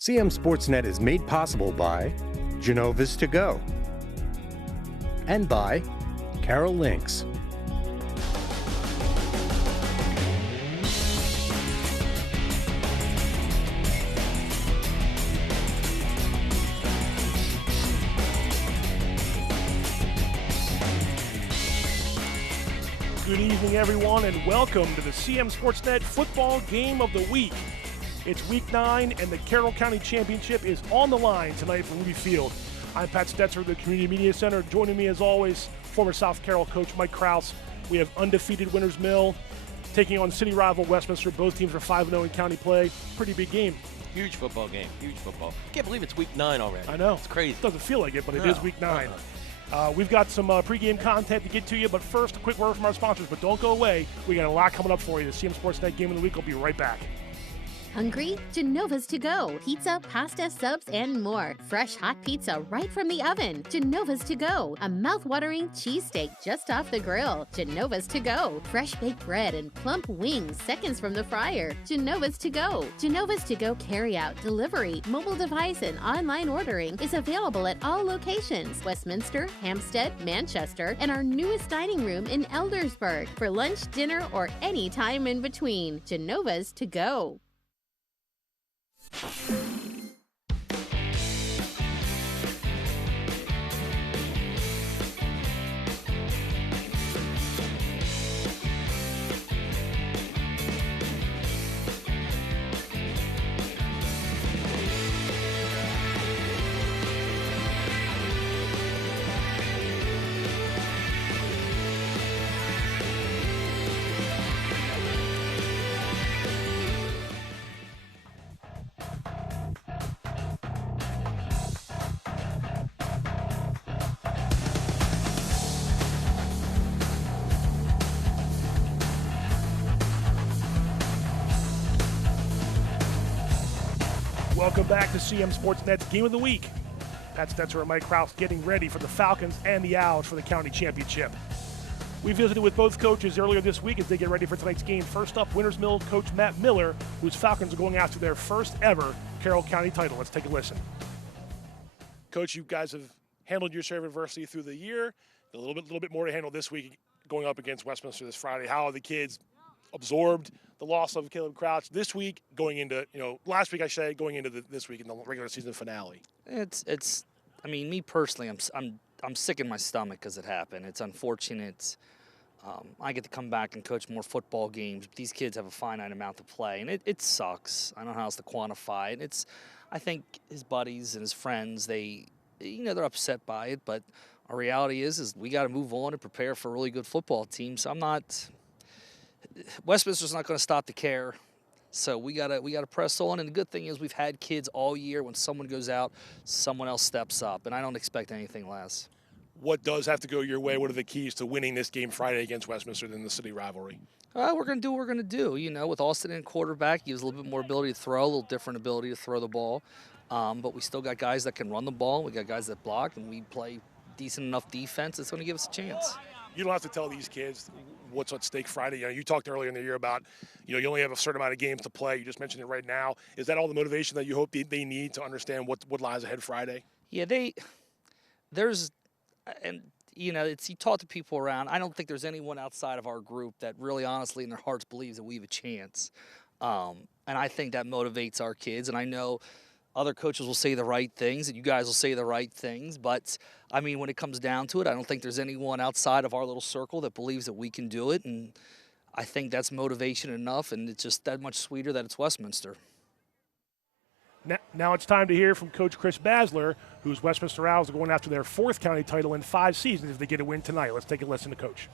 CMSportsNet is made possible by Genova's To Go and by Carroll Links. Good evening, everyone, and welcome to the CMSportsNet Football Game of the Week. It's Week 9, and the Carroll County Championship is on the line tonight from Ruby Field. I'm Pat Stoetzer of the Community Media Center. Joining me, as always, former South Carroll coach Mike Kraus. We have undefeated Winters Mill taking on city rival Westminster. Both teams are 5-0 in county play. Pretty big game. Huge football game, huge football. Can't believe it's Week 9 already. I know. It's crazy. It doesn't feel like it, but it is Week 9. We've got some pregame content to get to you, but first, a quick word from our sponsors. But don't go away. We got a lot coming up for you. The CMSportsNet Game of the Week will be right back. Hungry? Genova's To Go. Pizza, pasta, subs, and more. Fresh hot pizza right from the oven. Genova's To Go. A mouth-watering cheesesteak just off the grill. Genova's To Go. Fresh baked bread and plump wings seconds from the fryer. Genova's To Go. Genova's To Go carryout, delivery, mobile device, and online ordering is available at all locations. Westminster, Hampstead, Manchester, and our newest dining room in Eldersburg. For lunch, dinner, or any time in between. Genova's To Go. Welcome back to CMSportsNet's Game of the Week. Pat Stoetzer and Mike Kraus getting ready for the Falcons and the Owls for the county championship. We visited with both coaches earlier this week as they get ready for tonight's game. First up, Winters Mill coach Matt Miller, whose Falcons are going after their first ever Carroll County title. Let's take a listen. Coach, you guys have handled your share of adversity through the year. A little bit more to handle this week going up against Westminster this Friday. How have the kids absorbed the loss of Caleb Crouch this week, going into, last week I say, going into this week in the regular season finale? It's. I mean, me personally, I'm sick in my stomach because it happened. It's unfortunate. I get to come back and coach more football games, but these kids have a finite amount to play, and it sucks. I don't know how else to quantify it. I think his buddies and his friends, they're upset by it, but our reality is we got to move on and prepare for a really good football team. So Westminster's not going to stop the care, so we gotta press on. And the good thing is we've had kids all year. When someone goes out, someone else steps up, and I don't expect anything less. What does have to go your way? What are the keys to winning this game Friday against Westminster in the city rivalry? We're going to do what we're going to do. With Austin in quarterback, he has a little bit more ability to throw, a little different ability to throw the ball. But we still got guys that can run the ball. We got guys that block, and we play decent enough defense. It's going to give us a chance. You don't have to tell these kids what's at stake Friday. You talked earlier in the year about, you only have a certain amount of games to play. You just mentioned it right now. Is that all the motivation that you hope they need to understand what lies ahead Friday? Yeah, you talk to people around. I don't think there's anyone outside of our group that really honestly in their hearts believes that we have a chance. And I think that motivates our kids. And I know other coaches will say the right things, and you guys will say the right things. But, when it comes down to it, I don't think there's anyone outside of our little circle that believes that we can do it. And I think that's motivation enough, and it's just that much sweeter that it's Westminster. Now it's time to hear from Coach Chris Basler, whose Westminster Owls are going after their fourth county title in 5 seasons if they get a win tonight. Let's take a listen to Coach.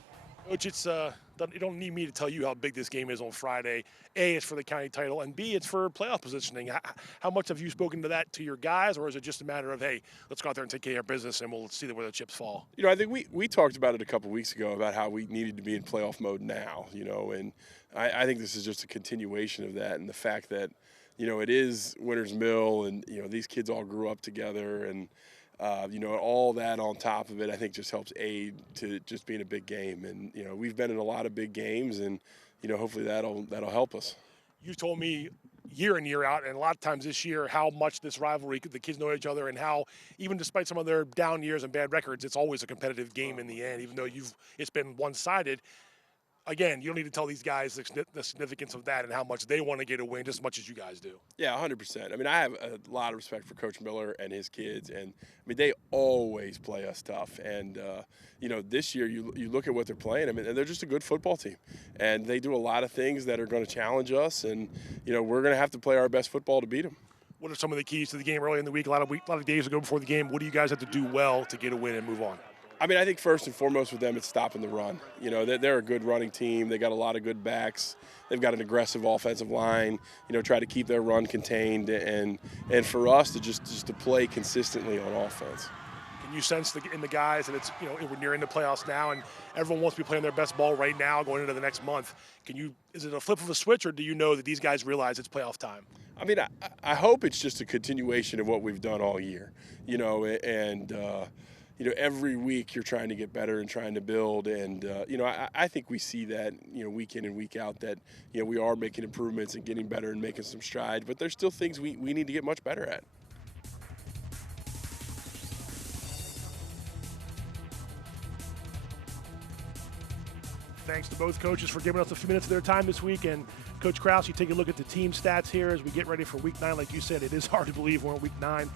Coach, you don't need me to tell you how big this game is on Friday. A, it's for the county title, and B, it's for playoff positioning. How much have you spoken to that to your guys, or is it just a matter of, hey, let's go out there and take care of our business, and we'll see where the chips fall? I think we talked about it a couple weeks ago about how we needed to be in playoff mode now, and I think this is just a continuation of that, and the fact that, it is Winters Mill, and, these kids all grew up together, and all that on top of it, I think just helps aid to just being a big game. And, we've been in a lot of big games, and, hopefully that'll help us. You told me year in, year out, and a lot of times this year, how much this rivalry, the kids know each other, and how even despite some of their down years and bad records, it's always a competitive game in the end, even though it's been one-sided. Again, you don't need to tell these guys the significance of that and how much they want to get a win just as much as you guys do. Yeah, 100%. I mean, I have a lot of respect for Coach Miller and his kids, and I mean, they always play us tough. And this year you look at what they're playing. I mean, they're just a good football team, and they do a lot of things that are going to challenge us, and we're going to have to play our best football to beat them. What are some of the keys to the game early in the week? A lot of days ago before the game, what do you guys have to do well to get a win and move on? I mean, I think first and foremost with them, it's stopping the run. They're a good running team. They got a lot of good backs. They've got an aggressive offensive line. Try to keep their run contained, and for us to just to play consistently on offense. Can you sense in the guys that it's we're nearing the playoffs now, and everyone wants to be playing their best ball right now going into the next month? Is it a flip of a switch, or do you know that these guys realize it's playoff time? I mean, I hope it's just a continuation of what we've done all year. Every week you're trying to get better and trying to build. And, I think we see that, week in and week out that, we are making improvements and getting better and making some strides. But there's still things we need to get much better at. Thanks to both coaches for giving us a few minutes of their time this week. And Coach Kraus, you take a look at the team stats here as we get ready for Week 9. Like you said, it is hard to believe we're in Week 9.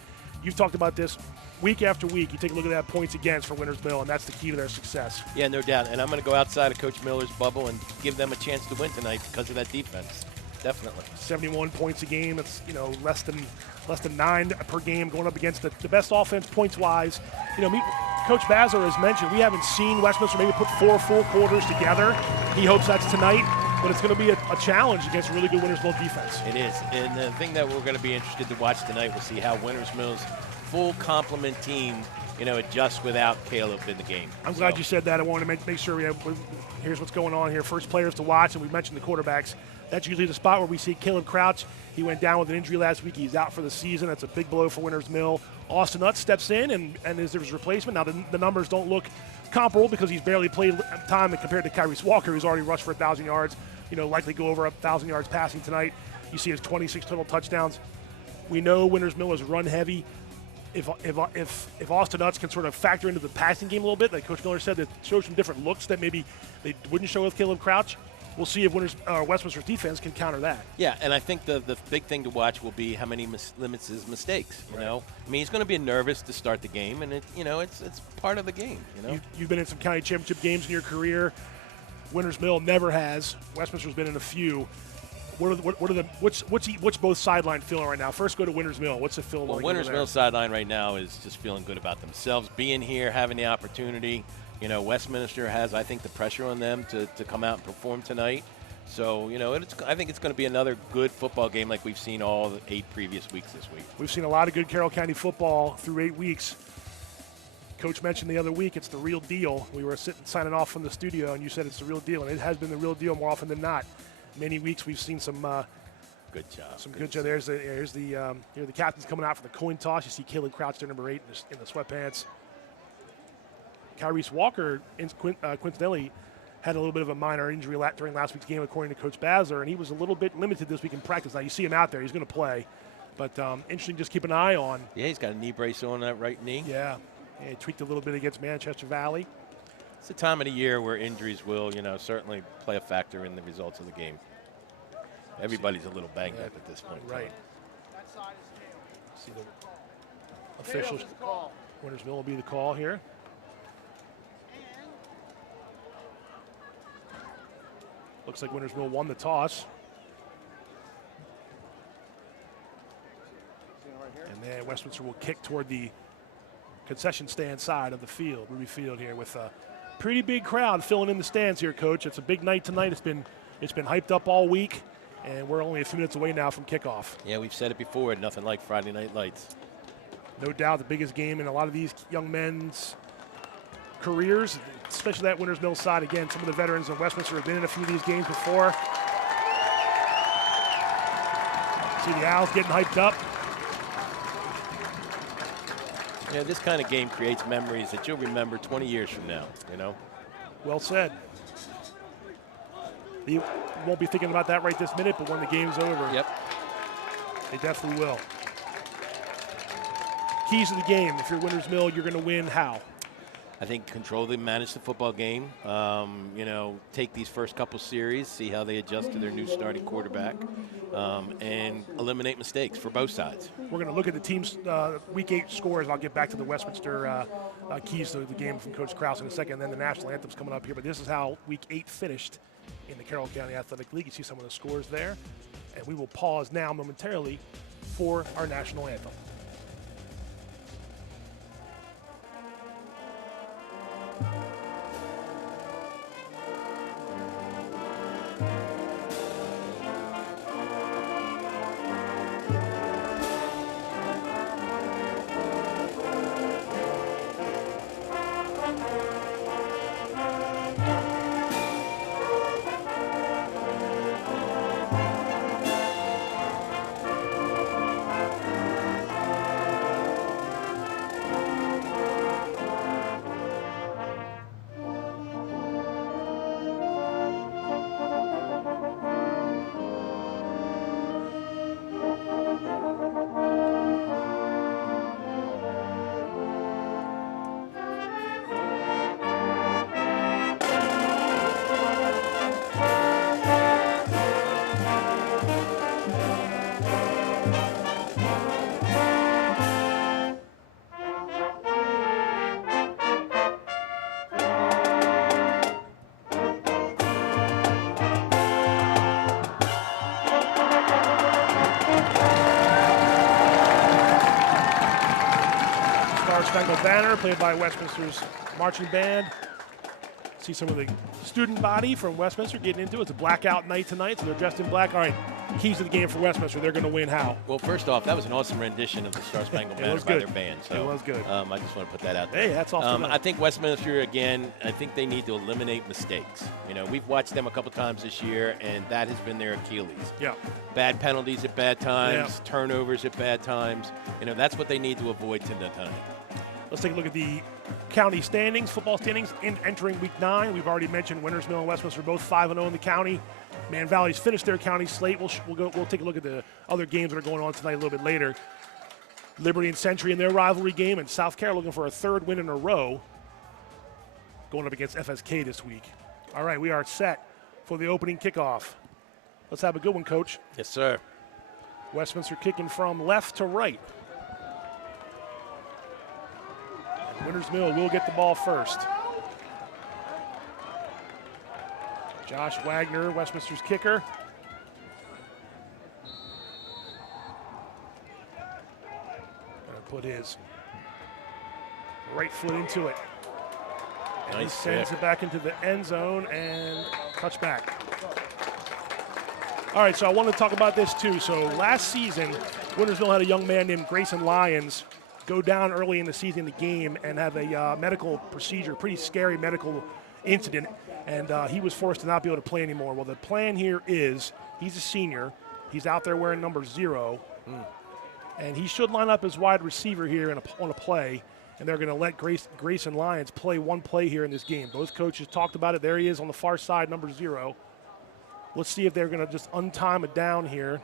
You've talked about this week after week. You take a look at that points against for Winters Mill, and that's the key to their success. Yeah, no doubt. And I'm going to go outside of Coach Miller's bubble and give them a chance to win tonight because of that defense. Definitely. 71 points a game. That's less than 9 per game, going up against the best offense points-wise. Coach Bazzer has mentioned we haven't seen Westminster maybe put 4 full quarters together. He hopes that's tonight, but it's going to be a challenge against a really good Winters Mill defense. It is, and the thing that we're going to be interested to watch tonight, we'll see how Winters Mill's full complement team, adjusts without Caleb in the game. I'm glad you said that. I wanted to make sure here's what's going on here. First players to watch, and we mentioned the quarterbacks. That's usually the spot where we see Caleb Crouch. He went down with an injury last week. He's out for the season. That's a big blow for Winters Mill. Austin Nutt steps in and is his replacement. Now, the numbers don't look comparable because he's barely played time compared to Kyrese Walker, who's already rushed for 1,000 yards, likely go over 1,000 yards passing tonight. You see his 26 total touchdowns. We know Winters Mill is run heavy. If Austin Nutt can sort of factor into the passing game a little bit, like Coach Miller said, that shows some different looks that maybe they wouldn't show with Caleb Crouch. We'll see if Westminster's defense can counter that. Yeah, and I think the big thing to watch will be how many limits his mistakes. I mean, he's going to be nervous to start the game, and it's part of the game. You've been in some county championship games in your career. Winters Mill never has. Westminster's been in a few. What's both sideline feeling right now? First, go to Winters Mill. What's the feeling? Well, Winters Mill sideline right now is just feeling good about themselves, being here, having the opportunity. Westminster has, I think, the pressure on them to come out and perform tonight. So, I think it's going to be another good football game like we've seen all the 8 previous weeks this week. We've seen a lot of good Carroll County football through 8 weeks. Coach mentioned the other week it's the real deal. We were signing off from the studio, and you said it's the real deal, and it has been the real deal more often than not. Many weeks we've seen some good job. Some good job. Here's the captain's coming out for the coin toss. You see Caleb Crouch there, number 8, in the sweatpants. Kyrese Walker, coincidentally, had a little bit of a minor injury during last week's game, according to Coach Bazzer, and he was a little bit limited this week in practice. Now, you see him out there. He's going to play. But interesting, just keep an eye on. Yeah, he's got a knee brace on that right knee. Yeah, he tweaked a little bit against Manchester Valley. It's the time of the year where injuries will, certainly play a factor in the results of the game. Everybody's a little banged up at this point. Right. See the officials. Winters Mill will be the call here. Looks like Winters Mill won the toss. And then Westminster will kick toward the concession stand side of the field, Ruby Field here, with a pretty big crowd filling in the stands here, Coach. It's a big night tonight. It's been hyped up all week, and we're only a few minutes away now from kickoff. Yeah, we've said it before, nothing like Friday Night Lights. No doubt the biggest game in a lot of these young men's careers, especially that Winters Mill side. Again, some of the veterans of Westminster have been in a few of these games before. See the Owls getting hyped up. Yeah, this kind of game creates memories that you'll remember 20 years from now, Well said. They won't be thinking about that right this minute, but when the game's over, Yep. they definitely will. Keys to the game. If you're Winners Mill, you're going to win how? I think manage the football game. Take these first couple series, see how they adjust to their new starting quarterback, and eliminate mistakes for both sides. We're going to look at the team's Week 8 scores. I'll get back to the Westminster keys to the game from Coach Kraus in a second, and then the national anthem's coming up here. But this is how Week 8 finished in the Carroll County Athletic League. You see some of the scores there. And we will pause now momentarily for our national anthem. Star-Spangled Banner, played by Westminster's marching band. See some of the student body from Westminster getting into it. It's a blackout night tonight, so they're dressed in black. All right, keys to the game for Westminster. They're going to win how? Well, first off, that was an awesome rendition of the Star-Spangled Banner by their band. So, it was good. I just want to put that out there. Hey, that's awesome. I think Westminster, again, I think they need to eliminate mistakes. We've watched them a couple times this year, and that has been their Achilles. Yeah. Bad penalties at bad times, turnovers at bad times. That's what they need to avoid tonight. Let's take a look at the county standings, football standings, entering Week 9. We've already mentioned Winners Mill and Westminster both 5-0 in the county. Man Valley's finished their county slate. We'll take a look at the other games that are going on tonight a little bit later. Liberty and Century in their rivalry game, and South Carroll looking for a third win in a row, going up against FSK this week. All right, we are set for the opening kickoff. Let's have a good one, Coach. Yes, sir. Westminster kicking from left to right. Winners Mill will get the ball first. Josh Wagner, Westminster's kicker. Gonna put his right foot into it. And he sends it back into the end zone and touchback. All right, so I want to talk about this too. So last season, Winners Mill had a young man named Grayson Lyons go down early in the season in the game and have a medical procedure, pretty scary medical incident, and he was forced to not be able to play anymore. Well, the plan here is he's a senior. He's out there wearing number 0, and he should line up as wide receiver here on a play, and they're going to let Grayson Lyons play one play here in this game. Both coaches talked about it. There he is on the far side, number 0. Let's see if they're going to just untime it down here.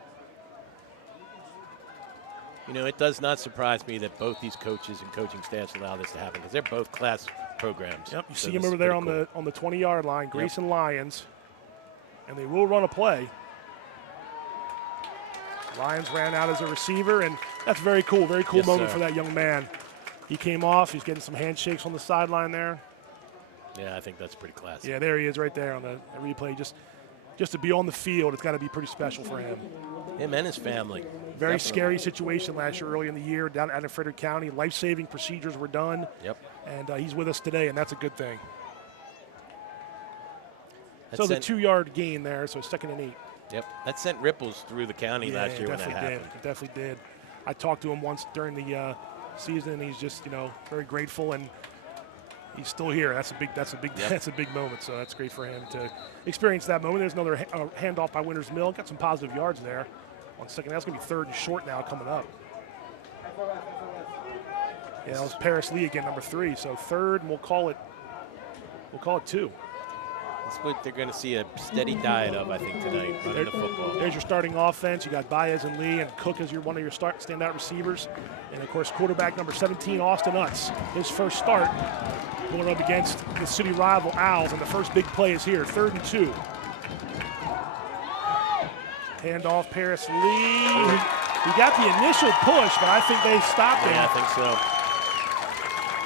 It does not surprise me that both these coaches and coaching staffs allow this to happen because they're both class programs. Yep, you see him over there on the 20-yard line, Grayson Lyons, and they will run a play. Lyons ran out as a receiver, and that's very cool moment for that young man. He came off. He's getting some handshakes on the sideline there. Yeah, I think that's pretty classy. Yeah, there he is right there on the replay. Just to be on the field, it's got to be pretty special for him. Him and his family. Very scary situation last year, early in the year, down at Frederick County. Life-saving procedures were done. Yep. And he's with us today, and that's a good thing. That so the 2-yard gain there, so 2nd and 8. Yep. That sent ripples through the county last year when that happened. It definitely did. I talked to him once during the season, and he's just, very grateful, and he's still here. That's a big moment. So that's great for him to experience that moment. There's another handoff by Winners Mill. Got some positive yards there on second. That's going to be 3rd and short now coming up. Yeah, that was Paris Lee again, number 3. So 3rd, and we'll call it 2. That's what they're going to see a steady diet of, I think, tonight, running the football. There's your starting offense. You got Baez and Lee, and Cook as one of your standout receivers. And, of course, quarterback number 17, Austin Utz. His first start going up against the city rival Owls, and the first big play is here, 3rd and 2. Handoff, Paris Lee. He got the initial push, but I think they stopped him. Yeah, I think so.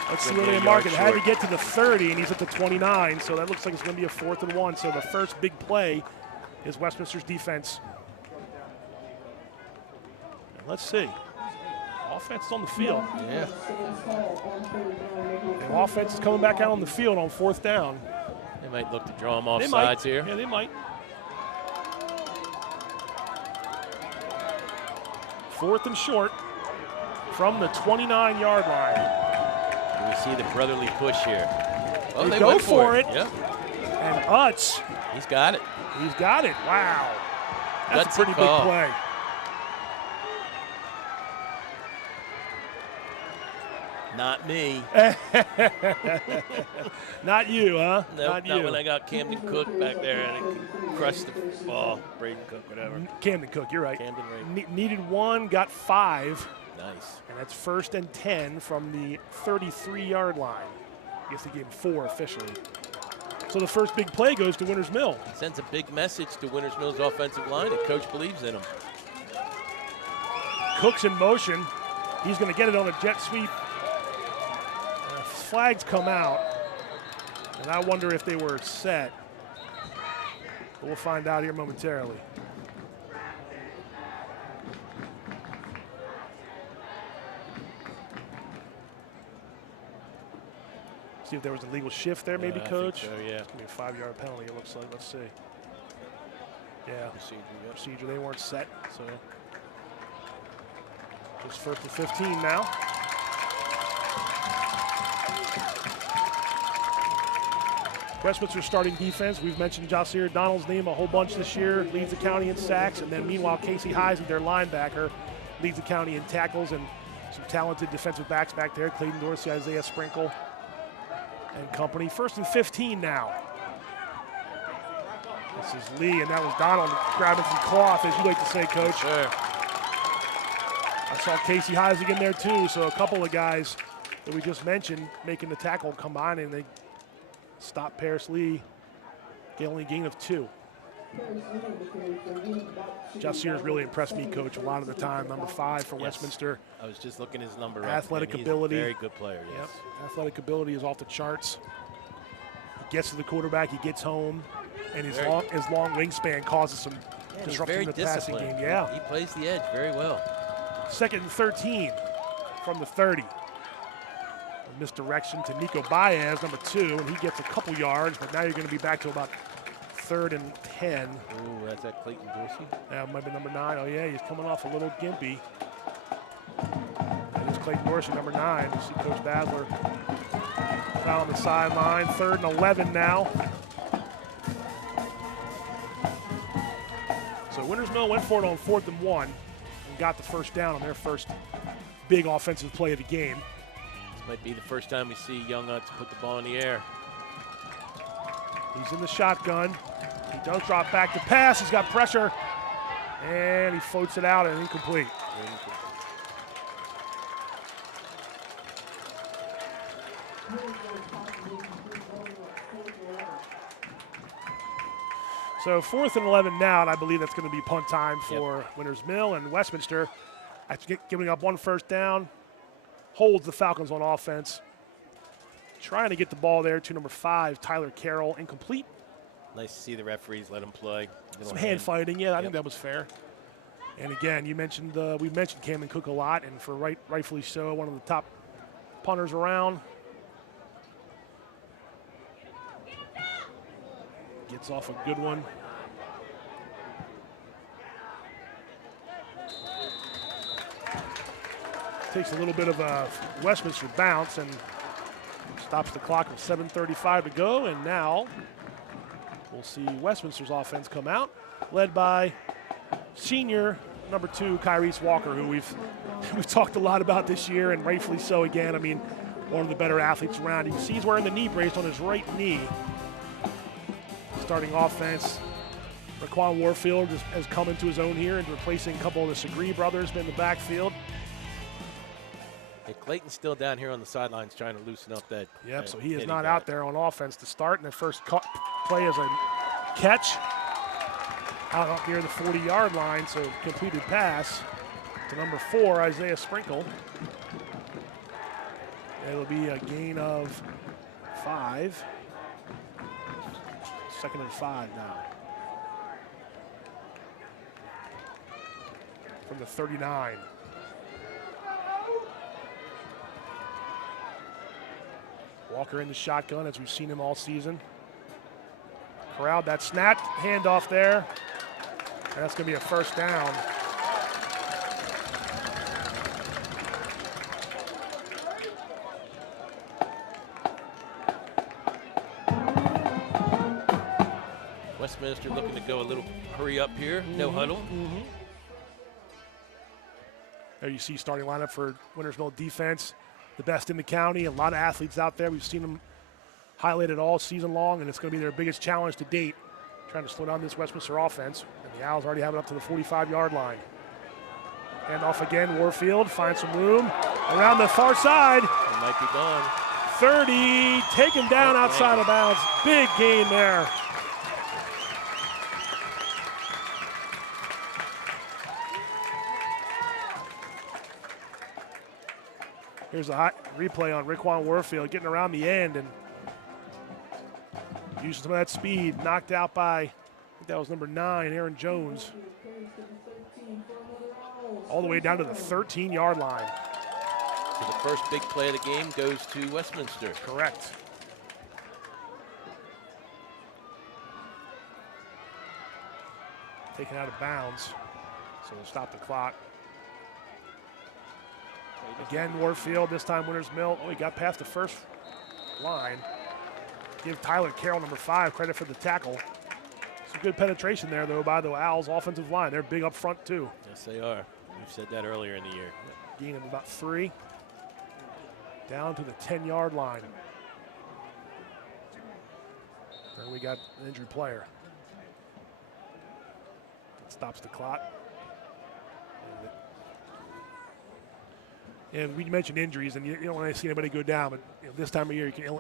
Let's see where they mark it. Had to get to the 30, and he's at the 29, so that looks like it's going to be a 4th and 1. So the first big play is Westminster's defense. And let's see. Offense is on the field. Yeah. And offense is coming back out on the field on 4th down. They might look to draw him off sides here. Yeah, they might. 4th and short from the 29-yard line. We see the brotherly push here. Oh, they go for it. Yep. And Utz. He's got it. He's got it. Wow. That's Gutsy a pretty call. big play. Not me. Not you, huh? Nope, not you. not when I got Camden Cook back there and it crushed the ball. Braden Cook, whatever. Camden Cook, you're right. Camden, right. Needed 1, got 5. Nice. And that's 1st and 10 from the 33-yard line. I guess they gave him 4 officially. So the first big play goes to Winters Mill. Sends a big message to Winters Mill's offensive line. The coach believes in him. Cook's in motion. He's going to get it on a jet sweep. Flags come out, and I wonder if they were set. But we'll find out here momentarily. See if there was a legal shift there, maybe, Coach. I think so, yeah. It's going to be a 5-yard penalty, it looks like. Let's see. Yeah, procedure. They weren't set, so. It's 1st and 15 now. Westminster starting defense. We've mentioned Josier Donald's name a whole bunch this year. Leads the county in sacks. And then meanwhile, Casey Heisey, their linebacker, leads the county in tackles. And some talented defensive backs back there. Clayton Dorsey, Isaiah Sprinkle, and company. 1st and 15 now. This is Lee, and that was Donald grabbing some cloth, as you like to say, Coach. Sure. I saw Casey Heisey in there, too. So a couple of guys that we just mentioned making the tackle combining. They stop Paris Lee, only gain of 2. Josier's really impressed me, Coach, a lot of the time. Number 5 for Westminster. I was just looking his number Athletic up. ability. He's a very good player, yes. Yep. Athletic ability is off the charts. He gets to the quarterback, he gets home, and his long wingspan causes some disruption in the passing game. Yeah. He plays the edge very well. 2nd and 13 from the 30. Misdirection to Nico Baez, number 2, and he gets a couple yards, but now you're going to be back to about 3rd and 10. Ooh, that's that Clayton Dorsey? That might be number 9. Oh, yeah, he's coming off a little gimpy. And it's Clayton Dorsey, number 9. You see Coach Basler down on the sideline. 3rd and 11 now. So Winters Mill went for it on 4th and 1 and got the first down on their first big offensive play of the game. Might be the first time we see Young Utz put the ball in the air. He's in the shotgun. He does drop back to pass. He's got pressure. And he floats it out and incomplete. So 4th and 11 now, and I believe that's going to be punt time for Winters Mill, and Westminster, after giving up 1 first down, holds the Falcons on offense. Trying to get the ball there to number 5, Tyler Carroll, incomplete. Nice to see the referees let him play. Some hand fighting, yeah, I think that was fair. And again, we mentioned Camden Cook a lot, and for rightfully so, one of the top punters around. Gets off a good one. Takes a little bit of a Westminster bounce and stops the clock with 7:35 to go. And now we'll see Westminster's offense come out, led by senior number 2, Kyrese Walker, who we've talked a lot about this year, and rightfully so again. I mean, one of the better athletes around. You can see he's wearing the knee brace on his right knee. starting offense. Raquan Warfield has come into his own here and replacing a couple of the Segre brothers in the backfield. Hey, Clayton's still down here on the sidelines trying to loosen up that. Yep, so he is not out there on offense to start. And the first play is a catch out up near the 40-yard line, so completed pass to number 4, Isaiah Sprinkle. It'll be a gain of 5. 2nd and 5 now. From the 39. Walker in the shotgun, as we've seen him all season. Corralled that snap, handoff there. And that's going to be a first down. Westminster looking to go a little hurry up here, no huddle. There you see starting lineup for Winters Mill defense. The best in the county, a lot of athletes out there. We've seen them highlighted all season long, and it's going to be their biggest challenge to date, trying to slow down this Westminster offense. And the Owls already have it up to the 45-yard line. And off again, Warfield finds some room around the far side. He might be gone. 30, taken down outside of bounds. Big gain there. Here's a hot replay on Raquan Warfield getting around the end and using some of that speed. Knocked out by, I think that was number 9, Aaron Jones. All the way down to the 13-yard line. So the first big play of the game goes to Westminster. Correct. Taken out of bounds, so we'll stop the clock. Again, Warfield, this time Winters Mill. Oh, he got past the first line. Give Tyler Carroll, number 5, credit for the tackle. Some good penetration there, though, by the Owls' offensive line. They're big up front, too. Yes, they are. We've said that earlier in the year. Gain of about 3. Down to the 10-yard line. And we got an injured player. That stops the clock. And we mentioned injuries, and you don't want to see anybody go down, but this time of year you can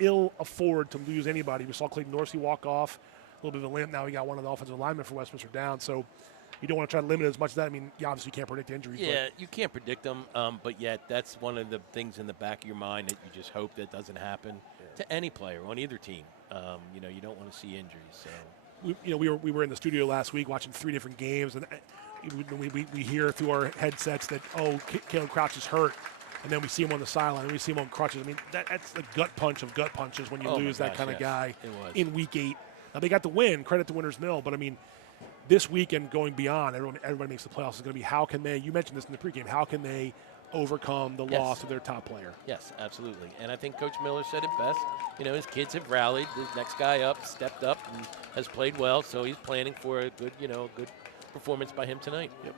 ill afford to lose anybody. We saw Clayton Dorsey walk off, a little bit of a limp. Now we got one of the offensive linemen for Westminster down, so you don't want to try to limit as much as that. I mean, you obviously can't predict injuries. Yeah, you can't predict them, but yet that's one of the things in the back of your mind that you just hope that doesn't happen to any player on either team. You don't want to see injuries. So we were in the studio last week watching 3 different games, and we hear through our headsets that, Caleb Crouch is hurt, and then we see him on the sideline, and we see him on crutches. I mean, that's the gut punch of gut punches when you lose that kind of guy in week 8. Now, they got the win, credit to Winters Mill, but I mean, this weekend going beyond, everybody makes the playoffs, is going to be how can they, you mentioned this in the pregame, how can they overcome the loss of their top player? Yes, absolutely. And I think Coach Miller said it best. His kids have rallied. The next guy up stepped up and has played well, so he's planning for a good, good performance by him tonight. Yep.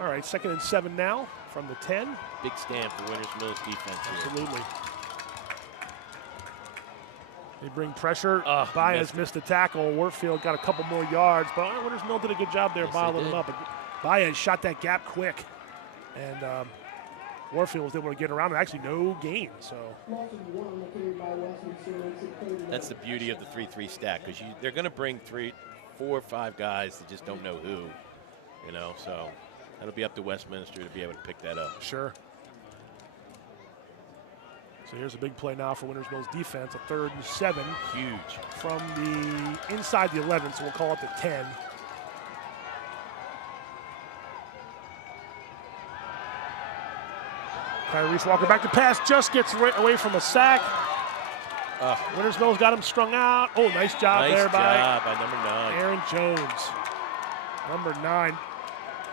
All right, 2nd and 7 now from the 10. Big stand for Winters Mill's defense here. Absolutely. They bring pressure. Baez missed the tackle. Warfield got a couple more yards, but Winters Mill did a good job there bottling him up. But Baez shot that gap quick, and Warfield was able to get around, and actually no gain. So that's the beauty of the 3-3 stack, because they're going to bring 3, 4, 5 guys that just don't know who, So that'll be up to Westminster to be able to pick that up. Sure. So here's a big play now for Winters Mill's defense, a 3rd and 7. Huge. From the inside the 11, so we'll call it the 10. Tyrese Walker back to pass, just gets right away from a sack. Winters Mill's got him strung out. Oh, nice job there by number 9. Aaron Jones. Number 9.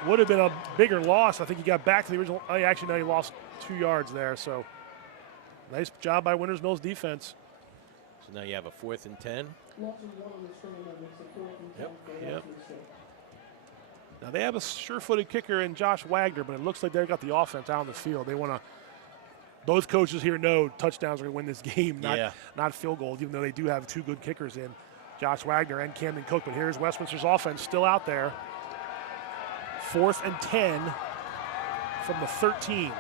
Would have been a bigger loss. I think he got back to the original. Oh, actually, no, he lost 2 yards there. So nice job by Winters Mill's defense. So now you have a 4th and 10. Yep. Now they have a sure-footed kicker in Josh Wagner, but it looks like they've got the offense out on the field. They want to Both coaches here know touchdowns are going to win this game, not field goals, even though they do have 2 good kickers in Josh Wagner and Camden Cook. But here's Westminster's offense still out there. 4th and 10 from the 13.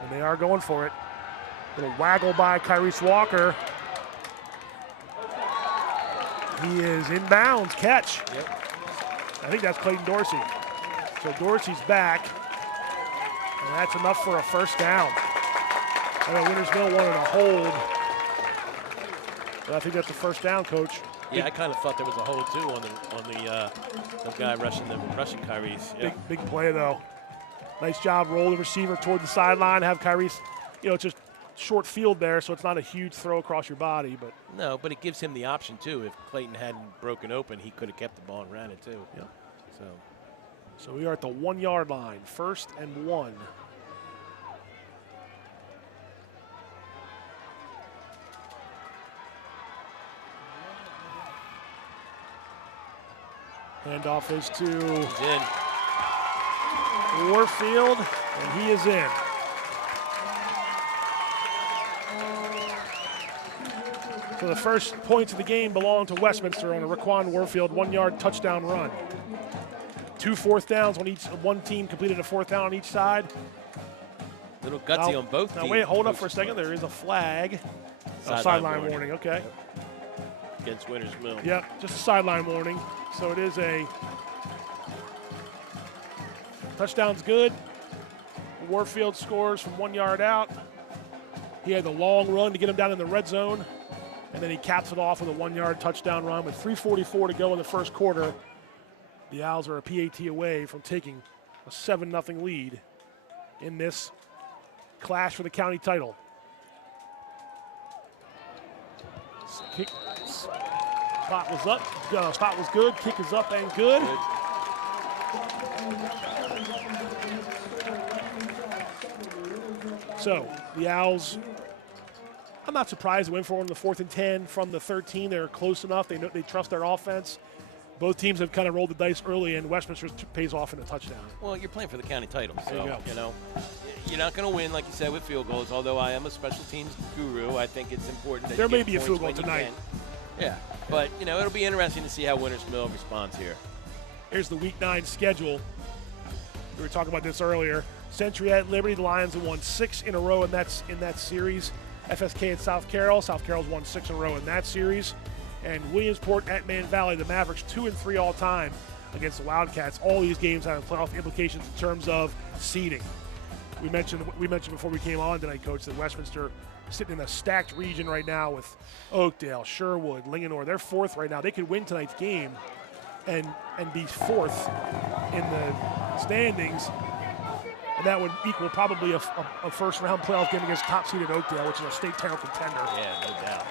And they are going for it. Little waggle by Kyrese Walker. He is inbounds. Catch. Yep. I think that's Clayton Dorsey. So Dorsey's back. And that's enough for a first down. I know Winters Mill wanted a hold. But I think that's a first down, Coach. Yeah, I kind of thought there was a hold, too, on the guy rushing Kyrese. Yeah. Big play, though. Nice job, roll the receiver toward the sideline, have Kyrese, it's just short field there, so it's not a huge throw across your body. But no, but it gives him the option, too. If Clayton hadn't broken open, he could have kept the ball and ran it, too. Yep. So we are at the 1-yard line, 1st and 1. Handoff is to Warfield, and he is in. So the first points of the game belong to Westminster on a Raquan Warfield 1-yard touchdown run. 2 fourth downs on each. One team completed a 4th down on each side. Little gutsy on both teams. Now wait, hold up for a second. There is a flag. Sideline warning. Okay. Against Winters Mill. Yep, just a sideline warning. So it is a touchdown's good. Warfield scores from 1 yard out. He had the long run to get him down in the red zone, and then he caps it off with a 1-yard touchdown run with 3:44 to go in the first quarter. The Owls are a PAT away from taking a 7-0 lead in this clash for the county title. Kick. Spot was up. Spot was good. Kick is up and good. So the Owls, I'm not surprised they went for one on the 4th and 10 from the 13. They're close enough. They know they trust their offense. Both teams have kind of rolled the dice early, and Westminster pays off in a touchdown. Well, you're playing for the county title, so you go. You're not going to win, like you said, with field goals. Although I am a special teams guru, I think it's important that there you may get be a field goal points when tonight. you can. Yeah, but it'll be interesting to see how Winters Mill responds here. Here's the Week 9 schedule. We were talking about this earlier. Century at Liberty. The Lions have won 6 in a row in that series. FSK at South Carroll. South Carroll's won 6 in a row in that series. And Williamsport at Man Valley. The Mavericks 2-3 all time against the Wildcats. All these games have playoff implications in terms of seeding. We mentioned before we came on tonight, Coach, that Westminster sitting in a stacked region right now with Oakdale, Sherwood, Linganore. They're 4th right now. They could win tonight's game and be 4th in the standings. And that would equal probably a first-round playoff game against top-seeded Oakdale, which is a state title contender. Yeah, no doubt.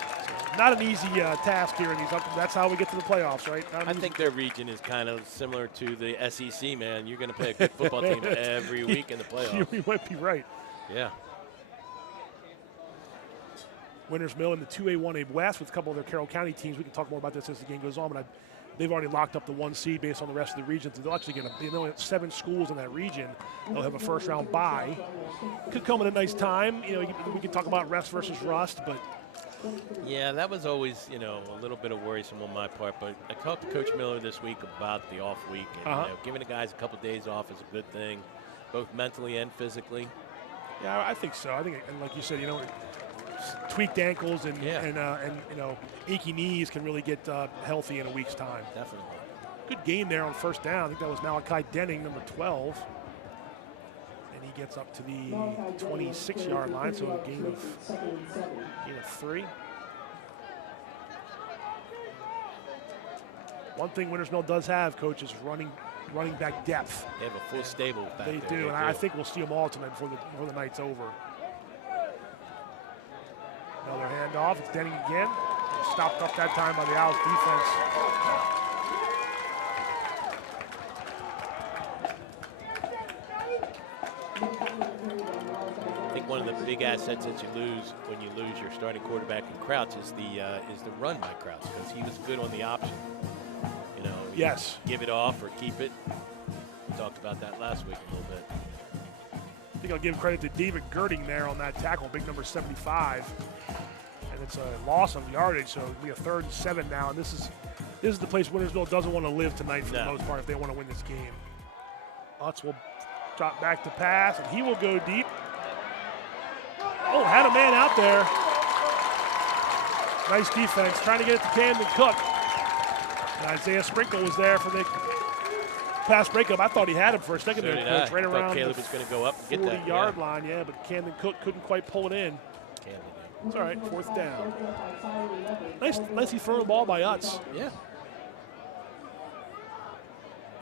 So not an easy task here in these. That's how we get to the playoffs, right? I think their region is kind of similar to the SEC, man. You're going to play a good football team every week in the playoffs. You might be right. Yeah. Winters Mill in the 2A, 1A West with a couple of their Carroll County teams. We can talk more about this as the game goes on, but they've already locked up the 1 seed based on the rest of the region. So they'll actually get 7 schools in that region. They'll have a first-round bye. Could come at a nice time. We can talk about rest versus rust, but yeah, that was always, a little bit of worrisome on my part. But I talked to Coach Miller this week about the off week, and giving the guys a couple days off is a good thing, both mentally and physically. Yeah, I think so. I think, and like you said, tweaked ankles and achy knees can really get healthy in a week's time. Definitely. Good game there on first down. I think that was Malachi Denning, number 12. And he gets up to the 26-yard line, so a gain of 3. One thing Winters Mill does have, Coach, is running back depth. They have a full stable back there. They do, and I think we'll see them all tonight before the night's over. Another handoff. It's Denning again. Stopped up that time by the Owls defense. I think one of the big assets that you lose when you lose your starting quarterback in Kraus is the run by Kraus, because he was good on the option. Yes. Give it off or keep it. We talked about that last week a little bit. think I'll give credit to David Girding there on that tackle, big number 75. And it's a loss of yardage, so it'll be a 3rd and 7 now. And this is the place Wintersville doesn't want to live tonight for the most part if they want to win this game. Utz will drop back to pass, and he will go deep. Oh, had a man out there. Nice defense, trying to get it to Camden Cook. And Isaiah Sprinkle was there for the pass breakup. I thought he had him for a second there, Coach, right around Caleb was going to go up and get that 40-yard line, but Camden Cook couldn't quite pull it in. It's all right, 4th down. Nicely thrown the ball by Utz. Yeah.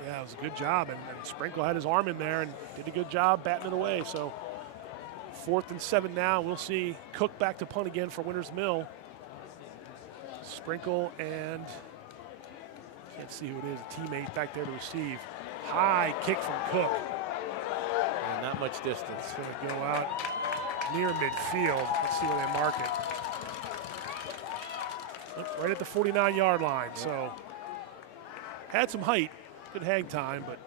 Yeah, it was a good job, and Sprinkle had his arm in there and did a good job batting it away. So 4th and 7 now. We'll see Cook back to punt again for Winters Mill. Sprinkle and can't see who it is, a teammate back there to receive. High kick from Cook. And not much distance. It's going to go out near midfield. Let's see where they mark it. Right at the 49-yard line. So had some height, good hang time, but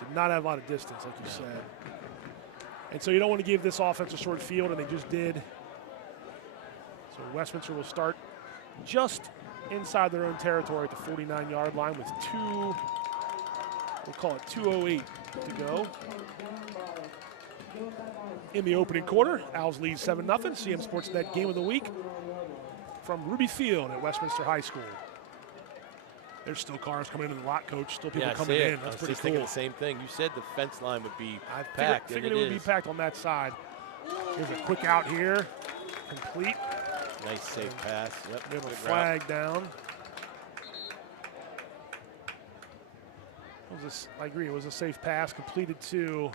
did not have a lot of distance, like you said. And so you don't want to give this offense a short field, and they just did. So Westminster will start just inside their own territory at the 49-yard line with we'll call it 2:08 to go. In the opening quarter, Owls lead 7-0. CMSportsNet Game of the Week from Ruby Field at Westminster High School. There's still cars coming into the lot, Coach. Still people coming in. That's pretty cool. Thinking the same thing. You said the fence line would be packed. I figured it would be packed on that side. Here's a quick out here. Complete. Nice safe pass. Yep. We have a flag down. I agree. It was a safe pass completed to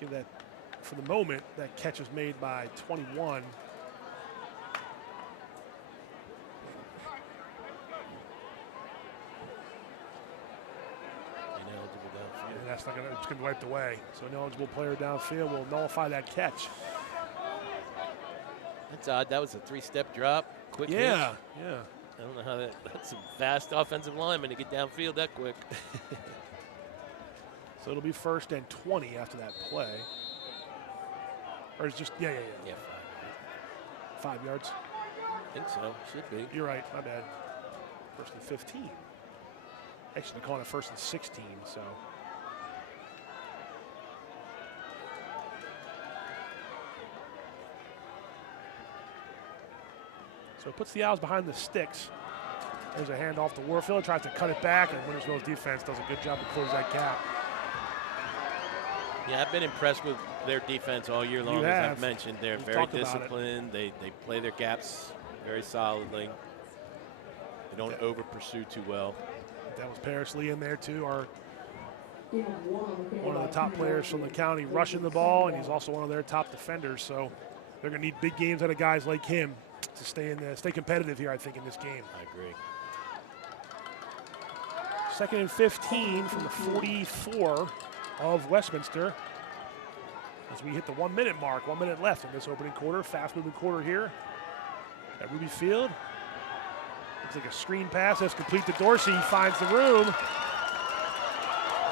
give that. For the moment, that catch was made by 21. And that's not going to, it's going to be wiped away. So an eligible player downfield will nullify that catch. That's odd. That was a 3-step drop. Quick hitch. Yeah. I don't know how that's some fast offensive lineman to get downfield that quick. So it'll be 1st and 20 after that play. Or it's just, yeah. 5 yards. I think so. Should be. You're right. My bad. 1st and 15. Actually, they're calling it 1st and 16, so. So it puts the Owls behind the sticks. There's a handoff to Warfield. Tries to cut it back, and Wintersville's defense does a good job to close that gap. Yeah, I've been impressed with their defense all year long, as I've mentioned. They're very disciplined. They play their gaps very solidly. They don't over-pursue too well. That was Paris Lee in there, too, one of the top players from the county rushing the ball, and he's also one of their top defenders. So they're going to need big games out of guys like him to stay competitive here, I think, in this game. I agree. 2nd and 15 from the 44 of Westminster as we hit the 1 minute mark. 1 minute left in this opening quarter. Fast moving quarter here at Ruby Field. Looks like a screen pass. That's complete to Dorsey. He finds the room.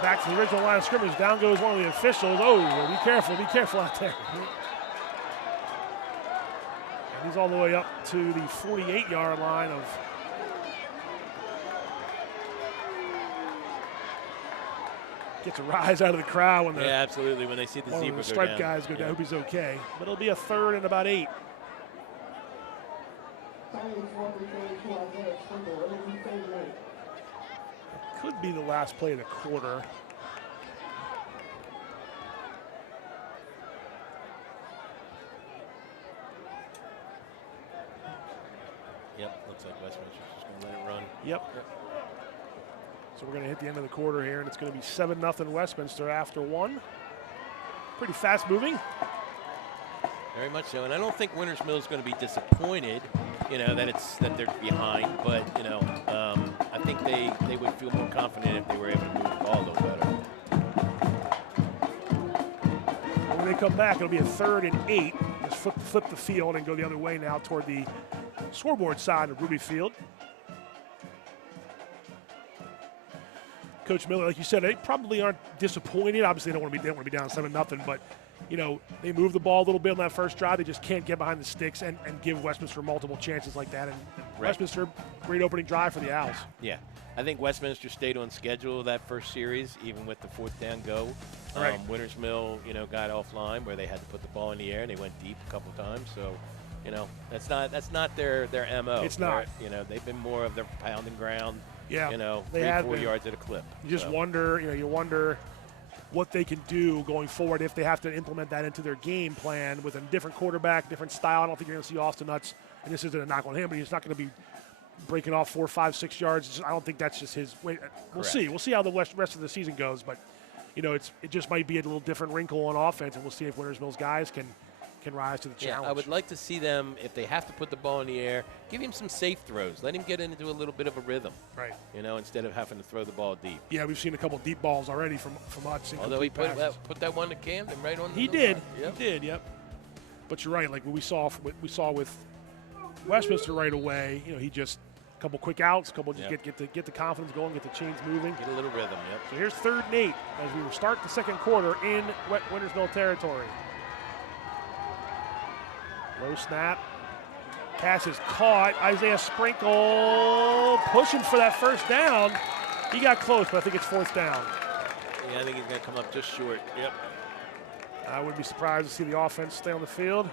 Back to the original line of scrimmage. Down goes one of the officials. Oh, be careful out there. And he's all the way up to the 48-yard line of gets a rise out of the crowd when absolutely, when they see the zebra stripe guys go down. I hope he's okay. But it'll be a 3rd and about 8. Could be the last play of the quarter. Yep, looks like Westminster's just going to let it run. Yep. So we're going to hit the end of the quarter here, and it's going to be 7-0 Westminster after 1. Pretty fast moving. Very much so, and I don't think Winters Mill is going to be disappointed, that they're behind. But I think they would feel more confident if they were able to move the ball a little better. When they come back, it'll be a 3rd and 8. Just flip the field and go the other way now toward the scoreboard side of Ruby Field. Coach Miller, like you said, they probably aren't disappointed. Obviously, they don't want to be down 7-0, but they move the ball a little bit on that first drive. They just can't get behind the sticks and give Westminster multiple chances like that. And Right. Westminster, great opening drive for the Owls. Yeah. I think Westminster stayed on schedule that first series, even with the 4th down go. Right. Winters Mill, got offline where they had to put the ball in the air and they went deep a couple times. So, that's not their MO. It's not. They've been more of their pound and ground. Yeah. 3-4 yards at a clip. You just wonder, you wonder what they can do going forward if they have to implement that into their game plan with a different quarterback, different style. I don't think you're going to see Austin Nuts, and this isn't a knock on him, but he's not going to be breaking off 4, 5, 6 yards. I don't think that's just his way. We'll see. We'll see how the rest of the season goes, but it just might be a little different wrinkle on offense, and we'll see if Winters Mill's guys can rise to the challenge. I would like to see them, if they have to put the ball in the air, give him some safe throws. Let him get into a little bit of a rhythm. Right. Instead of having to throw the ball deep. Yeah, we've seen a couple deep balls already from Utz. Although he put that one to Camden right on. He did. Yep. But you're right. Like what we saw with Westminster right away. He just a couple quick outs, get the confidence going, get the chains moving, get a little rhythm. Yep. So here's 3rd and 8 as we start the second quarter in Winters Mill territory. Low snap. Pass is caught. Isaiah Sprinkle pushing for that first down. He got close, but I think it's 4th down. Yeah, I think he's going to come up just short. Yep. I wouldn't be surprised to see the offense stay on the field.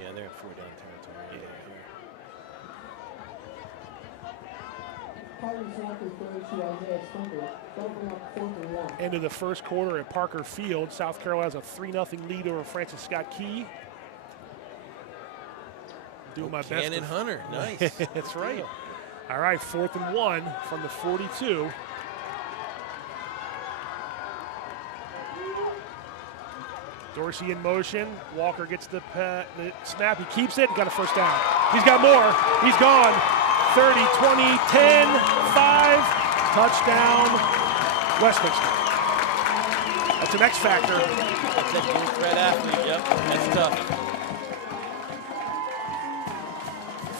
Yeah, they're in 4 down territory. End of the first quarter at Parker Field. South Carolina has a 3-0 lead over Francis Scott Key. Doing my best. Cannon Hunter, nice. That's right. All right, 4th and 1 from the 42. Dorsey in motion. Walker gets the snap. He keeps it. Got a first down. He's got more. He's gone. 30, 20, 10, 5. Touchdown, Westminster. That's an X factor. That's a dual threat athlete. Yep, that's tough.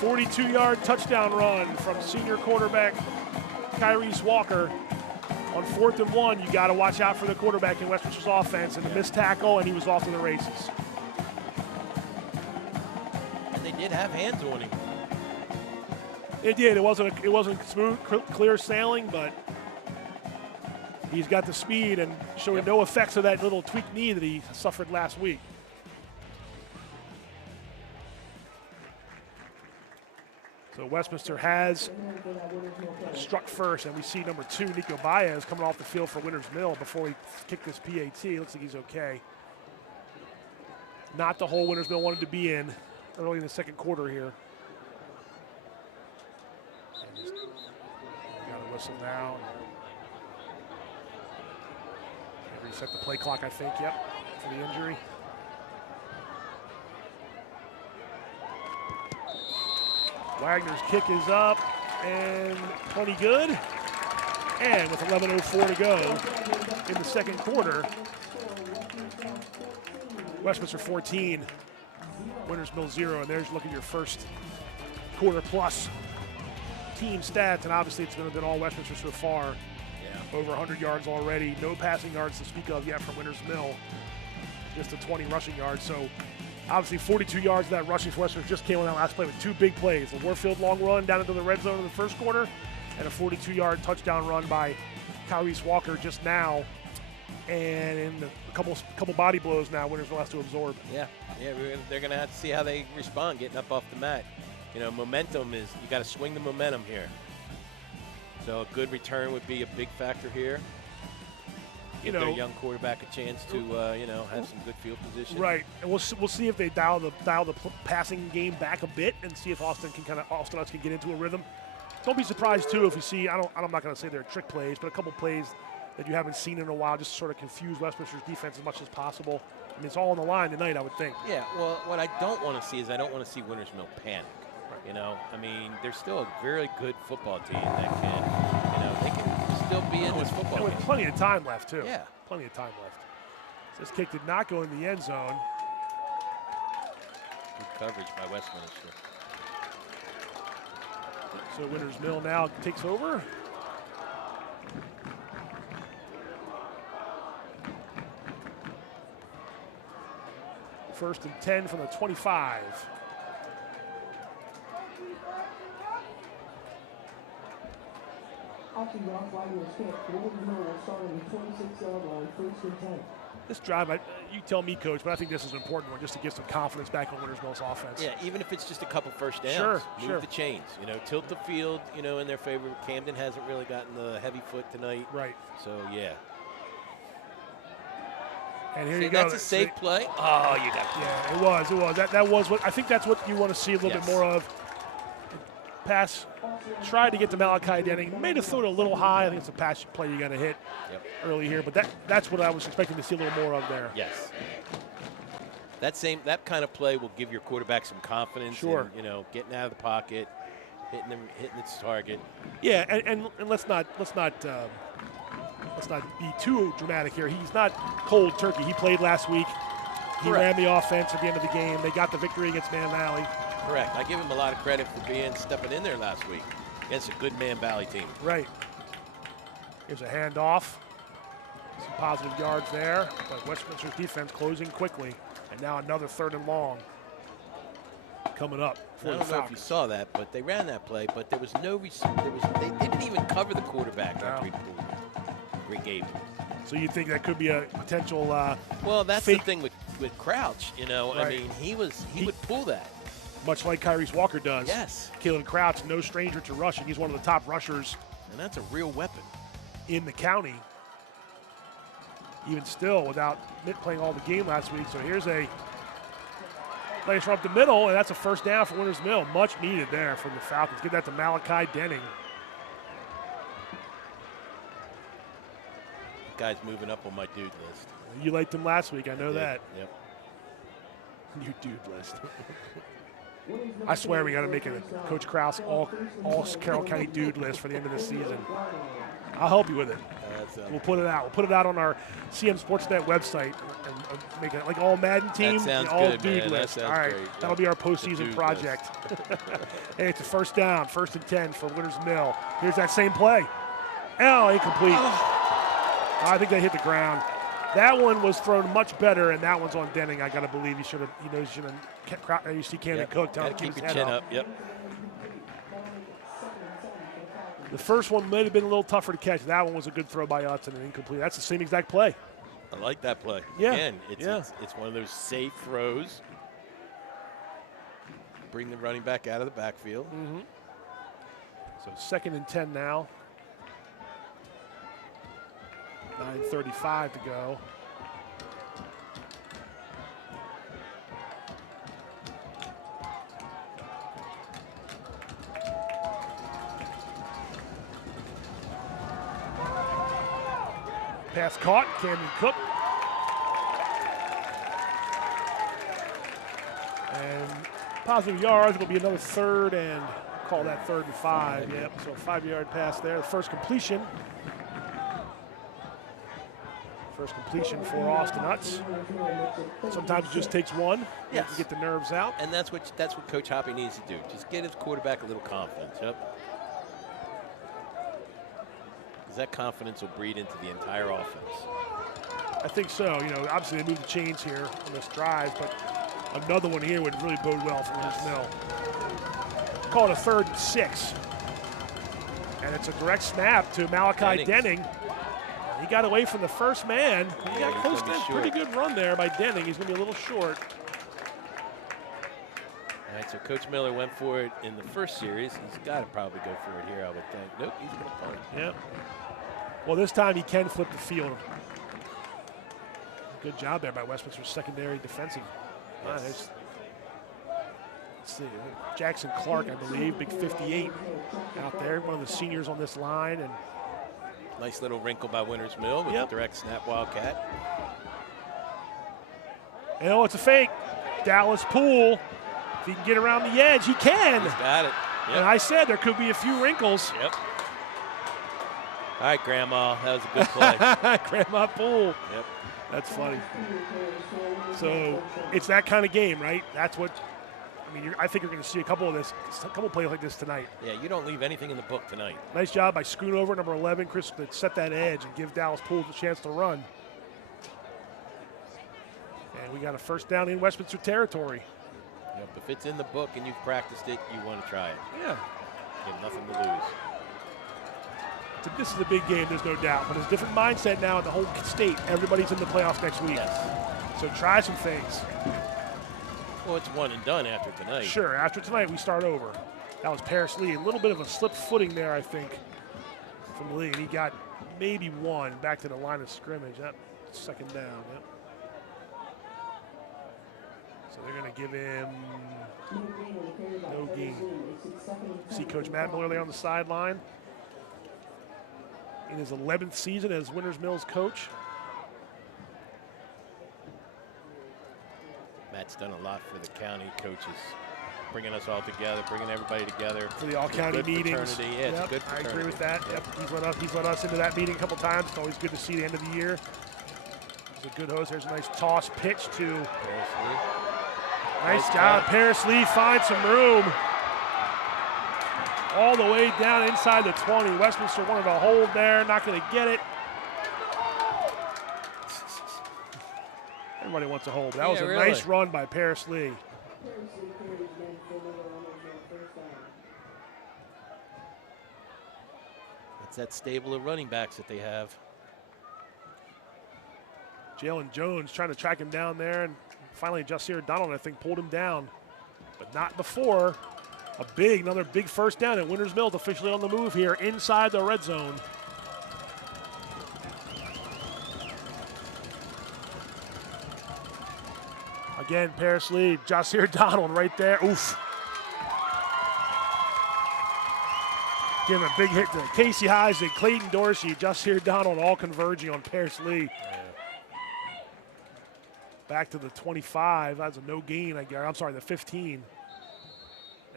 42-yard touchdown run from senior quarterback Kyrese Walker. On 4th and 1, you got to watch out for the quarterback in Westminster's offense, and the missed tackle, and he was off to the races. And they did have hands on him. It did. It wasn't smooth, clear sailing, but he's got the speed and showing no effects of that little tweaked knee that he suffered last week. So Westminster has struck first, and we see number 2, Nico Baez, coming off the field for Winters Mill before he kicked this PAT. Looks like he's okay. Not the hole Winters Mill wanted to be in early in the second quarter here. Got a whistle now. Reset the play clock, I think, for the injury. Wagner's kick is up and plenty good. And with 11:04 to go in the second quarter, Westminster 14, Winters Mill 0. And there's looking at your first quarter plus team stats. And obviously it's been all Westminster so far. Over 100 yards already. No passing yards to speak of yet from Winters Mill. Just a 20 rushing yards. So obviously 42 yards of that rushing for Westminster just came on that last play with 2 big plays. The Warfield long run down into the red zone in the first quarter and a 42-yard touchdown run by Kyrese Walker just now. And in a couple body blows now, Winters Mill has to absorb. Yeah, they're going to have to see how they respond getting up off the mat. Momentum is, you got to swing the momentum here. So a good return would be a big factor here. Give their young quarterback a chance to, have some good field position. Right, and we'll see if they dial the passing game back a bit and see if Austin Nuts can get into a rhythm. Don't be surprised too if you see. I'm not going to say they're trick plays, but a couple plays that you haven't seen in a while, just to sort of confuse Westminster's defense as much as possible. I mean, it's all on the line tonight, I would think. Yeah. Well, what I don't want to see is I don't want to see Winters Mill panic. I mean, they're still a very good football team that can, they can still be in this football game. With plenty of time left, too. Yeah. Plenty of time left. This kick did not go in the end zone. Good coverage by Westminster. So Winters Mill now takes over. First and 10 from the 25. This drive, you tell me, Coach, but I think this is an important one just to get some confidence back on Winters Mill's offense. Yeah, even if it's just a couple first downs. Sure, Move the chains. Tilt the field, in their favor. Camden hasn't really gotten the heavy foot tonight. Right. So, yeah. And here you go. That's a safe play. Oh, you got it. Yeah, it was. That was what I think that's what you want to see a little bit more of. Pass tried to get to Malachi Denning. Made a throw it a little high. I think it's a pass play you got to hit early here. But that's what I was expecting to see a little more of there. Yes. That kind of play will give your quarterback some confidence. Sure. In, getting out of the pocket, hitting its target. Yeah, and let's not be too dramatic here. He's not cold turkey. He played last week. He ran the offense at the end of the game. They got the victory against Man Valley. Correct. I give him a lot of credit for stepping in there last week against a good Man Valley team. Right. Here's a handoff. Some positive yards there. But Westminster's defense closing quickly. And now another 3rd and long coming up for I don't know if you saw that, but they ran that play, but there was no they didn't even cover the quarterback after he pulled it. Great game. So you think that could be a potential well, that's fake. the thing with Crouch, Right. I mean, he would pull that. Much like Kyrese Walker does. Yes. Caleb Crouch, no stranger to rushing. He's one of the top rushers. And that's a real weapon. In the county. Even still, without playing all the game last week. So here's a place from up the middle, and that's a first down for Winters Mill. Much needed there from the Falcons. Give that to Malachi Denning. Guy's moving up on my dude list. You liked him last week, I know that. Yep. Your dude list. I swear we got to make a Coach Kraus all Carroll County dude list for the end of the season. I'll help you with it. We'll put it out. We'll put it out on our CMSportsNet website and make it like all Madden team, all good, dude man. list. That all right, great. that'll be our postseason project. Hey, it's a first down, 1st and 10 for Winters Mill. Here's that same play. incomplete. I think they hit the ground. That one was thrown much better, and that one's on Denning. I got to believe he should have. You see Camden Cook telling him to keep his head up. Yep. The first one might have been a little tougher to catch. That one was a good throw by Hudson and incomplete. That's the same exact play. I like that play. Yeah. Again, it's one of those safe throws. Bring the running back out of the backfield. Mm-hmm. So 2nd and 10 now. 9:35 to go. Pass caught, Camden Cook. And positive yards will be another 3rd and call that 3rd and 5. Yep, so a 5-yard pass there. The first completion. First completion for Austin Utz. Sometimes it just takes one to get the nerves out. And that's what Coach Hoppy needs to do. Just get his quarterback a little confidence. Yep. Because that confidence will breed into the entire offense. I think so. Obviously they moved the chains here on this drive, but another one here would really bode well for Winters Mill. Call it a 3rd and 6. And it's a direct snap to Malachi Denning. He got away from the first man. He got close to a pretty good run there by Denning. He's going to be a little short. All right, so Coach Miller went for it in the first series. He's got to probably go for it here, I would think. Nope, he's going to punt. Yep. Well, this time he can flip the field. Good job there by Westminster's secondary defensive. Yes. Let's see. Jackson Clark, I believe, big 58 out there. One of the seniors on this line. And nice little wrinkle by Winters Mill with the direct snap wildcat. It's a fake. Dallas Poole, if he can get around the edge, he can. He's got it. Yep. And I said there could be a few wrinkles. Yep. All right, Grandma, that was a good play. Grandma Poole. Yep. That's funny. So it's that kind of game, right? That's what. I think you're going to see a couple plays like this tonight. Yeah, you don't leave anything in the book tonight. Nice job by Schoonover, number 11, Chris, to set that edge and give Dallas Poole the chance to run. And And we got a first down in Westminster territory. Yep, if it's in the book and you've practiced it, you want to try it. Yeah. You have nothing to lose. This is a big game, there's no doubt, but it's a different mindset now in the whole state. Everybody's in the playoffs next week. Yes. So try some things. Well, it's one and done after tonight. Sure, after tonight we start over. That was Paris Lee. A little bit of a slip footing there, I think, from Lee. And he got maybe one back to the line of scrimmage. That second down, yep. So they're going to give him no gain. See Coach Matt Miller there on the sideline. In his 11th season as Winters Mills coach. Matt's done a lot for the county coaches, bringing us all together, bringing everybody together. For the all-county meetings. Fraternity. Yeah, it's a good fraternity. I agree with that. Yep. He's let us into that meeting a couple times. It's always good to see the end of the year. He's a good host. There's a nice toss pitch to Paris Lee. Nice job. Paris Lee finds some room. All the way down inside the 20. Westminster wanted to hold there, not going to get it. Everybody wants to hold. That was a nice run by Paris Lee. It's that stable of running backs that they have. Jalen Jones trying to track him down there, and finally Jasir Donald, I think, pulled him down, but not before. Another big first down at Winters Mills, officially on the move here inside the red zone. Again, Paris Lee, Jasir Donald right there. Oof. Giving a big hit to Casey Heisig, Clayton Dorsey, Jasir Donald all converging on Paris Lee. Back to the 25. That's a no gain, I guess. I'm sorry, the 15.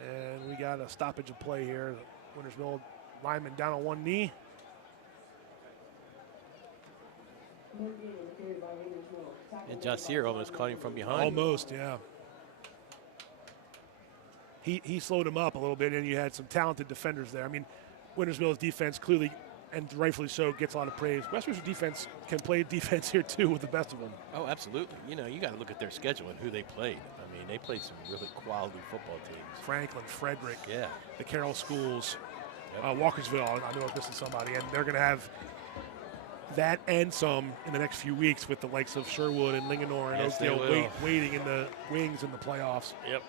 And we got a stoppage of play here. Winters Mills lineman down on one knee. And Jasir almost caught him from behind. Almost, yeah. He slowed him up a little bit, and you had some talented defenders there. I mean, Winters Mills defense clearly, and rightfully so, gets a lot of praise. Westminster defense can play defense here too with the best of them. Oh, absolutely. You know, you got to look at their schedule and who they played. I mean, they played some really quality football teams. Franklin, Frederick, yeah, the Carroll schools, Walkersville. I know I'm missing somebody, and they're going to have that and some in the next few weeks with the likes of Sherwood and Linganore and Oakdale waiting in the wings in the playoffs. Yep.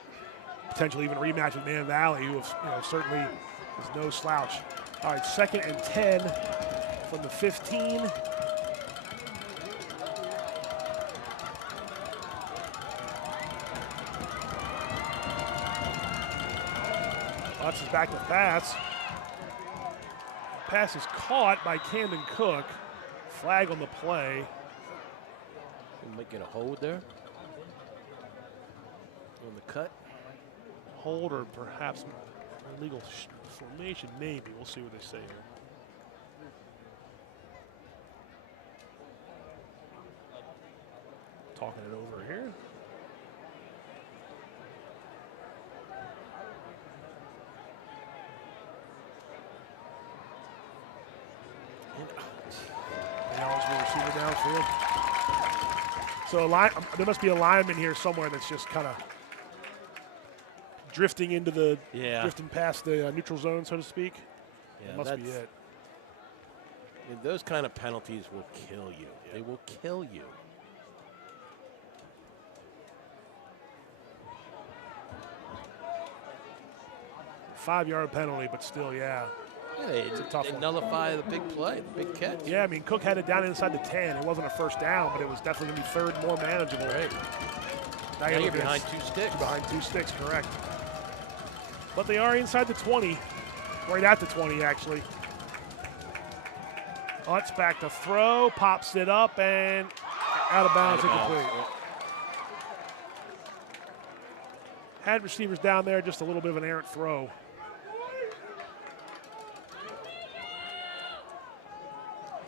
Potentially even a rematch with Man Valley, who certainly is no slouch. All right, 2nd and 10 from the 15. Lutz is back to pass. Pass is caught by Camden Cook. Flag on the play. We might get a hold there on the cut. Hold or perhaps illegal formation, maybe. We'll see what they say here. Talking it over here. Receiver downfield. So there must be a lineman here somewhere that's just kind of drifting into the, drifting past the neutral zone, so to speak. Yeah, that must be it. I mean, those kind of penalties will kill you. They will kill you. Five-yard penalty, but still, yeah. Yeah, it's a tough one. Nullify the big play, the big catch. Yeah, I mean, Cook had it down inside the 10. It wasn't a first down, but it was definitely going to be third, more manageable. Right. Now you're behind 2 sticks. Behind 2 sticks, correct. But they are inside the 20, right at the 20, actually. Utz back to throw, pops it up, and out of bounds, incomplete. Yeah. Had receivers down there, just a little bit of an errant throw.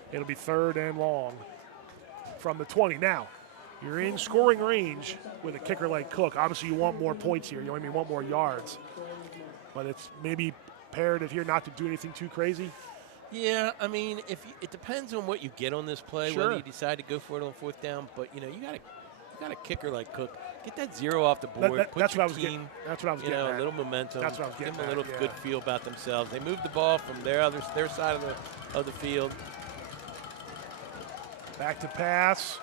It'll be 3rd and long from the 20. Now, you're in scoring range with a kicker like Cook. Obviously, you want more points here. You want more yards. But it's maybe imperative here not to do anything too crazy. Yeah, I mean, it depends on what you get on this play, sure. whether you decide to go for it on 4th down. But, you You got a kicker like Cook. Get that 0 off the board. That's Put what your team, that's what I was getting a at. little momentum. That's what I was getting Give them a little at, good feel about themselves. They moved the ball from their side of the field. Back to pass.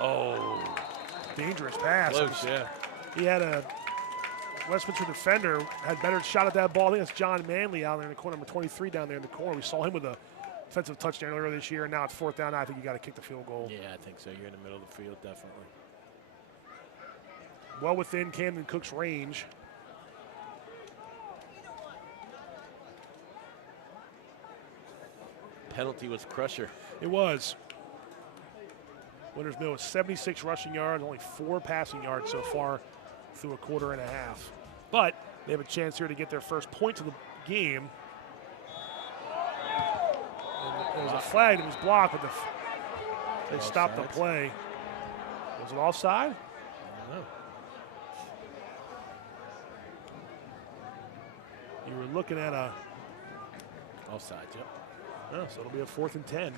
Oh, dangerous pass. Close, yeah. He had a Westminster defender had better shot at that ball. I think it's John Manley out there in the corner, number 23 down there in the corner. We saw him with a defensive touchdown earlier this year, and now it's 4th down. I think you got to kick the field goal. Yeah, I think so. You're in the middle of the field, definitely. Well within Camden Cook's range. Penalty was Crusher. It was. Winters Mill with 76 rushing yards, only 4 passing yards so far through a quarter and a half. But they have a chance here to get their first point of the game. And there was a flag that was blocked, but they stopped the play. Was it offside? I don't know. You were looking at a Offside, yep. Oh, so it'll be a 4th and 10.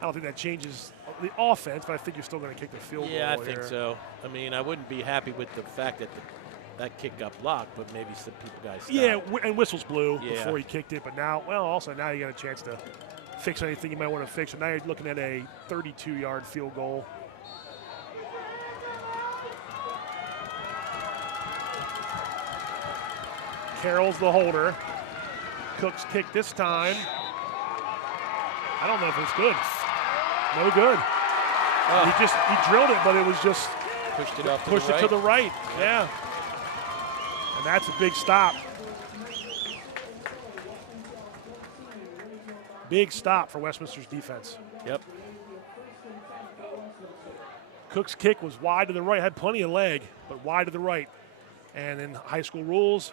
I don't think that changes the offense, but I think you're still going to kick the field goal. Yeah, I think so. I mean, I wouldn't be happy with the fact that that kick got blocked, but maybe some guys stopped. Yeah, and whistles blew before he kicked it, but now you got a chance to fix anything you might want to fix. So now you're looking at a 32-yard field goal. Carroll's the holder. Cook's kick this time. I don't know if it's good. No good. He drilled it, but it was just pushed it off to the right. Yeah. And that's a big stop. Big stop for Westminster's defense. Yep. Cook's kick was wide to the right, had plenty of leg, but wide to the right. And in high school rules,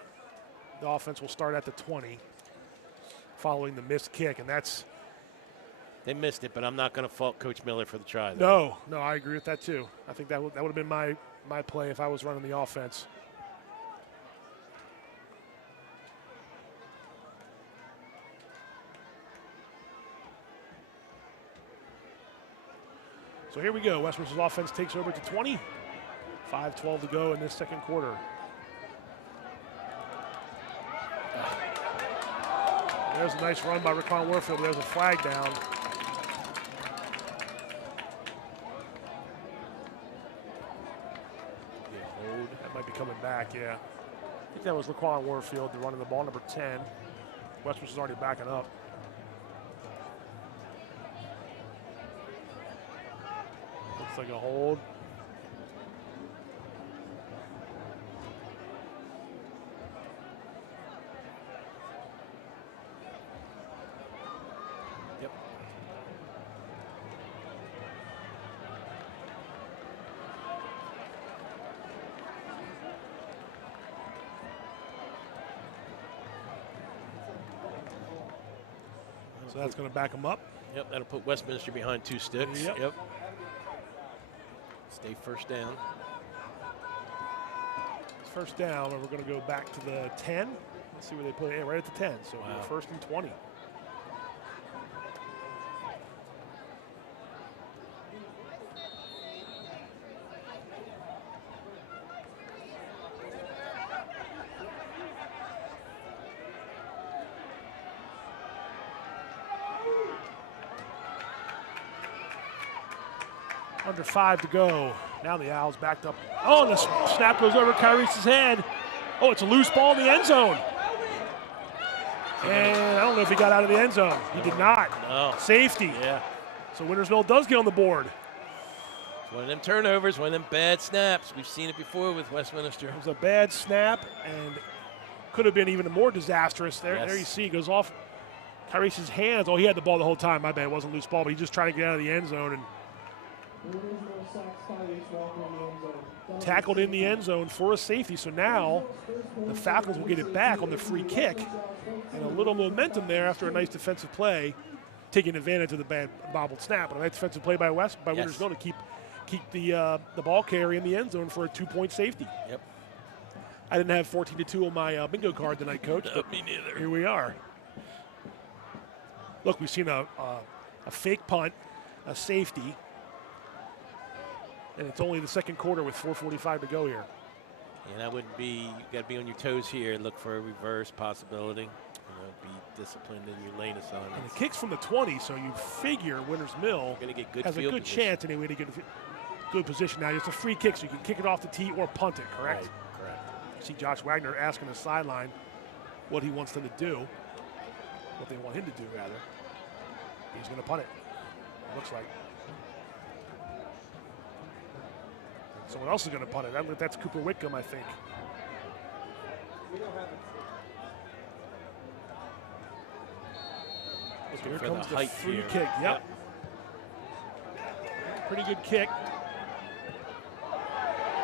the offense will start at the 20 following the missed kick, and that's... They missed it, but I'm not going to fault Coach Miller for the try. Though. No, I agree with that too. I think that would have been my play if I was running the offense. So here we go. Westminster's offense takes over to 20. 5:12 to go in this second quarter. There's a nice run by Raquan Warfield. There's a flag down. That might be coming back, yeah. I think that was Raquan Warfield, the running the ball, number 10. Westminster's already backing up. Looks like a hold. Yep. So that's going to back them up. Yep, that'll put Westminster behind 2 sticks. Yep. Stay first down. It's first down, and we're going to go back to the 10. Let's see where they put it. Yeah, right at the 10. So we're 1st and 20. Under 5 to go. Now the Owls backed up. Oh, and the snap goes over Kyrese's head. Oh, it's a loose ball in the end zone. And I don't know if he got out of the end zone. He did not. No. Safety. Yeah. So Wintersville does get on the board. It's one of them turnovers, one of them bad snaps. We've seen it before with Westminster. It was a bad snap and could have been even more disastrous. There, Yes. there you see, it goes off Kyrese's hands. Oh, he had the ball the whole time. My bad, it wasn't a loose ball, but he just tried to get out of the end zone and tackled in the end zone for a safety. So now the Falcons will get it back on the free kick. And a little momentum there after a nice defensive play, taking advantage of the bad bobbled snap. But a nice defensive play by Wintersville to keep the ball carrier in the end zone for a 2-point safety. Yep. I didn't have 14-2 on my bingo card tonight, Coach. But me neither. Here we are. Look, we've seen a fake punt a safety. And it's only the second quarter with 4:45 to go here. And that wouldn't be, you got to be on your toes here. Look for a reverse possibility. Be disciplined in your lane assignments. And the kick's from the 20, so you figure Winters Mill has a good chance anyway to get a good position. Now, it's a free kick, so you can kick it off the tee or punt it, correct? Right, correct. You see Josh Wagner asking the sideline what he wants them to do, what they want him to do, rather. He's going to punt it, it looks like. Someone else is going to punt it. That's Cooper Whitcomb, I think. Here comes the free kick. Yep. Pretty good kick.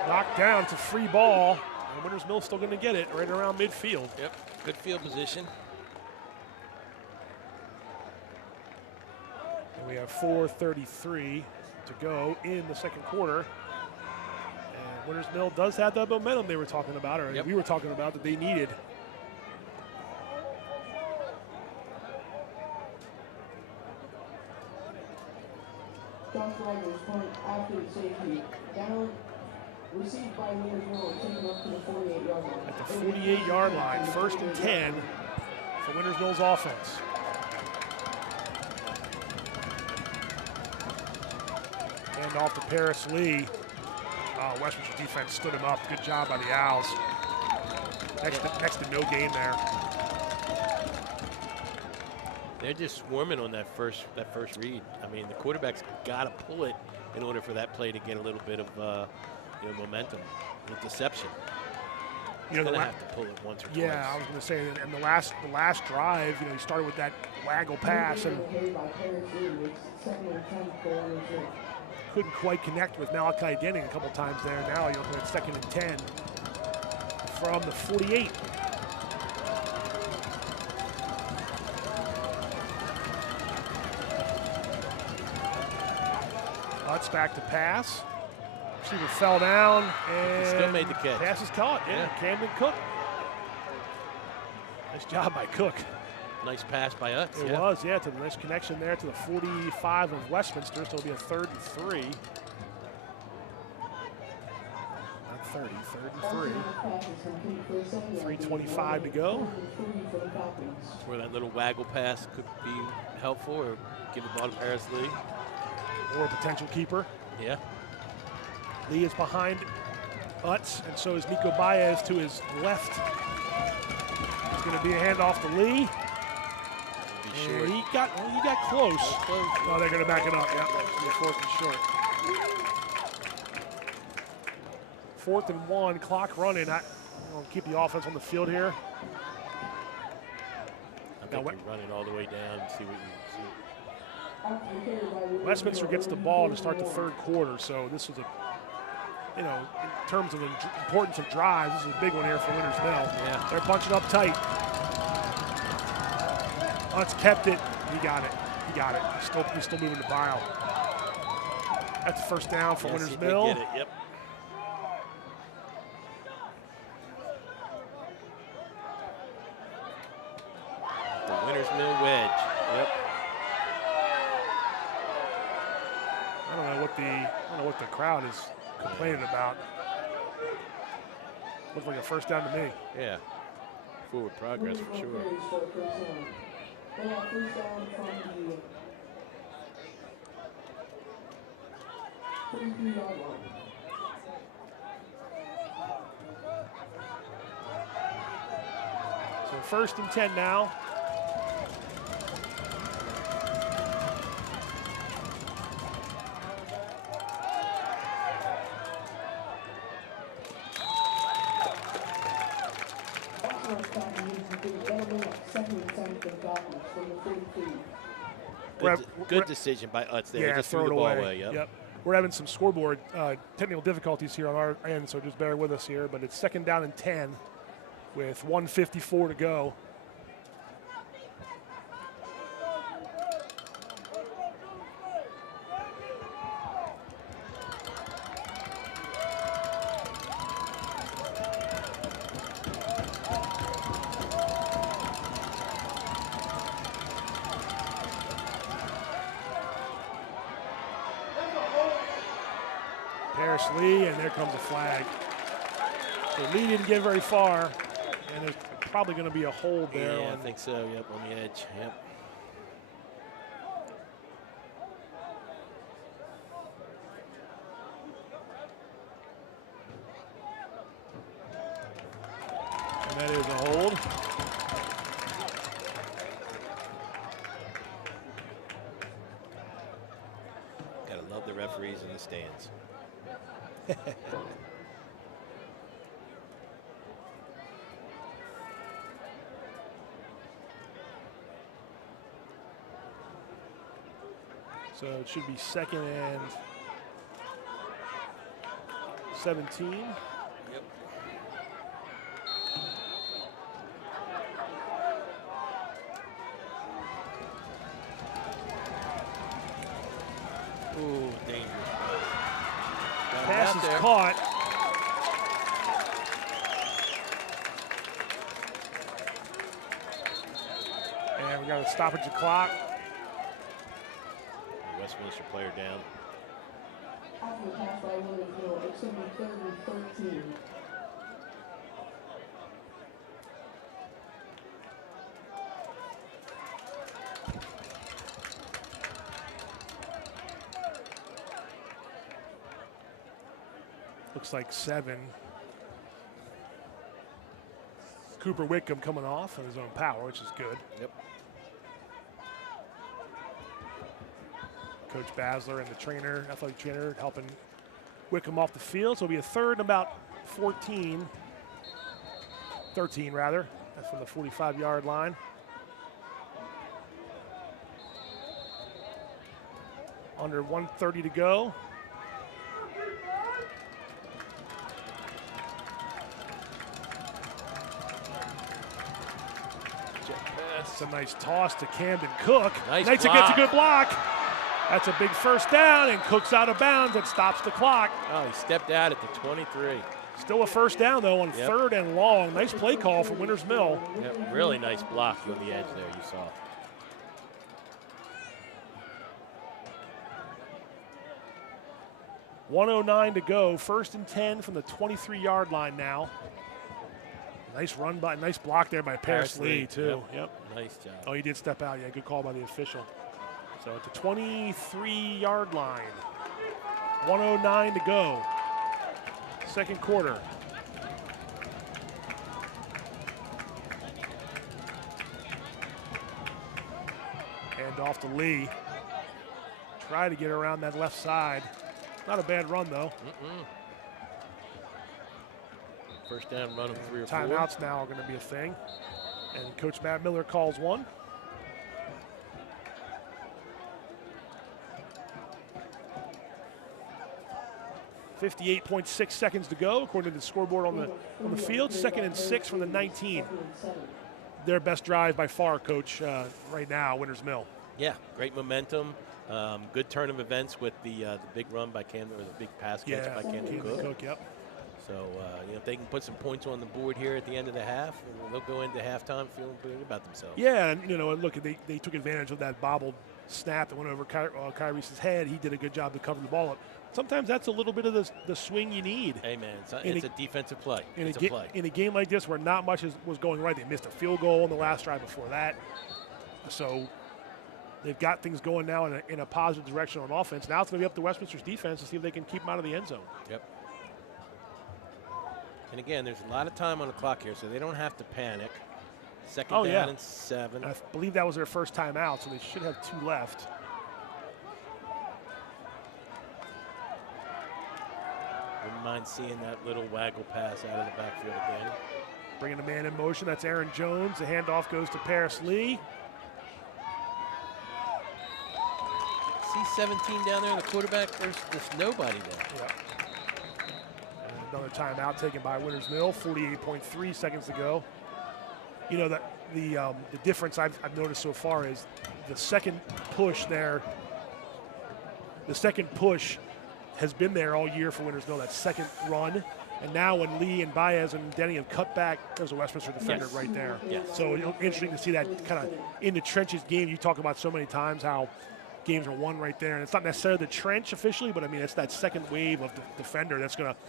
Knocked down. It's a free ball. And Winters Mill's still going to get it right around midfield. Yep. Good field position. And we have 4:33 to go in the second quarter. And Winters Mill does have that momentum they were talking about, or we were talking about, that they needed. Josh Wagner's punt after the safety. Down, received by Winters Mill, taken up to the 48-yard line. At the 48-yard line, 1st and 10 for Winters Mill's offense. Hand off to Paris Lee. Westminster defense stood him up. Good job by the Owls. Next to no gain there. They're just swarming on that first read. I mean, the quarterback's got to pull it in order for that play to get a little bit of momentum with deception. He's going to have to pull it once or twice. Yeah, I was going to say, and the last drive, he started with that waggle pass and couldn't quite connect with Malachi Denning a couple times there. Now you're looking at 2nd and 10 from the 48. Lutz back to pass. Receiver fell down and he still made the catch. Pass is caught. Yeah, Camden Cook. Nice job by Cook. Nice pass by Utz. It was, to the nice connection there to the 45 of Westminster. So it'll be a 3rd and 3. Not 30, 3rd and 3. 3:25 to go. That's where that little waggle pass could be helpful, or give the ball to Paris Lee. Or a potential keeper. Yeah. Lee is behind Utz, and so is Nico Baez to his left. It's going to be a handoff to Lee. And he got close. Oh, they're going to back it up. Yeah, 4th and short. 4th and 1, clock running. I'll keep the offense on the field here. I think you run it all the way down and see what you see. Westminster gets the ball to start the 3rd quarter, so this was in terms of the importance of drives, this is a big one here for Winters Mill. Yeah. They're bunching up tight. Utz kept it. He got it. He's still moving the pile. That's the 1st down for Winters Mill. Get it. Yep. The Winters Mill wedge. Yep. I don't know what the crowd is complaining about. Looks like a 1st down to me. Yeah. Forward progress for sure. So 1st and 10 now. Good decision by Utz there. Yeah, just throw threw it the ball away. away. Yep. We're having some scoreboard technical difficulties here on our end, so just bear with us here. But it's 2nd down and 10 with 1:54 to go. Paris Lee, and there comes a flag. So Lee didn't get very far, and there's probably going to be a hold there. Yeah, I think so. Yep, on the edge. Yep. And that is a hold. Gotta love the referees in the stands. So it should be 2nd and 17. Yep. Ooh, danger. Pass is caught. And we got a stoppage of clock. Westminster player down. After the pass by Wintersville, it's going to be 3rd and 13. Looks like 7. Cooper Whitcomb coming off on his own power, which is good. Yep. Coach Basler and the trainer, athletic trainer, helping Whitcomb off the field. So it'll be a 3rd and about 13 rather. That's from the 45-yard line. Under 1:30 to go. It's a nice toss to Camden Cook. Nice Knightson block. gets a good block. That's a big first down, and Cook's out of bounds. That stops the clock. Oh, he stepped out at the 23. Still a first down, though, on Yep. 3rd and long. Nice play call for Winters Mill. Yep, really nice block on the edge there, you saw. .109 to go. 1st and 10 from the 23-yard line now. Nice run by, nice block there by Paris Lee, too. Yep. Nice job. Oh, he did step out. Yeah, good call by the official. So at the 23-yard line, 109 to go. 2nd quarter. Hand off to Lee. Try to get around that left side. Not a bad run, though. First down, run of 3 or 4. Timeouts now are going to be a thing. And Coach Matt Miller calls one. .58 seconds to go, according to the scoreboard on the field. 2nd and 6 from the 19. Their best drive by far, Coach, right now, Winters Mill. Yeah, great momentum. Good turn of events with the big run by Camden, or the big pass catch by Camden Cook. Yep. So, if they can put some points on the board here at the end of the half, they'll go into halftime feeling good about themselves. Yeah, and look, they took advantage of that bobbled snap that went over Kyrese's head. He did a good job to cover the ball up. Sometimes that's a little bit of the swing you need. Hey, man, it's a defensive play. It's a play. In a game like this where not much was going right, they missed a field goal in the last drive before that. So they've got things going now in a positive direction on offense. Now it's going to be up to Westminster's defense to see if they can keep them out of the end zone. Yep. And again, there's a lot of time on the clock here, so they don't have to panic. 2nd down and 7. I believe that was their first time out, so they should have 2 left. Wouldn't mind seeing that little waggle pass out of the backfield again. Bringing a man in motion, that's Aaron Jones. The handoff goes to Paris Lee. See 17 down there, the quarterback, there's nobody there. Yep. And another timeout taken by Winters Mill, 48.3 seconds to go. The difference I've noticed so far is the second push there. The second push has been there all year for Winters Mill, that second run. And now when Lee and Baez and Denny have cut back, there's a Westminster defender right there. Yes. So interesting to see that kind of in the trenches game you talk about so many times, how games are won right there. And it's not necessarily the trench officially, but I mean, it's that second wave of the defender that's going to,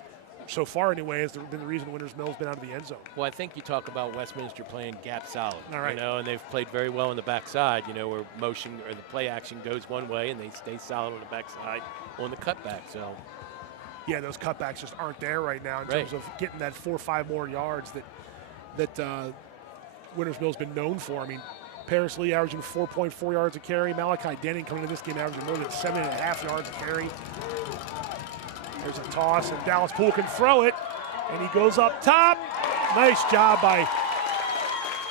so far anyway, has been the reason Winters Mill's been out of the end zone. Well, I think you talk about Westminster playing gap solid. All right. You know, and they've played very well on the backside, you know, where motion or the play action goes one way and they stay solid on the backside on the cutback. So, yeah, those cutbacks just aren't there right now in terms of getting that 4 or 5 more yards that Winters Mill's been known for. I mean, Paris Lee averaging 4.4 yards a carry. Malachi Denning coming into this game averaging more than 7.5 yards a carry. There's a toss, and Dallas Poole can throw it, and he goes up top. Nice job by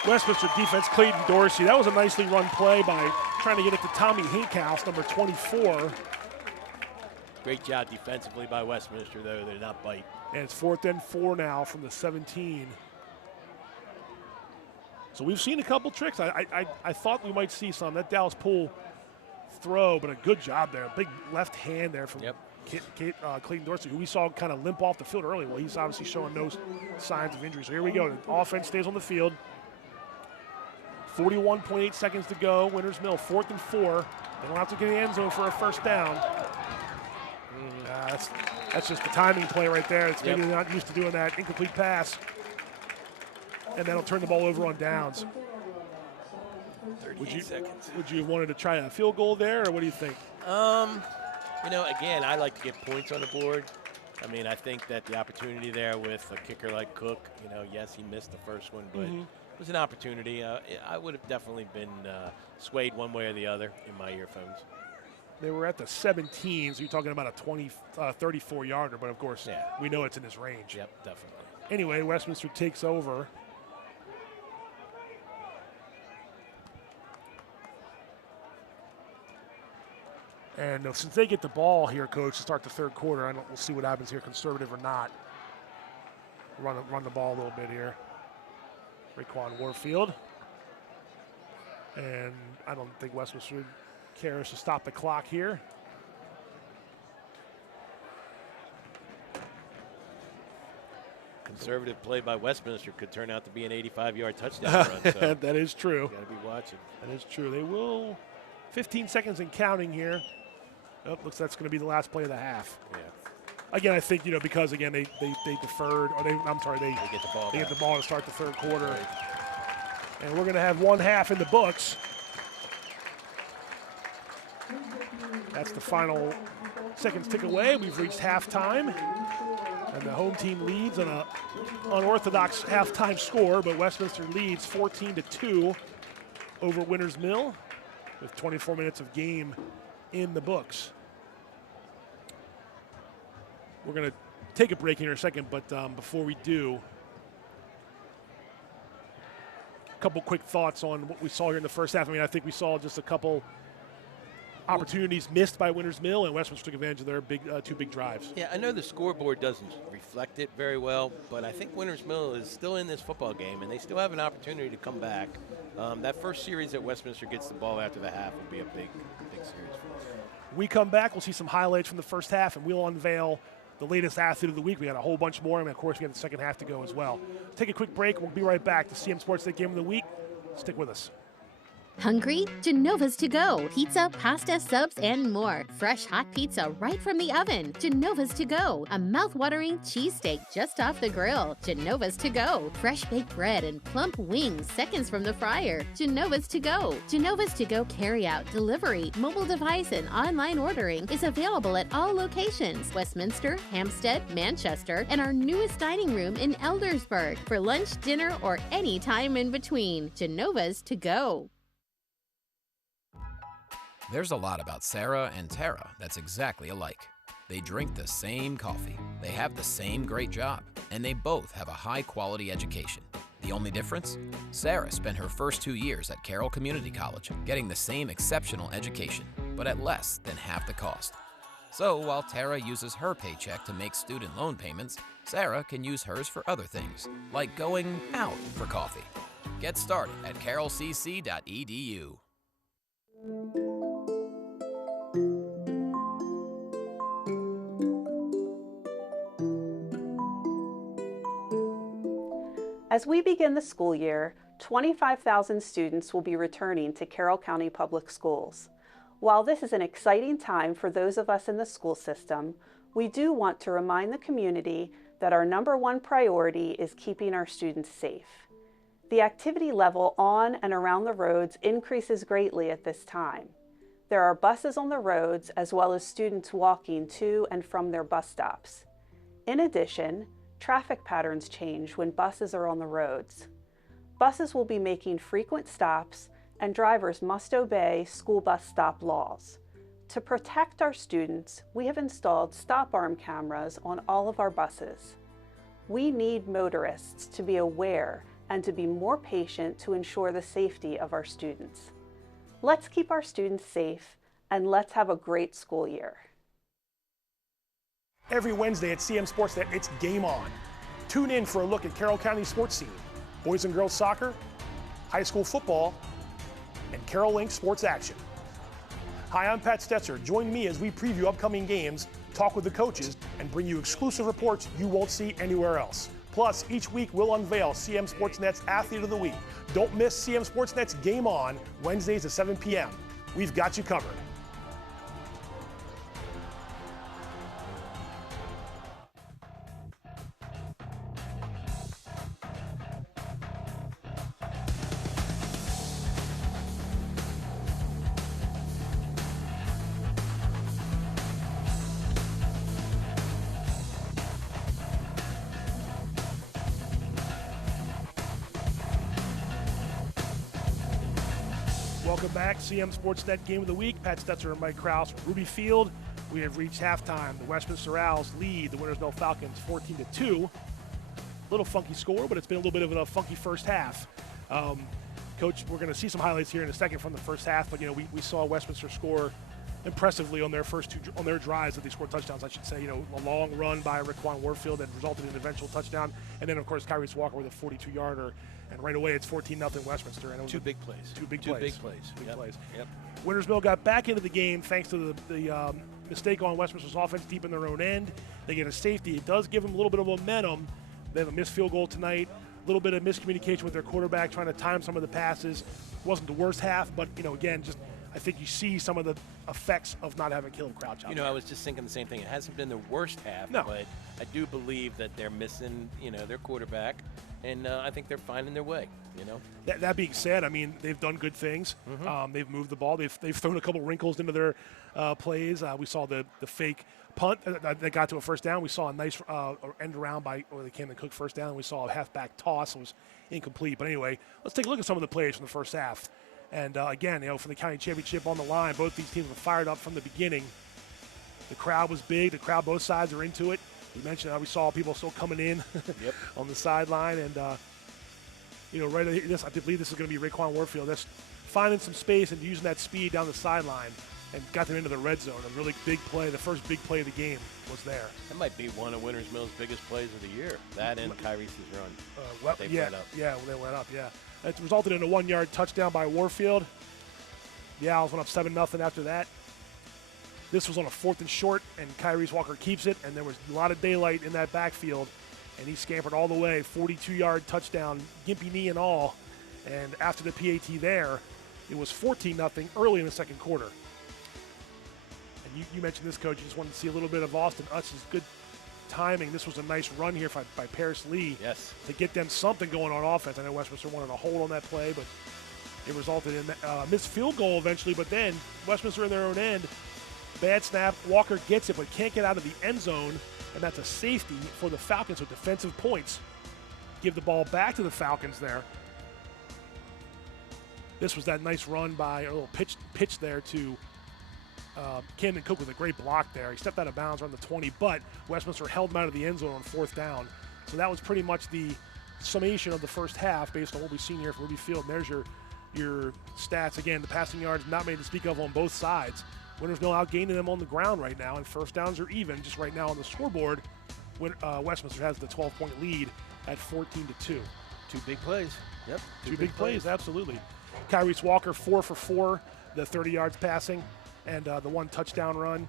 Westminster defense, Clayton Dorsey. That was a nicely run play by trying to get it to Tommy Hinkhouse, number 24. Great job defensively by Westminster, though. They did not bite. And it's 4th and 4 now from the 17. So we've seen a couple tricks. I thought we might see some. That Dallas Poole throw, but a good job there. A big left hand there from Clayton Dorsey, who we saw kind of limp off the field early. Well, he's obviously showing no signs of injury. So here we go. The offense stays on the field. 41.8 seconds to go. Winters Mill, 4th and 4. They don't have to get in the end zone for a first down. That's just the timing play right there. It's maybe they're not used to doing that incomplete pass. And that'll turn the ball over on downs. 38 seconds. Would you have wanted to try a field goal there, or what do you think? You know, again, I like to get points on the board. I mean, I think that the opportunity there with a kicker like Cook, you know, yes, he missed the first one, but it was an opportunity. I would have definitely been swayed one way or the other in my earphones. They were at the 17, so you're talking about a 34-yarder, but of course, we know it's in his range. Yep, definitely. Anyway, Westminster takes over. And since they get the ball here, Coach, to start the third quarter, we'll see what happens here, conservative or not. Run the ball a little bit here. Raekwon Warfield. And I don't think Westminster cares to stop the clock here. Conservative play by Westminster could turn out to be an 85-yard touchdown run. So that is true. You got to be watching. That is true. They will. 15 seconds and counting here. Oh, looks like that's going to be the last play of the half. Yeah. Again, I think, because, again, they deferred. Or they get the ball. They get the ball to start the third quarter. Right. And we're going to have one half in the books. That's the final seconds tick away. We've reached halftime. And the home team leads on an unorthodox halftime score, but Westminster leads 14-2 over Winters Mill with 24 minutes of game in the books. We're going to take a break here in a second, but before we do, a couple quick thoughts on what we saw here in the first half. I mean, I think we saw just a couple opportunities missed by Winters Mill, and Westminster took advantage of their two big drives. Yeah, I know the scoreboard doesn't reflect it very well, but I think Winters Mill is still in this football game, and they still have an opportunity to come back. That first series that Westminster gets the ball after the half would be a big series for us. We come back, we'll see some highlights from the first half, and we'll unveil the latest athlete of the week. We got a whole bunch more, and of course we got the second half to go as well. Take a quick break. We'll be right back to CMSportsNet Game of the Week. Stick with us. Hungry? Genova's to go. Pizza, pasta, subs, and more. Fresh hot pizza right from the oven. Genova's to go. A mouth-watering cheesesteak just off the grill. Genova's to go. Fresh baked bread and plump wings seconds from the fryer. Genova's to go. Genova's to go carry-out, delivery, mobile device, and online ordering is available at all locations. Westminster, Hampstead, Manchester, and our newest dining room in Eldersburg. For lunch, dinner, or any time in between. Genova's to go. There's a lot about Sarah and Tara that's exactly alike. They drink the same coffee, they have the same great job, and they both have a high-quality education. The only difference? Sarah spent her first 2 years at Carroll Community College, getting the same exceptional education, but at less than half the cost. So while Tara uses her paycheck to make student loan payments, Sarah can use hers for other things, like going out for coffee. Get started at carrollcc.edu. As we begin the school year, 25,000 students will be returning to Carroll County Public Schools. While this is an exciting time for those of us in the school system, we do want to remind the community that our #1 priority is keeping our students safe. The activity level on and around the roads increases greatly at this time. There are buses on the roads as well as students walking to and from their bus stops. In addition, traffic patterns change when buses are on the roads. Buses will be making frequent stops and drivers must obey school bus stop laws. To protect our students, we have installed stop arm cameras on all of our buses. We need motorists to be aware and to be more patient to ensure the safety of our students. Let's keep our students safe and let's have a great school year. Every Wednesday at CMSportsNet, it's Game On. Tune in for a look at Carroll County sports scene, boys and girls soccer, high school football, and Carroll Link sports action. Hi, I'm Pat Stoetzer. Join me as we preview upcoming games, talk with the coaches, and bring you exclusive reports you won't see anywhere else. Plus, each week we'll unveil CMSportsNet's Athlete of the Week. Don't miss CMSportsNet's Game On, Wednesdays at 7 p.m. We've got you covered. Welcome back, CMSportsNet Game of the Week. Pat Stoetzer and Mike Kraus from Ruby Field. We have reached halftime. The Westminster Owls lead the Wintersville Falcons 14-2. Little funky score, but it's been a little bit of a funky first half. Coach, we're going to see some highlights here in a second from the first half, but we saw Westminster score impressively on their first on their drives that they scored touchdowns, I should say. A long run by Raquan Warfield that resulted in an eventual touchdown, and then of course Kyrese Walker with a 42-yarder, and right away it's 14-0 Westminster. And it was Two big plays. Big plays. Yep. Wintersville got back into the game thanks to the mistake on Westminster's offense deep in their own end. They get a safety. It does give them a little bit of momentum. They have a missed field goal tonight. A little bit of miscommunication with their quarterback trying to time some of the passes. Wasn't the worst half, but again, just I think you see some of the effects of not having Caleb Crouch out there. I was just thinking the same thing. It hasn't been the worst half, No. but I do believe that they're missing, their quarterback, and I think they're finding their way, That being said, they've done good things. They've moved the ball. They've thrown a couple wrinkles into their plays. We saw the fake punt that got to a first down. We saw a nice end around by the Camden Cook first down. We saw a halfback toss that was incomplete. But anyway, let's take a look at some of the plays from the first half. And again, for the county championship on the line, both these teams were fired up from the beginning. The crowd was big. The crowd, both sides are into it. You mentioned how we saw people still coming in on the sideline. And, right this, I believe this is going to be Raquan Warfield. That's finding some space and using that speed down the sideline and got them into the red zone. A really big play. The first big play of the game was there. That might be one of Wintersville's biggest plays of the year. That and Kyrese's run. They went up. Yeah, they went up, yeah. It resulted in a 1-yard touchdown by Warfield. The Owls went up 7-0 after that. This was on a 4th and short, and Kyrese Walker keeps it, and there was a lot of daylight in that backfield, and he scampered all the way, 42-yard touchdown, gimpy knee and all. And after the PAT there, it was 14-0 early in the second quarter. And you mentioned this, Coach. You just wanted to see a little bit of Austin Utz's good timing. This was a nice run here by Paris Lee to get them something going on offense. I know Westminster wanted a hold on that play, but it resulted in a missed field goal eventually. But then Westminster in their own end, bad snap. Walker gets it, but can't get out of the end zone, and that's a safety for the Falcons with defensive points. Give the ball back to the Falcons there. This was that nice run by a little pitch there to Camden Cook with a great block there. He stepped out of bounds around the 20, but Westminster held him out of the end zone on 4th down. So that was pretty much the summation of the first half based on what we've seen here from Ruby Field. And there's your stats. Again, the passing yards not made to speak of on both sides. Wintersville outgaining them on the ground right now, and first downs are even. Just right now on the scoreboard, Westminster has the 12-point lead at 14-2. Two big plays. Yep. Two big plays, absolutely. Kyrese Walker, 4 for 4, the 30 yards passing, and the 1 touchdown run.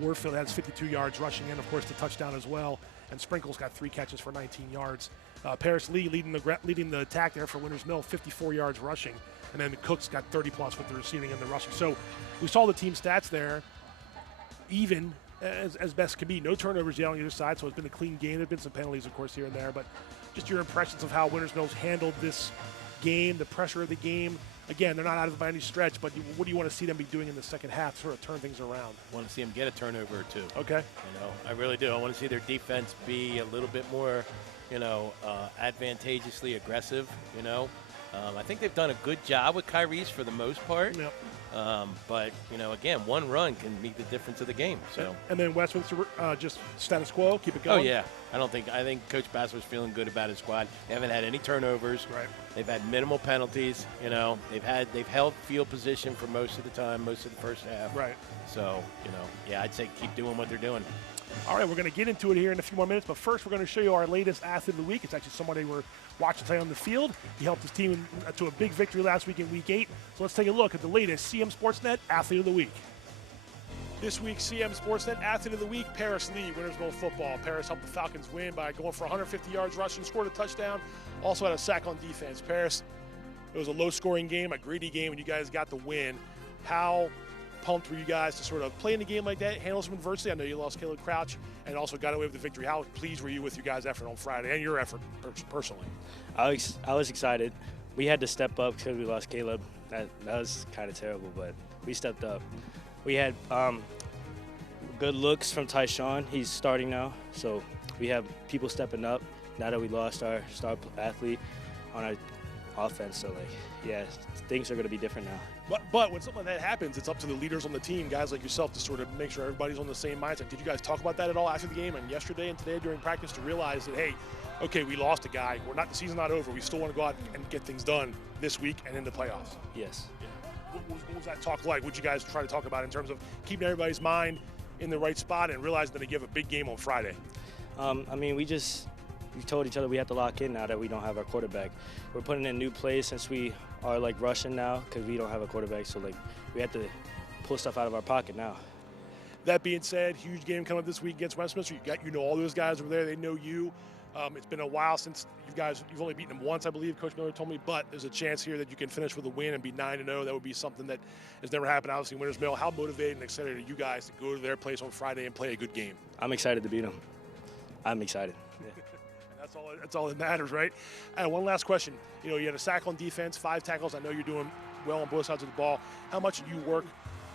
Warfield has 52 yards rushing in, of course, the touchdown as well. And Sprinkle's got 3 catches for 19 yards. Paris Lee leading the attack there for Winters Mill, 54 yards rushing. And then Cook's got 30-plus with the receiving and the rushing. So we saw the team stats there, even as best can be. No turnovers yet on either side, so it's been a clean game. There have been some penalties, of course, here and there. But just your impressions of how Winters Mill's handled this game, the pressure of the game. Again, they're not out of it by any stretch, but what do you want to see them be doing in the second half to sort of turn things around? I want to see them get a turnover or two. Okay. You know, I really do. I want to see their defense be a little bit more, advantageously aggressive, I think they've done a good job with Kyrie's for the most part. Yep. But, again, one run can make the difference of the game. So. And then Westminster just status quo, keep it going? Oh, yeah. I think Coach Bass was feeling good about his squad. They haven't had any turnovers. Right. They've had minimal penalties. They've held field position for most of the time, most of the first half. Right. So, I'd say keep doing what they're doing. All right, we're going to get into it here in a few more minutes, but first we're going to show you our latest athlete of the week. It's actually somebody we're watching today on the field. He helped his team to a big victory last week in Week 8. So let's take a look at the latest CMSportsNet Athlete of the Week. This week's CMSportsNet Athlete of the Week, Paris Lee, Winters Mill football. Paris helped the Falcons win by going for 150 yards rushing, scored a touchdown, also had a sack on defense. Paris, it was a low-scoring game, a greedy game, and you guys got the win. How pumped were you guys to sort of play in a game like that, handle some adversity? I know you lost Caleb Crouch and also got away with the victory. How pleased were you with your guys' effort on Friday and your effort personally? I was excited. We had to step up because we lost Caleb. That was kind of terrible, but we stepped up. We had good looks from Tyshawn. He's starting now, so we have people stepping up now that we lost our star athlete on our offense. So, things are going to be different now. But when something like that happens, it's up to the leaders on the team, guys like yourself, to sort of make sure everybody's on the same mindset. Did you guys talk about that at all after the game and yesterday and today during practice to realize that, hey, okay, we lost a guy. The season's not over. We still want to go out and get things done this week and in the playoffs? Yes. Yeah. What was that talk like? What did you guys try to talk about in terms of keeping everybody's mind in the right spot and realizing that you have a big game on Friday? We told each other we have to lock in now that we don't have our quarterback. We're putting in new plays since we are rushing now because we don't have a quarterback. So we have to pull stuff out of our pocket now. That being said, huge game coming up this week against Westminster. You know all those guys over there. They know you. It's been a while since you've only beaten them once, I believe. Coach Miller told me, but there's a chance here that you can finish with a win and be 9-0. That would be something that has never happened, obviously, in Winters Mill. How motivated and excited are you guys to go to their place on Friday and play a good game? I'm excited to beat them. I'm excited. Yeah. That's all that matters, right? And one last question. You had a sack on defense, 5 tackles. I know you're doing well on both sides of the ball. How much do you work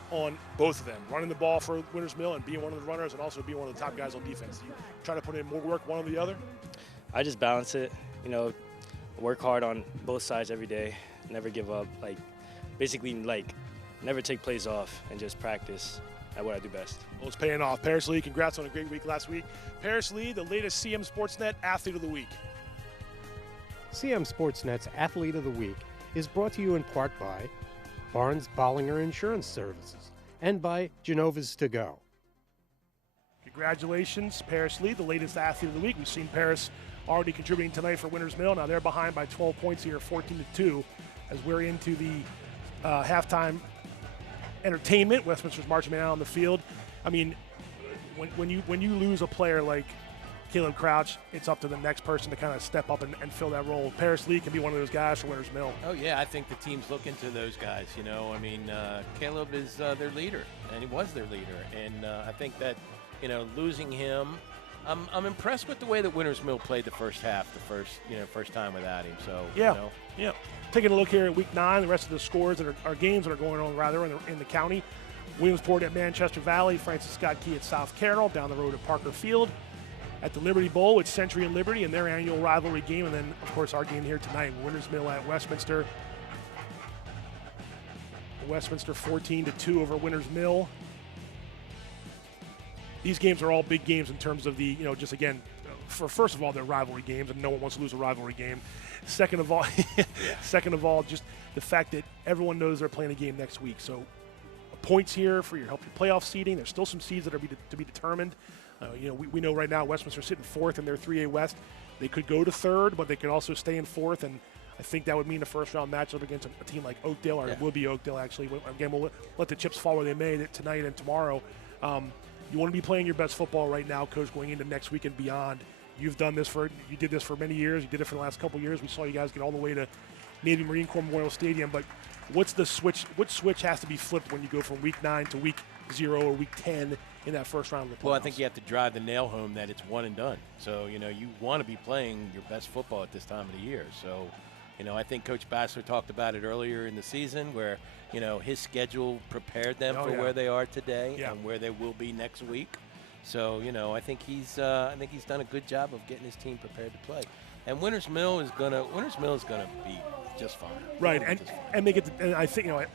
on both of them, running the ball for Winters Mill and being one of the runners and also being one of the top guys on defense? Do you try to put in more work one or the other? I just balance it, work hard on both sides every day, never give up, never take plays off and just practice at what I do best. Well, it's paying off. Paris Lee, congrats on a great week last week. Paris Lee, the latest CMSportsNet Athlete of the Week. CMSportsNet's Athlete of the Week is brought to you in part by Barnes Bollinger Insurance Services and by Genova's To Go. Congratulations, Paris Lee, the latest Athlete of the Week. We've seen Paris already contributing tonight for Winters Mill. Now they're behind by 12 points here, 14-2, as we're into the halftime entertainment. Westminster's marching man out on the field. I mean, when you lose a player like Caleb Crouch, it's up to the next person to kind of step up and fill that role. Paris Lee can be one of those guys for Winters Mill. Oh, yeah, I think the team's looking to those guys, Caleb is their leader, and he was their leader. And I think that, losing him, I'm impressed with the way that Winters Mill played the first half, first time without him. So, Yeah. Taking a look here at Week 9, the rest of the scores that are games that are going on in the county. Williamsport at Manchester Valley, Francis Scott Key at South Carroll, down the road at Parker Field. At the Liberty Bowl, it's Century and Liberty in their annual rivalry game, and then, of course, our game here tonight, Winters Mill at Westminster. Westminster 14-2 over Winters Mill. These games are all big games in terms of the, just again, first of all, they're rivalry games, and no one wants to lose a rivalry game. Second of all, just the fact that everyone knows they're playing a game next week. So points here for your playoff seeding. There's still some seeds that are to be determined. We know right now Westminster's sitting 4th in their 3A West. They could go to 3rd, but they could also stay in 4th, and I think that would mean a first-round matchup against a team like Oakdale, or it will be Oakdale, actually. Again, we'll let the chips fall where they may tonight and tomorrow. You want to be playing your best football right now, Coach, going into next week and beyond. You did this for many years. You did it for the last couple of years. We saw you guys get all the way to Navy Marine Corps Memorial Stadium. But what's the switch? What switch has to be flipped when you go from week 9 to week 0 or week 10 in that first round of the playoffs? Well, I think you have to drive the nail home that it's one and done. So, you want to be playing your best football at this time of the year. So, I think Coach Bassler talked about it earlier in the season where, his schedule prepared them for where they are today and where they will be next week. So, I think he's done a good job of getting his team prepared to play. And Winters Mill is gonna be just fine. Right, and they get. And I think I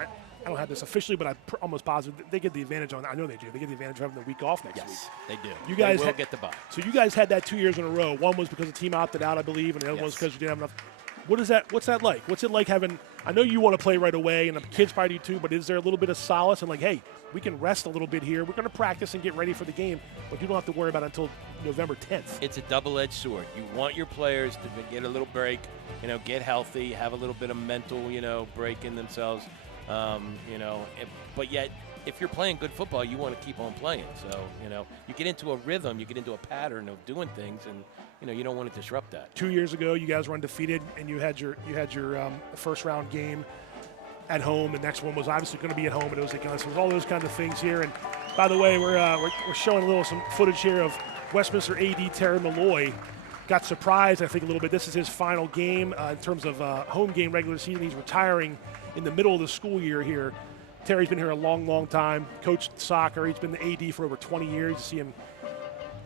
don't have this officially, but I'm almost positive they get the advantage on. I know they do. They get the advantage of having the week off next week. Yes, they do. You guys will get the bye. So you guys had that 2 years in a row. One was because the team opted out, I believe, and the other one was because you didn't have enough. What's that like? What's it like having? I know you want to play right away, and the kids probably do too. But is there a little bit of solace and like, hey, we can rest a little bit here. We're going to practice and get ready for the game, but you don't have to worry about it until November 10th. It's a double-edged sword. You want your players to get a little break, get healthy, have a little bit of mental, break in themselves, but yet if you're playing good football, you want to keep on playing. So, you get into a rhythm, you get into a pattern of doing things, and you don't want to disrupt that. 2 years ago, you guys were undefeated, and you had your first round game at home. The next one was obviously going to be at home, and it was against. So all those kind of things here. And by the way, we're showing some footage here of Westminster AD Terry Malloy. Got surprised, I think, a little bit. This is his final game in terms of home game regular season. He's retiring in the middle of the school year here. Terry's been here a long, long time. Coached soccer. He's been the AD for over 20 years. You see him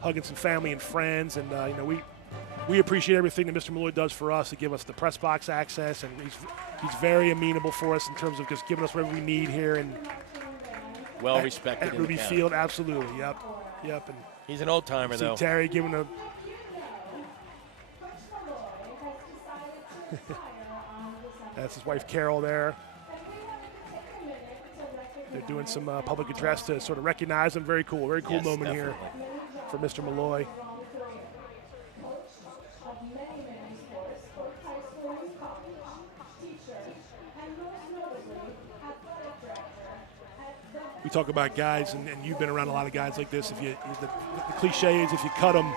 hugging some family and friends, and we appreciate everything that Mr. Malloy does for us to give us the press box access, and he's very amenable for us in terms of just giving us whatever we need here. And well respected at Ruby Field, absolutely. Yep. And he's an old timer, though. Terry giving a. That's his wife Carroll there. They're doing some public address to sort of recognize him. Very cool moment definitely. Here for Mr. Malloy. We talk about guys, and you've been around a lot of guys like this. The cliche is if you cut them,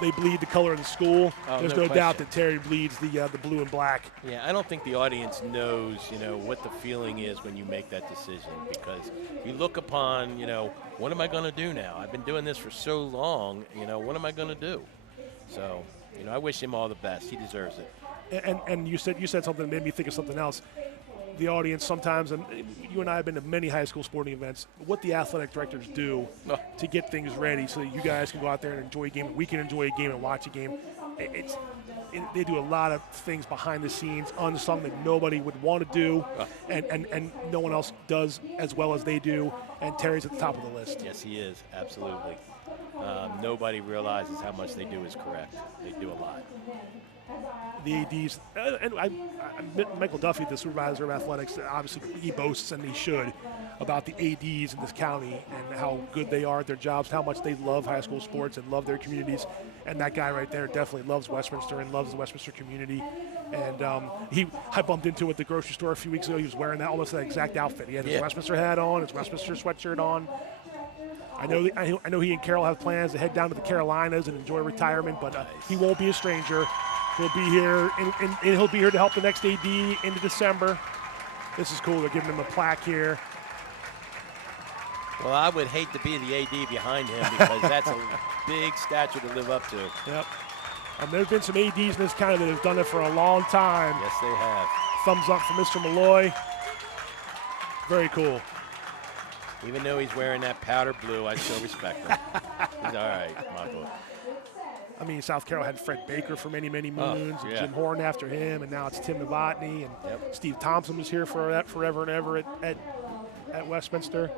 they bleed the color of the school. There's no doubt that Terry bleeds the blue and black. Yeah, I don't think the audience knows, what the feeling is when you make that decision, because you look upon, what am I going to do now? I've been doing this for so long, what am I going to do? So, I wish him all the best. He deserves it. And you said something that made me think of something else. The audience sometimes, and you and I have been to many high school sporting events, what the athletic directors do to get things ready so that you guys can go out there and enjoy a game, we can enjoy a game and watch a game. They do a lot of things behind the scenes, unsung, that nobody would want to do, and no one else does as well as they do, and Terry's at the top of the list. Yes, he is, absolutely. Nobody realizes how much they do is correct. They do a lot. The ADs, and Michael Duffy, the supervisor of athletics, obviously he boasts, and he should, about the ADs in this county and how good they are at their jobs, how much they love high school sports and love their communities. And that guy right there definitely loves Westminster and loves the Westminster community. And I bumped into him at the grocery store a few weeks ago. He was wearing almost that exact outfit. He had his Westminster hat on, his Westminster sweatshirt on. I know he and Carroll have plans to head down to the Carolinas and enjoy retirement, but he won't be a stranger. He'll be here, and he'll be here to help the next AD into December. This is cool. They're giving him a plaque here. Well, I would hate to be the AD behind him because that's a big stature to live up to. Yep. And there have been some ADs in this county that have done it for a long time. Yes, they have. Thumbs up for Mr. Malloy. Very cool. Even though he's wearing that powder blue, I still respect him. He's all right, Michael. I mean, South Carroll had Fred Baker for many, many moons, and Jim Horn after him, and now it's Tim Novotny, and Steve Thompson was here for that forever and ever at Westminster.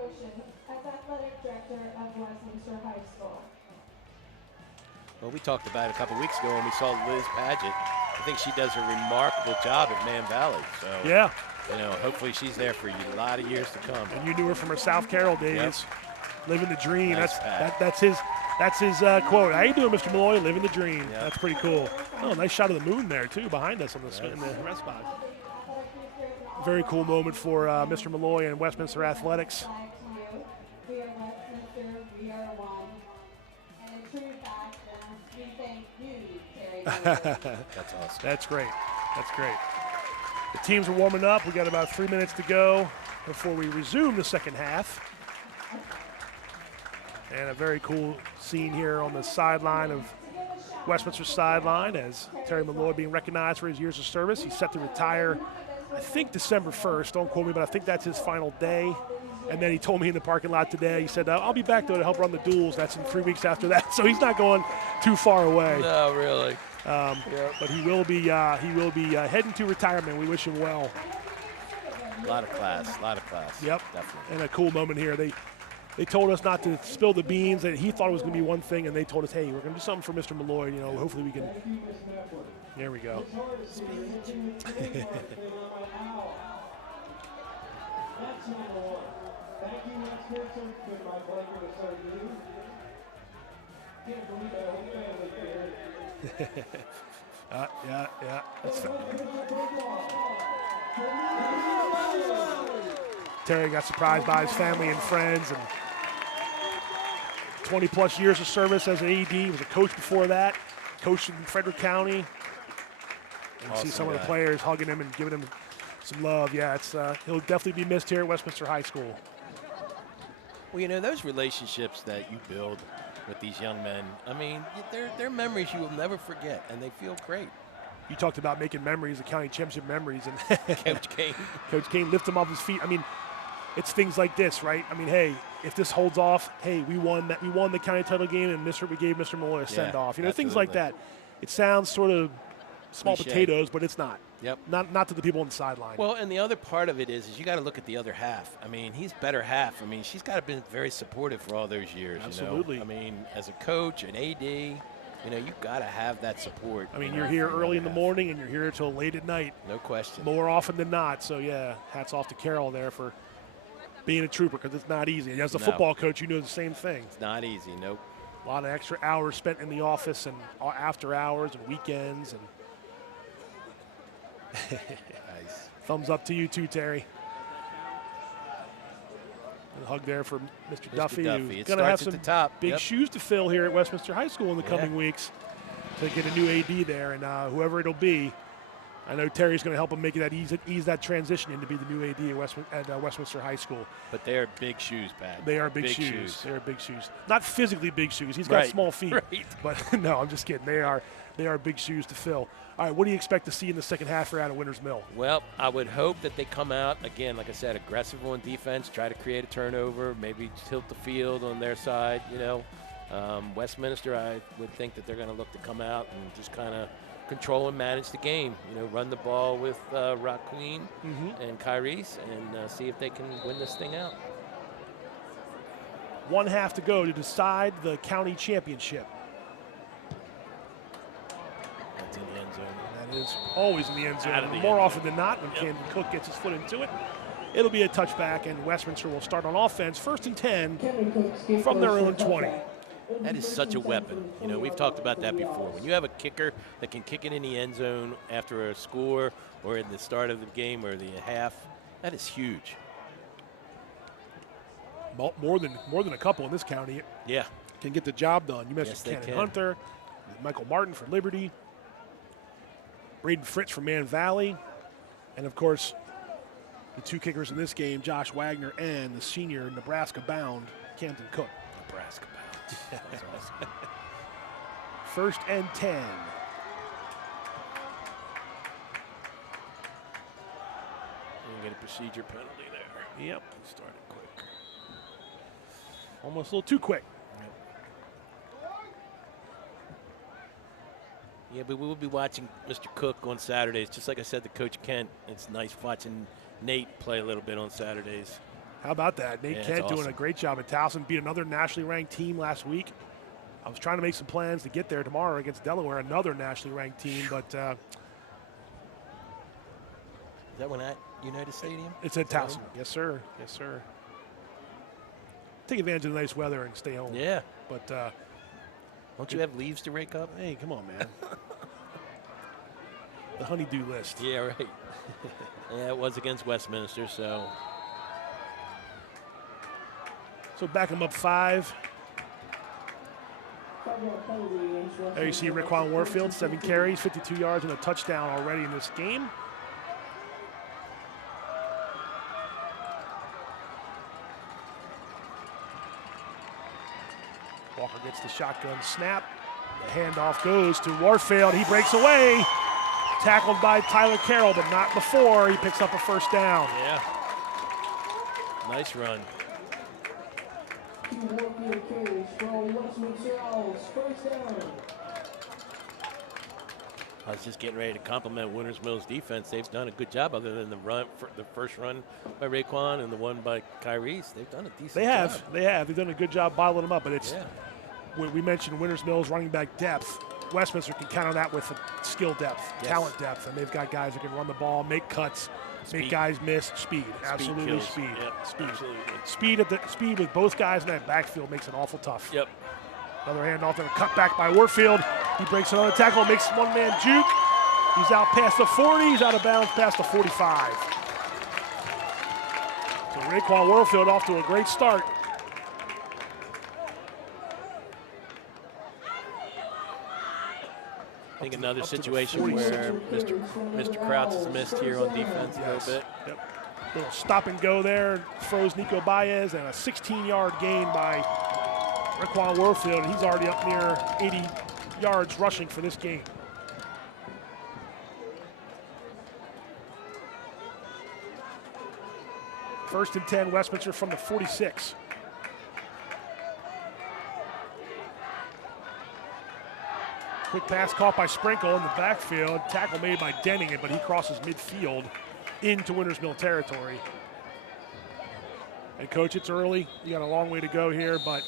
Well, we talked about it a couple weeks ago when we saw Liz Padgett. I think she does a remarkable job at Man Valley. So, yeah. Hopefully she's there for a lot of years to come. And you knew her from her South Carroll days. Yep. Living the dream. Nice That's his quote. How you doing, Mr. Malloy? Living the dream. Yep. That's pretty cool. Oh, nice shot of the moon there, too, behind us in the rest box. Very cool moment for Mr. Malloy and Westminster Athletics. That's awesome. That's great. That's great. The teams are warming up. We got about 3 minutes to go before we resume the second half. And a very cool scene here on the sideline of Westminster sideline as Terry Malloy being recognized for his years of service. He's set to retire, I think, December 1st. Don't quote me, but I think that's his final day. And then he told me in the parking lot today, he said, I'll be back, though, to help run the duels. That's in 3 weeks after that. So he's not going too far away. No, really. But he will be heading to retirement. We wish him well. A lot of class. Yep. Definitely. And a cool moment here. They told us not to spill the beans. That he thought it was going to be one thing, and they told us, hey, we're going to do something for Mr. Malloy. You know, hopefully we can. There we go. Yeah. Terry got surprised by his family and friends, and 20-plus years of service as an AD. Was a coach before that, coached in Frederick County. And Awesome see some of the guy. players hugging him and giving him some love. Yeah, he'll definitely be missed here at Westminster High School. Well, you know, those relationships that you build with these young men, I mean, they're memories you will never forget, and they feel great. You talked about making memories, the county championship memories, and Coach Kane lifted him off his feet. I mean, it's things like this, right? I mean, hey, if this holds off, hey, we won the county title game, and we gave Mr. Malloy a send off. You know, things like that. It sounds sort of small potatoes, but it's not. Yep. Not to the people on the sideline. Well, and the other part of it is you got to look at the other half. I mean, he's better half. I mean, she's got to be very supportive for all those years. Absolutely. You know? I mean, as a coach, an AD, you know, you've got to have that support. I mean, you're here early in the morning and you're here till late at night. No question. More often than not. So, yeah, hats off to Carroll there for being a trooper, because it's not easy. And as a football coach, you know the same thing. It's not easy, nope. A lot of extra hours spent in the office and after hours and weekends. And Nice. Thumbs up to you too, Terry. A hug there for Mr. Duffy, who's going to have some big shoes to fill here at Westminster High School in the coming weeks to get a new AD there, and whoever it'll be, I know Terry's going to help him make that ease that transition in to be the new AD at Westminster High School. But they are big shoes, Pat. They are big shoes. They are big shoes. Not physically big shoes. He's got small feet. Right. But no, I'm just kidding. They are big shoes to fill. All right, what do you expect to see in the second half here out of Winters Mill? Well, I would hope that they come out, again, like I said, aggressive on defense, try to create a turnover, maybe tilt the field on their side, you know. Westminster, I would think that they're going to look to come out and just kind of control and manage the game, you know, run the ball with Rock Queen and Kyrese and see if they can win this thing out. 1 half to go to decide the county championship. That's in the end zone. That is always in the end zone. More often than not, when Camden Cook gets his foot into it, it'll be a touchback, and Westminster will start on offense, 1st and 10 from their own 20. That is such a weapon. You know, we've talked about that before. When you have a kicker that can kick it in the end zone after a score or at the start of the game or the half, that is huge. More than a couple in this county. Yeah. Can get the job done. You mentioned Yes, Cannon Hunter, Michael Martin for Liberty, Braden Fritz from Man Valley, and of course, the two kickers in this game, Josh Wagner and the senior Nebraska-bound Camden Cook. Nebraska-bound. That's awesome. 1st and 10. We get a procedure penalty there. Yep. Started quick. Almost a little too quick. Yeah, but we will be watching Mr. Cook on Saturdays. Just like I said to Coach Kent, it's nice watching Nate play a little bit on Saturdays. How about that? Nate Kent doing a great job at Towson. Beat another nationally ranked team last week. I was trying to make some plans to get there tomorrow against Delaware, another nationally ranked team, but is that one at United Stadium? It's at Towson. Yes, sir. Yes, sir. Take advantage of the nice weather and stay home. Yeah. But don't you have leaves to rake up? Hey, come on, man. The honey-do list. Yeah, right. Yeah, it was against Westminster, so back them up 5. There you see Raquan Warfield, 7 carries, 52 yards, and a touchdown already in this game. Walker gets the shotgun snap. The handoff goes to Warfield. He breaks away. Tackled by Tyler Carroll, but not before. He picks up a first down. Yeah. Nice run. I was just getting ready to compliment Winters Mill's defense. They've done a good job, other than the run, the first run by Raquan and the one by Kyrie's. They've done a decent job. They have. They've done a good job bottling them up, but it's we mentioned Winters Mill's running back depth. Westminster can count on that with skill depth, talent depth, and they've got guys who can run the ball, make cuts, make guys miss. Speed, absolutely speed. Yep. Speed. Absolutely. Speed with both guys in that backfield makes it awful tough. Yep. Another handoff and a cut back by Warfield. He breaks another tackle, makes one-man juke. He's out past the 40. He's out of bounds past the 45. So Raquan Warfield off to a great start. I think another situation where Mr. Kraus has missed here on defense a little bit. Yep. Little stop and go there, froze Nico Baez, and a 16-yard gain by Raquan Warfield. He's already up near 80 yards rushing for this game. First and 10, Westminster from the 46. Quick pass caught by Sprinkle in the backfield. Tackle made by Denning, but he crosses midfield into Winters Mill territory. And coach, it's early. You got a long way to go here, but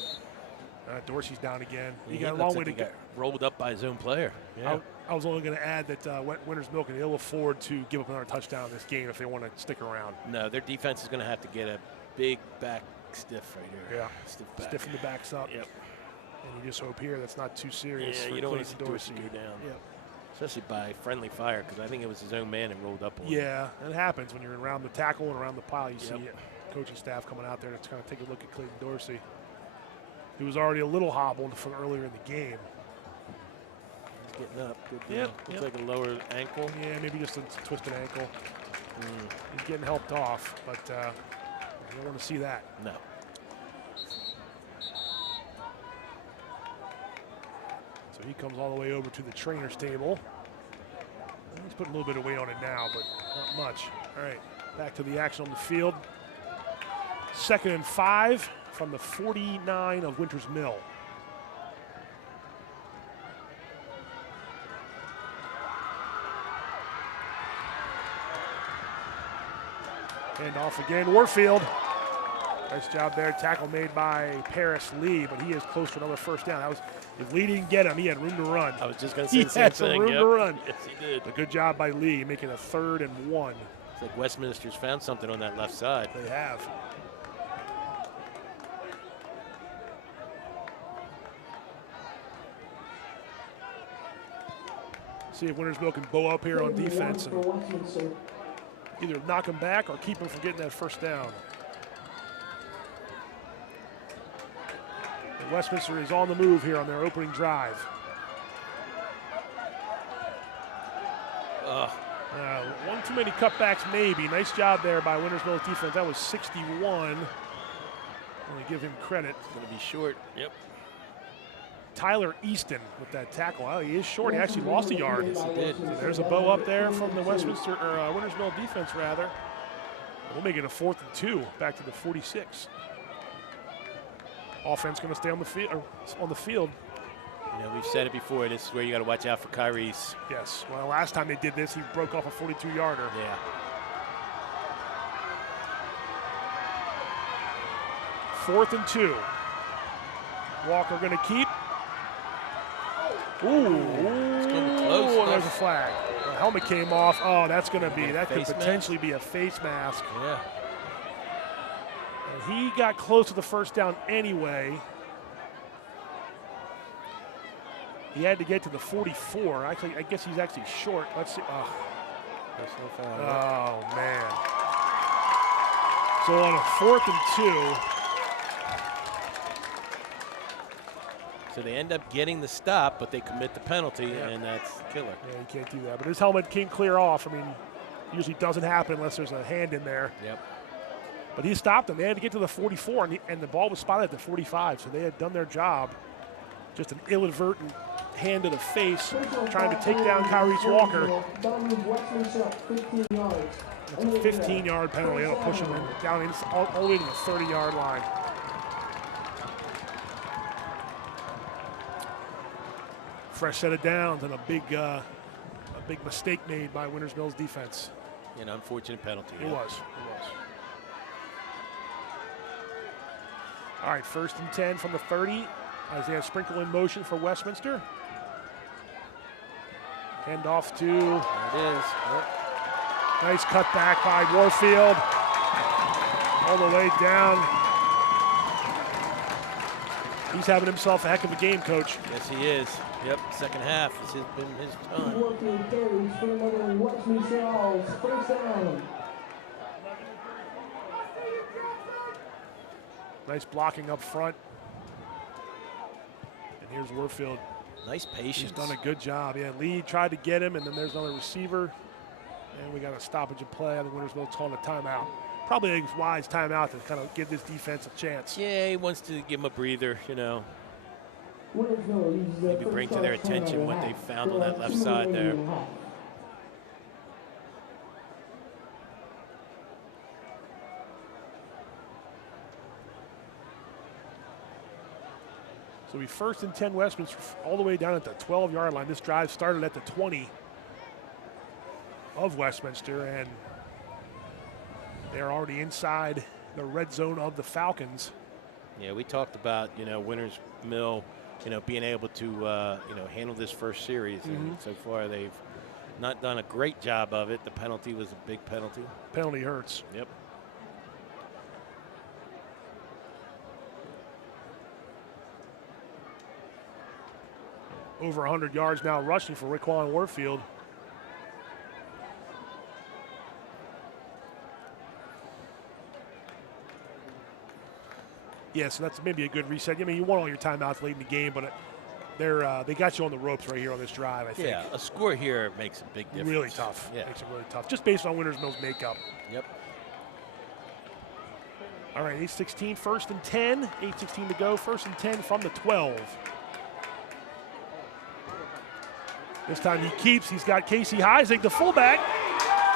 Dorsey's down again. You got a long way to go. Rolled up by his own player. Yeah. I was only going to add that Winters Mill can ill afford to give up another touchdown in this game if they want to stick around. No, their defense is going to have to get a big back stiff right here. Yeah, stiffen the backs up. Yep. And you just hope here that's not too serious. Yeah, you don't want to see Dorsey go down. Yep. Especially by friendly fire, because I think it was his own man that rolled up on him. Yeah, it happens when you're around the tackle and around the pile. You see coaching staff coming out there to kind of take a look at Clayton Dorsey. He was already a little hobbled from earlier in the game. He's getting up. Good. Looks like a lower ankle. Yeah, maybe just a twisted ankle. He's getting helped off, but you don't want to see that. No. So he comes all the way over to the trainer's table. He's putting a little bit of weight on it now, but not much. All right, back to the action on the field. 2nd and 5 from the 49 of Winters Mill. Hand off again, Warfield. Nice job there. Tackle made by Paris Lee, but he is close to another first down. That was, if Lee didn't get him, he had room to run. I was just going to say the same thing. He had some room to run. Yes, he did. A good job by Lee, making a 3rd and 1. It's like Westminster's found something on that left side. They have. See if Winters Mill can bow up here on defense and either knock him back or keep him from getting that first down. And Westminster is on the move here on their opening drive. One too many cutbacks maybe. Nice job there by Winters Mill's defense. That was 61. I'm going to give him credit. It's going to be short. Yep. Tyler Easton with that tackle. Oh, he is short. He actually lost a yard. Yes, he did. So there's a bow up there from the Westminster or Winters Mill defense, rather. We'll make it a 4th and 2, back to the 46. Offense going to stay on the field. You know, we've said it before. This is where you got to watch out for Kyrie's. Yes. Well, last time they did this, he broke off a 42-yarder. Yeah. Fourth and 2. Walker going to keep. Ooh, it's getting close. There's a flag. The helmet came off. Oh, that's going to be, that could potentially be a face mask. Yeah. And he got close to the first down anyway. He had to get to the 44. Actually, I guess he's actually short. Let's see. Oh, man. So on a 4th and 2. So they end up getting the stop, but they commit the penalty, and that's killer. Yeah, you can't do that. But his helmet came clear off. I mean, usually doesn't happen unless there's a hand in there. Yep. But he stopped them. They had to get to the 44, and the ball was spotted at the 45, so they had done their job. Just an inadvertent hand to the face, trying to take down Kyrese Walker. It's a 15-yard penalty. It'll push him down all the way to the 30-yard line. Fresh set of downs and a big mistake made by Winters Mill's defense. An unfortunate penalty. It was. All right, 1st and 10 from the 30. Isaiah Sprinkle in motion for Westminster. Hand off to. There it is. Yep. Nice cutback by Warfield. All the way down. He's having himself a heck of a game, Coach. Yes, he is. Yep, second half. This has been his time. Warfield carries for another Westminster Owls. 1st down. Nice blocking up front. And here's Warfield. Nice patience. He's done a good job. Yeah, Lee tried to get him, and then there's another receiver. And we got a stoppage of play. I think Winters Mill's calling a timeout. Probably a wise timeout to kind of give this defense a chance. Yeah, he wants to give him a breather, Maybe bring to their attention what they found on that left side there. So we 1st and 10 Westminster all the way down at the 12-yard line. This drive started at the 20 of Westminster, and they're already inside the red zone of the Falcons. Yeah, we talked about, Winters Mill, being able to, handle this first series. And so far they've not done a great job of it. The penalty was a big penalty. Penalty hurts. Yep. Over 100 yards now rushing for Raekwon Warfield. Yeah, so that's maybe a good reset. I mean, you want all your timeouts late in the game, but they got you on the ropes right here on this drive, I think. Yeah, a score here makes a big difference. Really tough. Yeah. Makes it really tough, just based on Winters Mill's makeup. Yep. All right, 8:16, 1st and 10. 8:16 to go, 1st and 10 from the 12. This time he's got Casey Heisig, the fullback,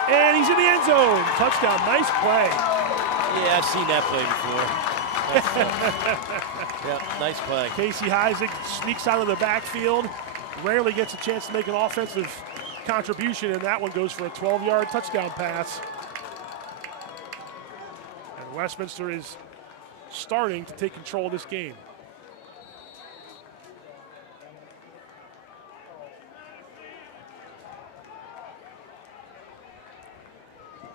and he's in the end zone. Touchdown, nice play. Yeah, I've seen that play before. Yep, nice play. Casey Heisig sneaks out of the backfield, rarely gets a chance to make an offensive contribution, and that one goes for a 12-yard touchdown pass. And Westminster is starting to take control of this game.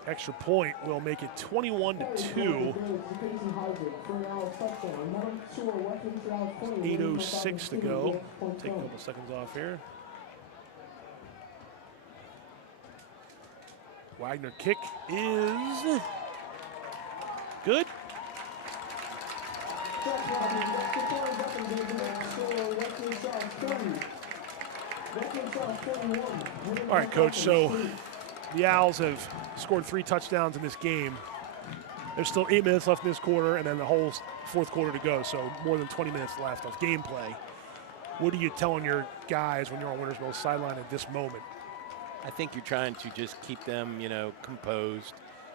Extra point will make it 21-2. 8:06 to go. Take a couple seconds off here. Wagner kick is good. All right, Coach, so the Owls have scored 3 touchdowns in this game. There's still 8 minutes left in this quarter and then the whole 4th quarter to go, so more than 20 minutes left of gameplay. What are you telling your guys when you're on Winters Mill's sideline at this moment? I think you're trying to just keep them, composed.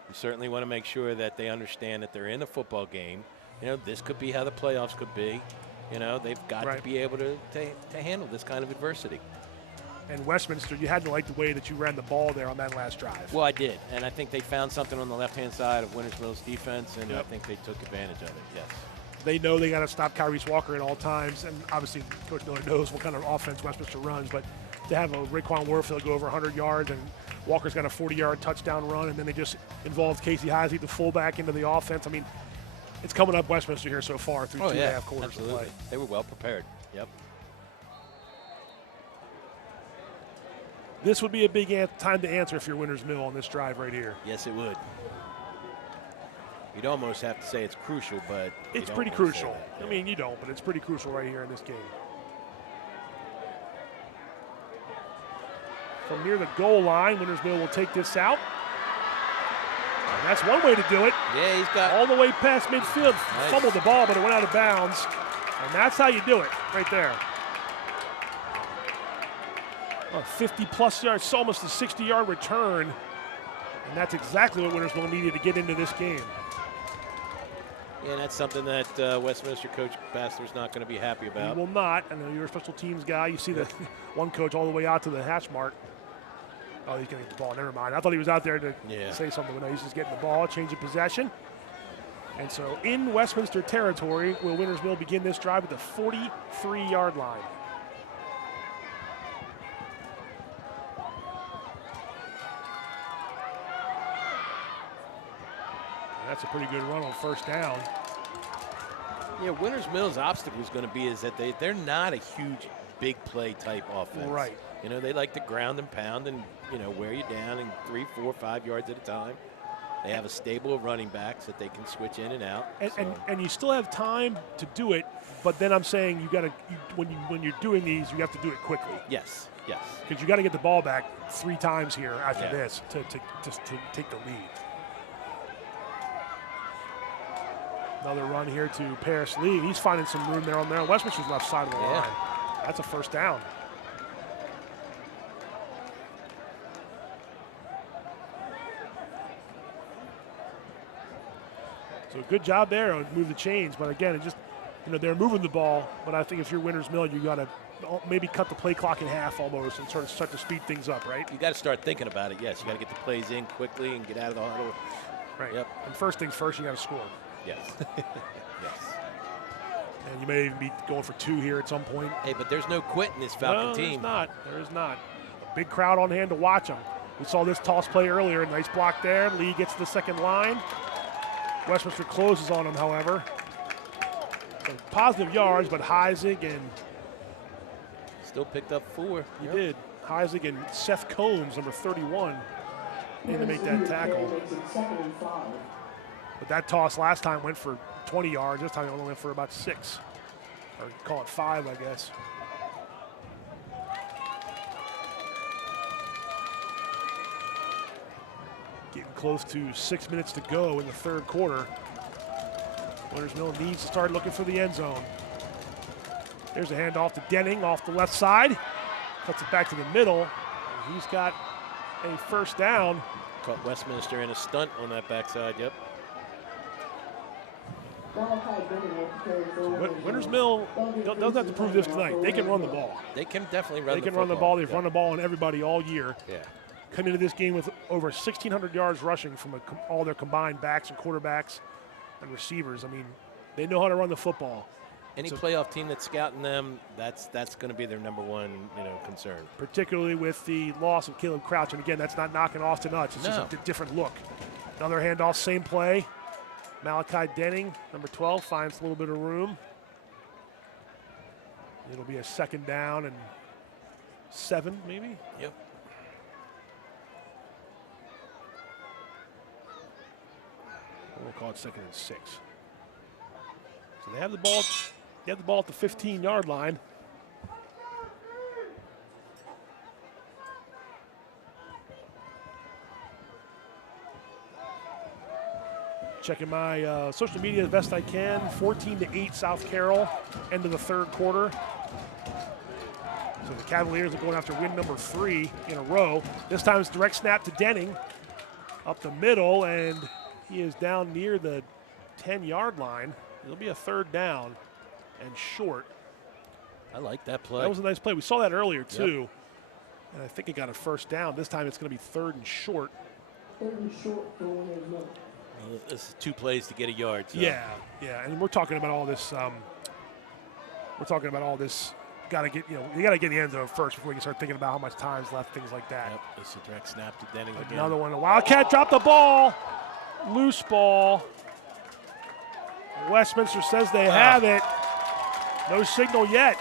You certainly want to make sure that they understand that they're in a football game. This could be how the playoffs could be. They've got to be able to handle this kind of adversity. And Westminster, you had to like the way that you ran the ball there on that last drive. Well, I did, and I think they found something on the left-hand side of Winters Mill's defense, and I think they took advantage of it, yes. They know they got to stop Kyrese Walker at all times, and obviously Coach Miller knows what kind of offense Westminster runs, but to have a Raekwon Warfield go over 100 yards and Walker's got a 40-yard touchdown run, and then they just involved Casey Heisig, the fullback, into the offense. I mean, it's coming up Westminster here so far through 2.5 quarters absolutely. of play. They were well prepared, yep. This would be a big time to answer if you're Winters Mill on this drive right here. Yes, it would. You'd almost have to say it's crucial, but it's pretty crucial. I mean, you don't, but it's pretty crucial right here in this game. from near the goal line. Wintersville will take this out. And that's one way to do it. Yeah, he's got all the way past midfield. Nice. Fumbled the ball, but it went out of bounds. And that's how you do it, right there. 50-plus yards, it's almost a 60-yard return. And that's exactly what Wintersville needed to get into this game. Yeah, that's something that Westminster coach Bassler's not going to be happy about. He will not. I know you're a special teams guy. You see the one coach all the way out to the hash mark. Oh, he's going to get the ball. Never mind. I thought he was out there to say something, but no, he's just getting the ball, change of possession. And so in Westminster territory, will Wintersville begin this drive at the 43-yard line. That's a pretty good run on first down. Yeah, Wintersville's obstacle is going to be is that they're not a huge, big play type offense. Right. You know, they like to ground and pound and, you know, wear you down in 3, 4, 5 yards at a time. They have a stable of running backs that they can switch in and out. And you still have time to do it, but then I'm saying you got to when you're doing these, you have to do it quickly. Yes, yes. Because you got to get the ball back 3 times here after this to take the lead. Another run here to Paris Lee. He's finding some room there on Westminster's left side of the line. That's a first down. So good job there to move the chains. But again, it just, they're moving the ball. But I think if you're Wintersville, you got to maybe cut the play clock in half almost and sort of start to speed things up, right? You got to start thinking about it, yes. You got to get the plays in quickly and get out of the huddle. Right. Yep. And first things first, you got to score. Yes. Yes. And you may even be going for 2 here at some point. Hey, but there's no quit in this Falcon team. There is not. A big crowd on hand to watch them. We saw this toss play earlier. Nice block there. Lee gets to the second line. Westminster closes on him, however. So positive yards, but Heisig and... Still picked up 4. He did. Heisig and Seth Combs, number 31, in to make that tackle. But that toss last time went for 20 yards. This time it only went for about 6. Or call it 5, I guess. Getting close to 6 minutes to go in the third quarter. Wintersville needs to start looking for the end zone. There's a handoff to Denning off the left side. Cuts it back to the middle. And he's got a first down. Caught Westminster in a stunt on that backside, yep. So Wintersville doesn't have to prove this tonight. They can run the ball. They can definitely run the ball. They can run the ball. They've run the ball on everybody all year. Yeah. Come into this game with over 1,600 yards rushing from all their combined backs and quarterbacks and receivers. I mean, they know how to run the football. Any playoff team that's scouting them, that's going to be their number one, concern. Particularly with the loss of Caleb Crouch. And again, that's not knocking off to nuts. It's just a different look. Another handoff, same play. Malachi Denning, number 12, finds a little bit of room. It'll be a second down and 7, maybe? Yep. We'll call it second and 6. So they have the ball. They have the ball at the 15-yard line. Checking my social media as best I can. 14-8 South Carroll, end of the third quarter. So the Cavaliers are going after win number 3 in a row. This time it's direct snap to Denning up the middle, and he is down near the 10-yard line. It'll be a third down and short. I like that play. That was a nice play. We saw that earlier, too. Yep. And I think it got a first down. This time it's going to be third and short. Third and short for Wintersville. This is 2 plays to get a yard. So. Yeah. And we're talking about all this. Got to get, you got to get in the end zone first before you can start thinking about how much time's left, things like that. Yep. This is a direct snap to Denning again. Another one. A Wildcat dropped the ball. Loose ball. Westminster says they have it. No signal yet.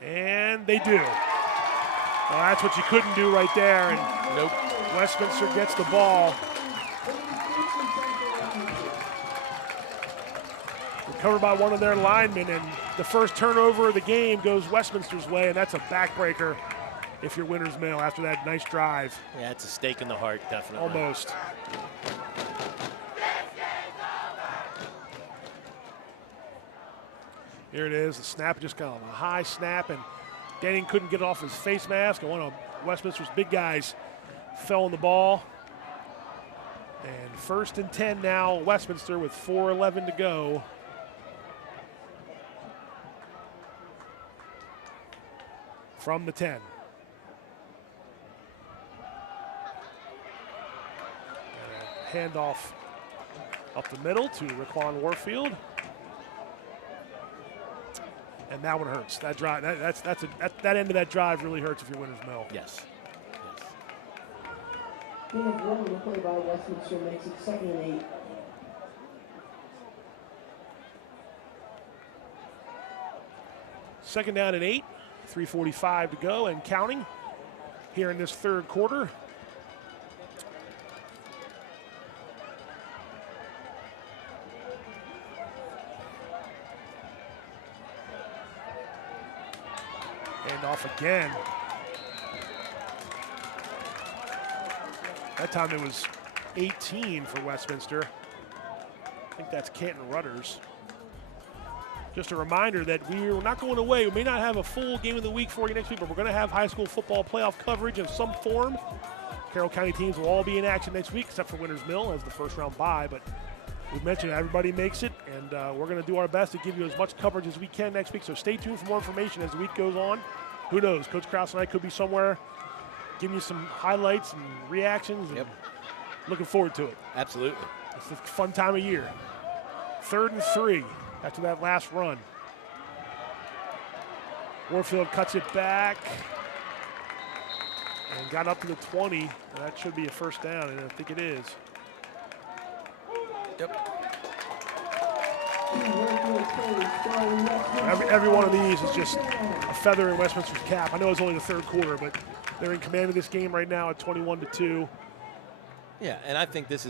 And they do. Well, that's what you couldn't do right there. And nope. Westminster gets the ball. covered by one of their linemen, and the first turnover of the game goes Westminster's way, and that's a backbreaker if you're Winners Mill after that nice drive. Yeah, it's a stake in the heart, definitely. Almost. Here it is, the snap, just kind of a high snap, and Denning couldn't get off his face mask, and one of Westminster's big guys fell on the ball. And 1st and 10 now, Westminster with 4:11 to go. From the 10. And a handoff up the middle to Raquan Warfield. And that one hurts. That drive, that end of that drive really hurts if you're Winners Mill. Yes. Gain of 1 on the play by Westminster makes it 2nd and 8. Second down and 8, 3:45 to go and counting here in this 3rd quarter. And off again. That time it was 18 for Westminster. I think that's Canton Rudders. Just a reminder that we're not going away. We may not have a full game of the week for you next week, but we're going to have high school football playoff coverage of some form. Carroll County teams will all be in action next week, except for Winners Mill as the first round bye. But we mentioned everybody makes it, and we're going to do our best to give you as much coverage as we can next week. So stay tuned for more information as the week goes on. Who knows? Coach Kraus and I could be somewhere giving you some highlights and reactions. And looking forward to it. Absolutely. It's a fun time of year. 3rd and 3 after that last run. Warfield cuts it back and got up to the 20. That should be a first down, and I think it is. Yep. Every one of these is just a feather in Westminster's cap. I know it's only the 3rd quarter, but they're in command of this game right now at 21-2. Yeah, and I think this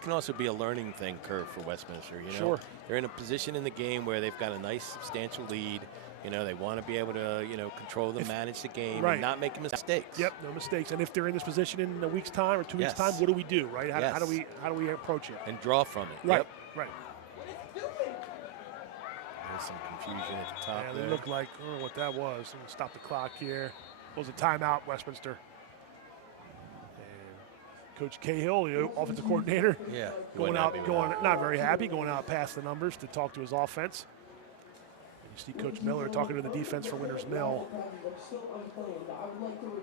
can also be a learning thing curve for Westminster. You know, Sure. They're in a position in the game where they've got a nice substantial lead. You know, they want to be able to, control them, manage the game, and not make mistakes. Yep, no mistakes. And if they're in this position in a week's time or 2 weeks' time, what do we do, right? How do we approach it? And draw from it. Right, Yep. right. There's some confusion at the top Yeah, there. they look like, I don't know what that was. I'm gonna stop the clock here. It was a timeout, Westminster. And Coach Cahill, the offensive coordinator, going not very happy, going out past the numbers to talk to his offense. And you see Coach Miller talking to the defense for Winners Mill.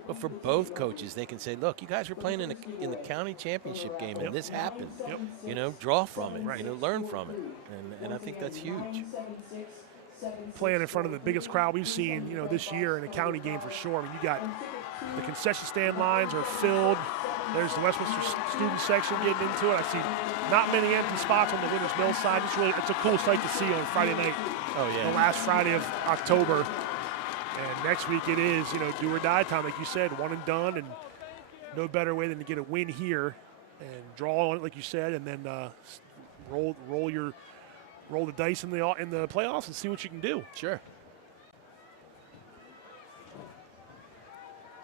But for both coaches, they can say, look, you guys were playing in the county championship game, and this happened. Yep. You know, draw from it. Right. You know, learn from it. And I think that's huge. Playing in front of the biggest crowd we've seen, this year in a county game for sure. I mean, you got the concession stand lines are filled. There's the Westminster student section getting into it. I see not many empty spots on the Winners Mill side. It's a cool sight to see on Friday night. Oh, yeah. The last Friday of October. And next week it is, do or die time, like you said, one and done, and no better way than to get a win here and draw on it, like you said, and then roll the dice in the playoffs and see what you can do. Sure.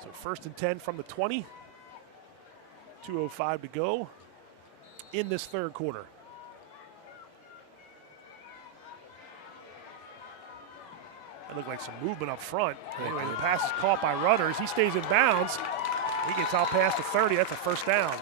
So 1st and 10 from the 20. 2:05 to go in this 3rd quarter. That looked like some movement up front. Anyway, the pass is caught by Rudders. He stays in bounds. He gets out past the 30. That's a first down.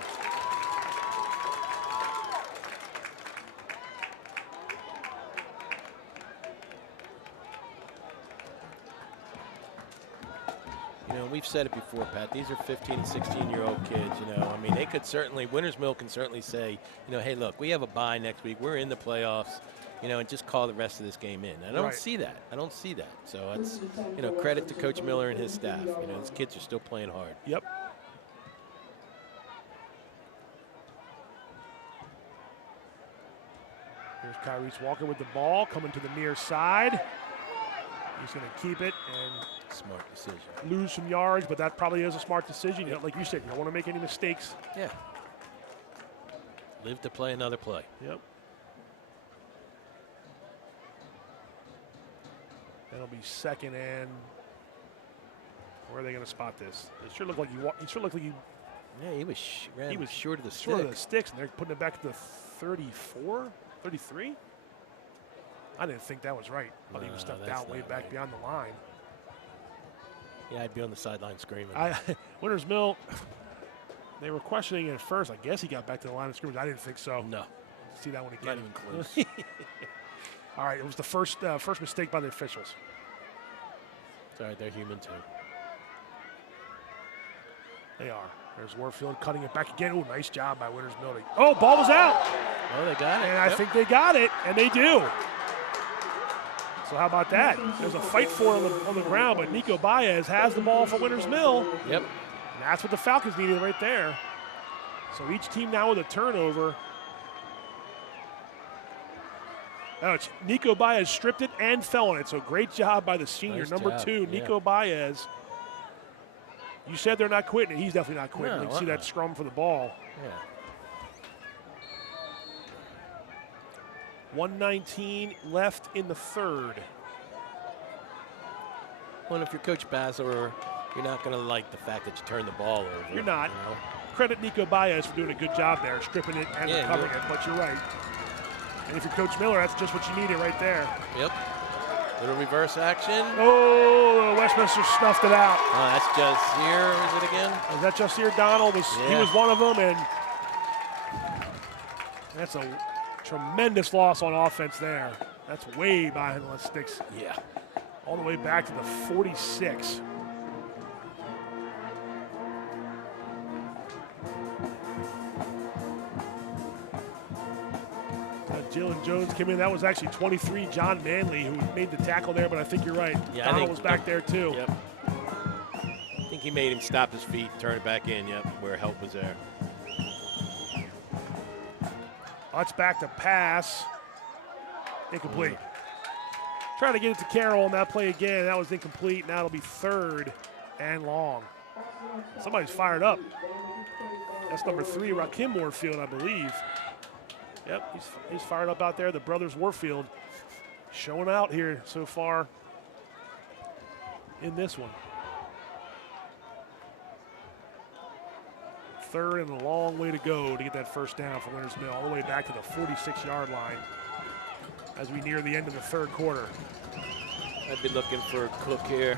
We've said it before, Pat. These are 15 and 16-year-old kids. I mean, they could certainly, Winners Mill can certainly say, hey, look, we have a bye next week. We're in the playoffs, and just call the rest of this game in. I don't see that. So it's, credit to Coach Miller and his staff. These kids are still playing hard. Yep. Here's Kyrese Walker with the ball, coming to the near side. He's going to keep it and smart decision. Lose some yards, but that probably is a smart decision. Like you said, you don't want to make any mistakes. Yeah. Live to play another play. Yep. That'll be second and. Where are they going to spot this? It sure looked like you. It sure looked like you. Yeah, he was short of the Short of the sticks, and they're putting it back to the 34, 33. I didn't think that was right. I thought he was stepped out way back beyond the line. Yeah, I'd be on the sideline screaming. Winters Mill, they were questioning it at first. I guess he got back to the line of scrimmage. I didn't think so. No. See that one again. Not even close. All right, it was the first mistake by the officials. It's all right, they're human too. They are. There's Warfield cutting it back again. Oh, nice job by Winters Mill. Oh, ball was out. Oh, they got it. And I think they got it, and they do. So how about that? There's a fight for it on the ground, but Nico Baez has the ball for Winters Mill. Yep. And that's what the Falcons needed right there. So each team now with a turnover. Oh, Nico Baez stripped it and fell on it. So great job by the senior, Nice number job. 2, Nico Baez. You said they're not quitting, and he's definitely not quitting. No, You can see that scrum for the ball. Yeah. 1:19 left in the third. Well, if you're Coach Basler, you're not going to like the fact that you turned the ball over. You're not. You know? Credit Nico Baez for doing a good job there, stripping it and recovering it, but you're right. And if you're Coach Miller, that's just what you needed right there. Yep. Little reverse action. Oh, Westminster snuffed it out. Oh, that's Jasier, is it again? Is that Jasier Donald? He was one of them, and that's a tremendous loss on offense there. That's way behind the sticks. Yeah. All the way back to the 46. Jalen Jones came in. That was actually 23, John Manley, who made the tackle there, but I think you're right. Yeah, Donald was back there too. Yep. I think he made him stop his feet, turn it back in, yep, where help was there. That's back to pass. Incomplete. Trying to get it to Carroll on that play again. That was incomplete. Now it'll be third and long. Somebody's fired up. That's number 3, Rakim Warfield, I believe. Yep, he's fired up out there. The brothers Warfield showing out here so far in this one. Third and a long way to go to get that first down for Winters Mill, all the way back to the 46-yard line as we near the end of the third quarter. I'd be looking for Cook here.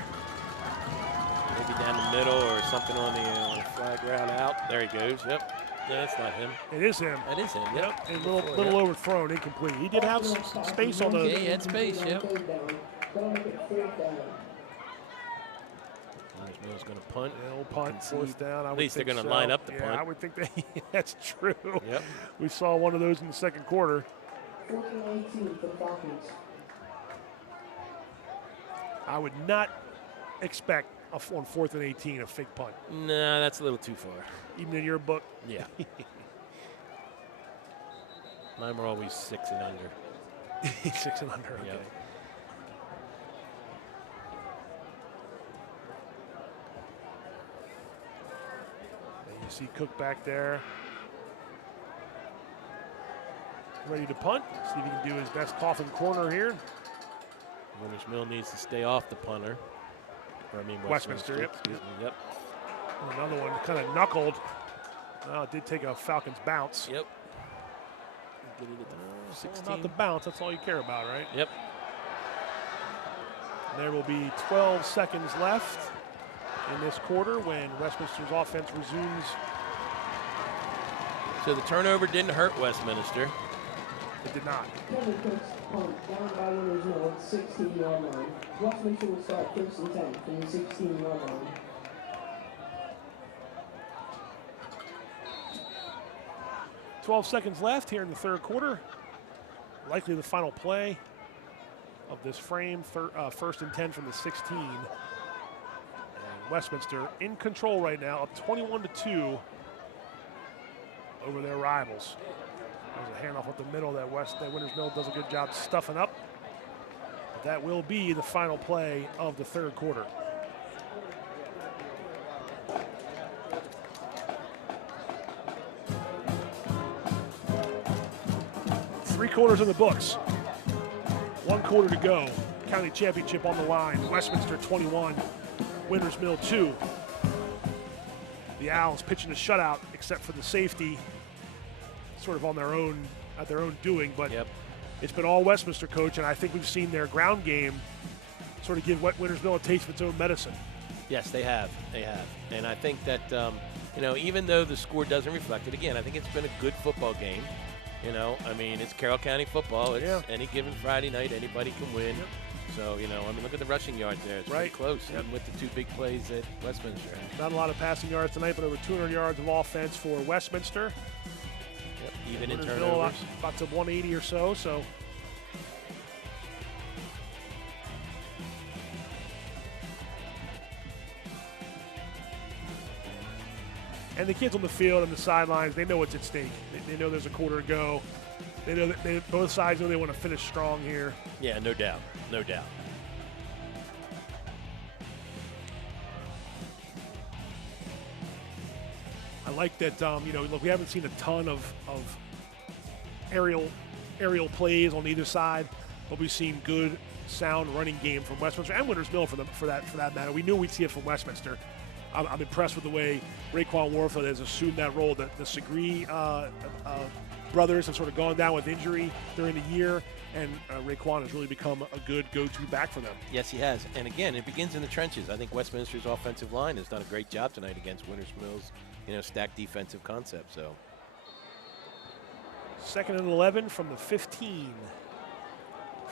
Maybe down the middle or something on the flag route out. There he goes, yep. No, that's not him. It is him. That is him, yep. And a little overthrown, incomplete. He did have some space on the... Yeah, he had space, yep. Mill's going to punt. They'll punt, fourth down. At least they're going to line up the punt. Yeah, I would think that's true. Yep. We saw one of those in the second quarter. 14-18 for the Falcons. I would not expect on 4th and 18 a fake punt. No, that's a little too far. Even in your book? Yeah. Mine were always 6 and under. 6 and under, okay. Yep. And you see Cook back there. Ready to punt. See if he can do his best coffin corner here. Winters Mill needs to stay off the punter. Or, I mean, Westminster, yep. Excuse me, yep. Another one kind of knuckled. Well, it did take a Falcons bounce. Yep. Get it at the 16. Not the bounce, that's all you care about, right? Yep. And there will be 12 seconds left in this quarter when Westminster's offense resumes. So the turnover didn't hurt Westminster. It did not. Kevin Cook's punt down by Winters Mill at the 16-yard line. Westminster will start 1st and 10 from the 16-yard line. $12 seconds left here in the third quarter. Likely the final play of this frame. 1st and 10 from the 16. And Westminster in control right now, up 21-2 over their rivals. There's a handoff up the middle that Winters Mill does a good job stuffing up. But that will be the final play of the third quarter. Three quarters in the books. 1 quarter to go. County Championship on the line. Westminster 21, Winters Mill 2. The Owls pitching a shutout, except for the safety, sort of on their own, at their own doing. But it's been all Westminster, Coach, and I think we've seen their ground game sort of give Winters Mill a taste of its own medicine. Yes, they have. They have. And I think that, you know, even though the score doesn't reflect it, again, I think it's been a good football game. You know, I mean, it's Carroll County football. It's any given Friday night, anybody can win. So, you know, I mean, look at the rushing yards there. It's pretty close, even with the 2 big plays at Westminster. Not a lot of passing yards tonight, but over 200 yards of offense for Westminster. Even in Winters turnovers. Mill about to 180 or so. And the kids on the field and the sidelines, they know what's at stake. They know there's a quarter to go. They know that both sides know they want to finish strong here. Yeah, no doubt. No doubt. I like that, you know, look, we haven't seen a ton of aerial plays on either side, but we've seen good, sound running game from Westminster and Winters Mill for that matter. We knew we'd see it from Westminster. I'm impressed with the way Raekwon Warfield has assumed that role. The Segre brothers have sort of gone down with injury during the year, and Raekwon has really become a good go-to back for them. Yes, he has. And again, it begins in the trenches. I think Westminster's offensive line has done a great job tonight against Winters Mill's, you know, stacked defensive concept. So, 2nd and 11 from the 15.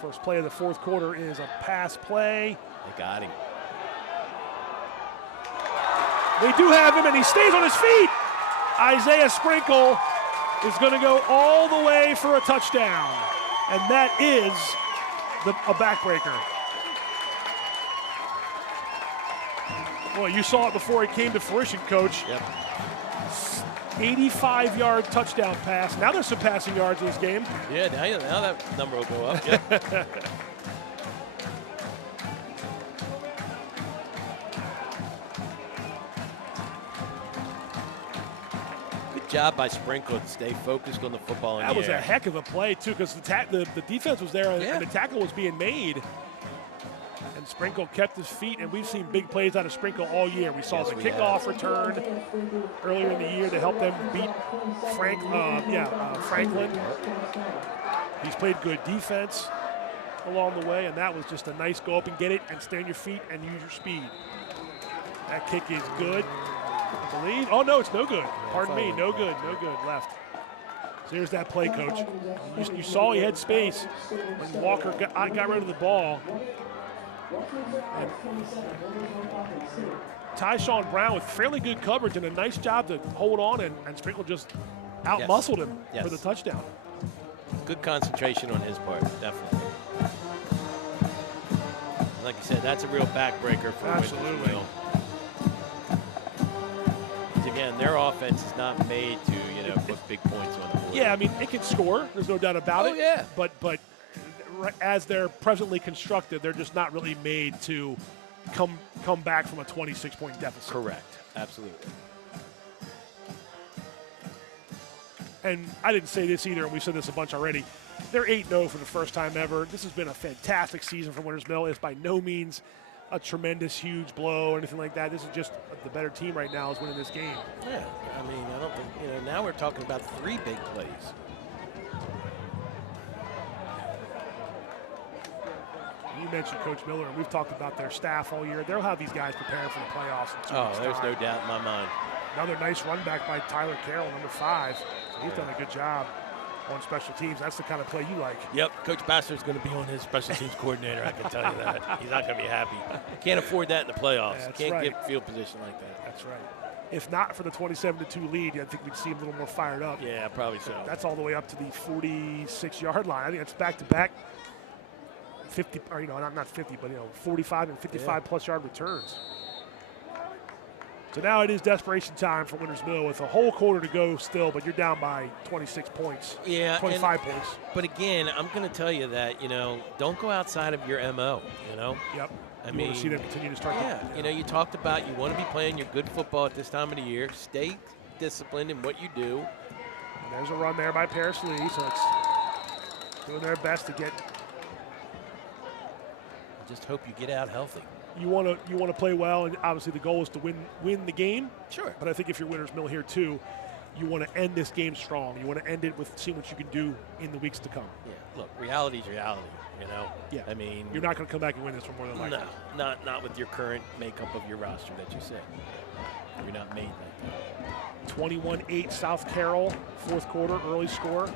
First play of the 4th quarter is a pass play. They got him. They do have him, and he stays on his feet. Isaiah Sprinkle is going to go all the way for a touchdown, and that is a backbreaker. Boy, you saw it before it came to fruition, Coach. 85-yard touchdown pass. Now there's some passing yards in this game. Yeah, now that number will go up. Yep. Job by Sprinkle to stay focused on the football in the air. That was a heck of a play, too, because the defense was there and the tackle was being made. And Sprinkle kept his feet, and we've seen big plays out of Sprinkle all year. We saw the kickoff return earlier in the year to help them beat Franklin. He's played good defense along the way, and that was just a nice go up and get it and stay on your feet and use your speed. That kick is good. I believe. Oh, no, it's no good. Pardon me. No good. Left. So here's that play, Coach. You saw he had space when Walker got rid of the ball. And Tyshawn Brown with fairly good coverage and a nice job to hold on, and Sprinkle just out-muscled him for the touchdown. Good concentration on his part, definitely. Like you said, that's a real backbreaker for Winters Mill. Again, their offense is not made to, you know, put big points on the board. Yeah, I mean, it can score. There's no doubt about it. Oh, yeah. But as they're presently constructed, they're just not really made to come back from a 26-point deficit. Correct. Absolutely. And I didn't say this either, and we said this a bunch already. They're 8-0 for the first time ever. This has been a fantastic season for Winters Mill. It's by no means a tremendous, huge blow or anything like that. This is just the better team right now is winning this game. Yeah, I mean, I don't think, you know, now we're talking about 3 big plays. You mentioned Coach Miller, and we've talked about their staff all year. They'll have these guys preparing for the playoffs in 2 weeks' there's time. no doubt in my mind. Another nice run back by Tyler Carroll, number 5. He's done a good job on special teams. That's the kind of play you like. Yep, Coach Basser's going to be on his special teams coordinator, I can tell you that. He's not going to be happy. Can't afford that in the playoffs. Can't get field position like that. That's right. If not for the 27-2 lead, I think we'd see him a little more fired up. Yeah, probably so. That's all the way up to the 46-yard line. I think it's back-to-back 50, or, you know, not 50, but, you know, 45 and 55-plus yard returns. So now it is desperation time for Winters Mill with a whole quarter to go still, but you're down by 26 points. Yeah. 25 points. But again, I'm going to tell you that, you know, don't go outside of your MO, you know? Yep. I mean, want to see them continue to start. You know, you talked about you want to be playing your good football at this time of the year. Stay disciplined in what you do. And there's a run there by Paris Lee, so it's doing their best to get I just hope you get out healthy. You want to play well, and obviously the goal is to win the game. Sure. But I think if you're Winners Mill here too, you want to end this game strong. You want to end it with seeing what you can do in the weeks to come. Yeah. Look, reality's reality. You know. Yeah. I mean, you're not going to come back and win this one more than likely. No, not with your current makeup of your roster that you say. You're not made like that. 21-8 South Carroll, fourth quarter, early score.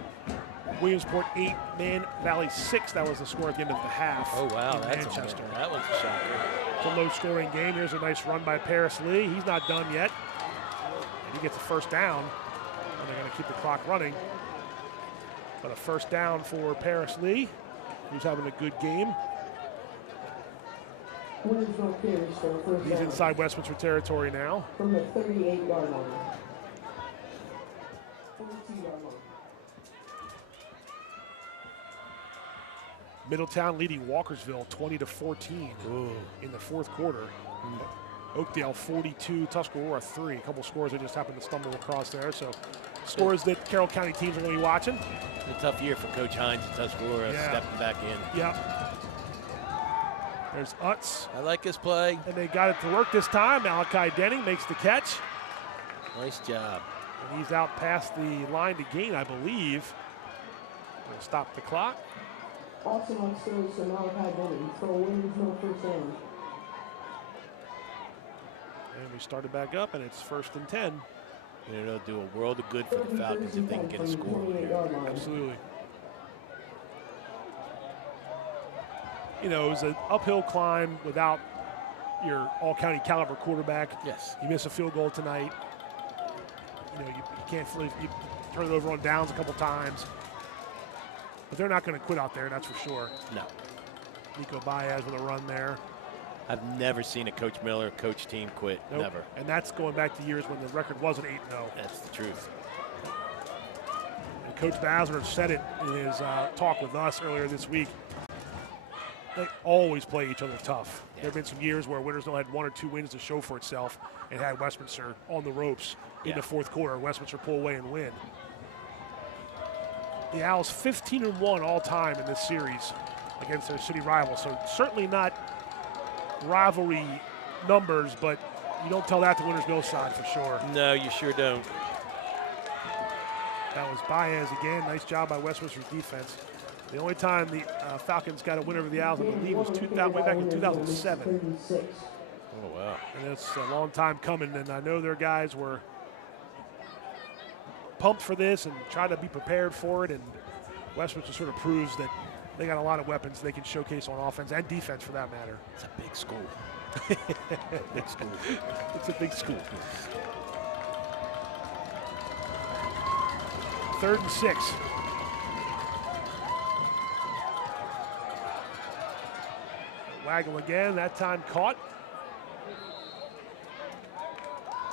Williamsport 8, Man Valley 6. That was the score at the end of the half. Oh, wow. In That's Manchester. That was a shocker. It's a low-scoring game. Here's a nice run by Paris Lee. He's not done yet. And he gets a first down. And they're going to keep the clock running. But a first down for Paris Lee, who's having a good game. He's inside Westminster territory now. From the 38-yard line. 42-yard line. Middletown leading Walkersville 20-14 in the fourth quarter. Oakdale 42, Tuscarora 3. A couple scores they just happened to stumble across there. So scores that Carroll County teams are going to be watching. It's a tough year for Coach Hines and Tuscarora stepping back in. Yeah. There's Utz. I like his play. And they got it to work this time. Malachi Denning makes the catch. Nice job. And he's out past the line to gain, I believe. We'll stop the clock. Also on Stoetzer, Malachi Denning for Winners Mill first down. And we started back up, and it's 1st and 10. You know, it'll do a world of good for the Falcons if they can get a score here. Absolutely. You know, it was an uphill climb without your all-county caliber quarterback. Yes. You miss a field goal tonight. You know, you can't really you turn it over on downs a couple times. But they're not going to quit out there, that's for sure. No. Nico Baez with a run there. I've never seen a Coach Miller coach team quit. Nope. Never. And that's going back to years when the record wasn't 8-0. That's the truth. And Coach Basler said it in his talk with us earlier this week. They always play each other tough. Yeah. There have been some years where Winners Mill had 1 or 2 wins to show for itself and had Westminster on the ropes in the fourth quarter. Westminster pull away and win. The Owls 15-1 all time in this series against their city rivals. So certainly not rivalry numbers, but you don't tell that to Winners Mill side for sure. No, you sure don't. That was Baez again. Nice job by Westminster's defense. The only time the Falcons got a win over the Owls, I believe, was way back in 2007. Oh, wow. And it's a long time coming, and I know their guys were pumped for this and tried to be prepared for it, and Westminster sort of proves that they got a lot of weapons they can showcase on offense and defense for that matter. It's a big school. Big school. It's a big school. 3rd and 6. Waggle again, that time caught.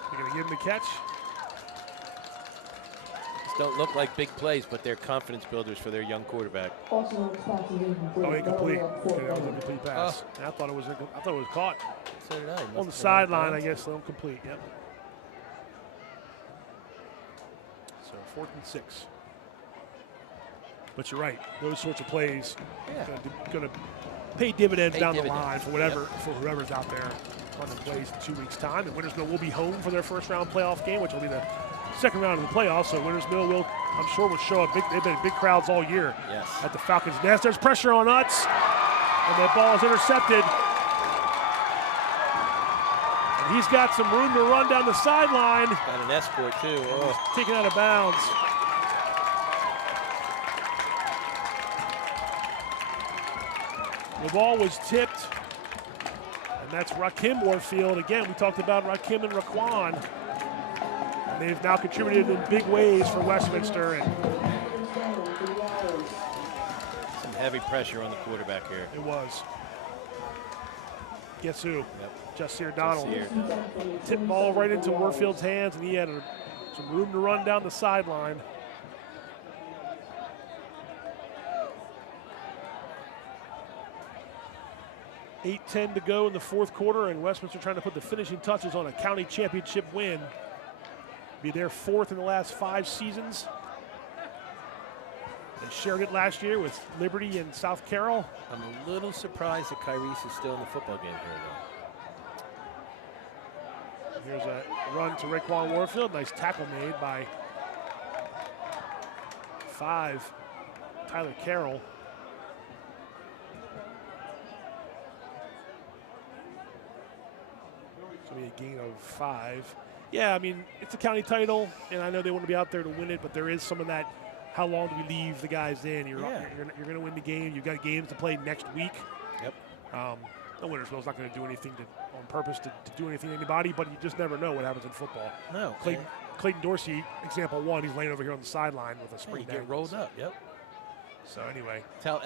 They're going to give him the catch. These don't look like big plays, but they're confidence builders for their young quarterback. Oh, incomplete. Okay, that was an incomplete pass. I thought it was caught. So did I. On the sideline, I guess, they'll complete. Yep. So 4th and 6. But you're right; those sorts of plays going to pay dividends down the line for for whoever's out there on the plays in 2 weeks' time. And Winners Mill will be home for their first round playoff game, which will be the second round of the playoffs. So Winners Mill will, I'm sure, will show up big. They've been big crowds all year at the Falcons' nest. There's pressure on Utz, and that ball is intercepted. And he's got some room to run down the sideline. Got an escort too. Oh. Taken out of bounds. The ball was tipped, and that's Rakim Warfield. Again, we talked about Rakim and Raquan. And they've now contributed in big ways for Westminster. And some heavy pressure on the quarterback here. It was. Guess who? Yep. Jusseer Donald. Tipped ball right into Warfield's hands, and he had some room to run down the sideline. .8:10 to go in the fourth quarter, and Westminster trying to put the finishing touches on a county championship win. Be their 4th in the last 5 seasons. They shared it last year with Liberty and South Carroll. I'm a little surprised that Kyrese is still in the football game here, though. Here's a run to Raekwon Warfield. Nice tackle made by 5, Tyler Carroll. So be a gain of 5. Yeah, I mean, it's a county title, and I know they want to be out there to win it, but there is some of that, how long do we leave the guys in? You're going to win the game. You've got games to play next week. Yep. No, Wintersville's not going to do anything on purpose to do anything to anybody, but you just never know what happens in football. No. Clayton Dorsey, example 1, he's laying over here on the sideline with a spring He get rolled up, yep. So anyway.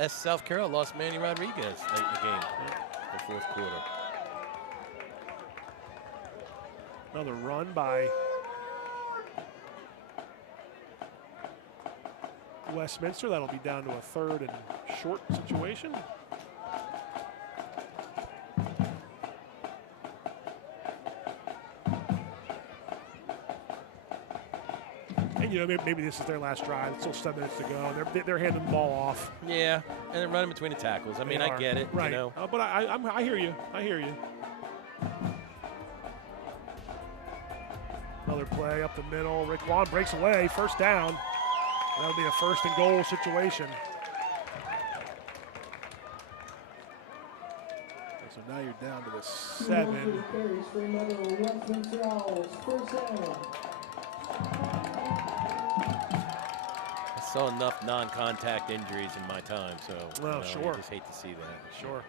South Carroll lost Manny Rodriguez late in the game, the fourth quarter. Another run by Westminster. That'll be down to a 3rd and short situation. And, you know, maybe this is their last drive. It's still 7 minutes to go. They're handing the ball off. Yeah, and they're running between the tackles. I mean, I get it. Right. You know. But I hear you. I hear you. Another play up the middle. Raekwon breaks away. First down. That'll be a 1st and goal situation. So now you're down to the 7. I saw enough non-contact injuries in my time, so well, sure. I just hate to see that. Sure.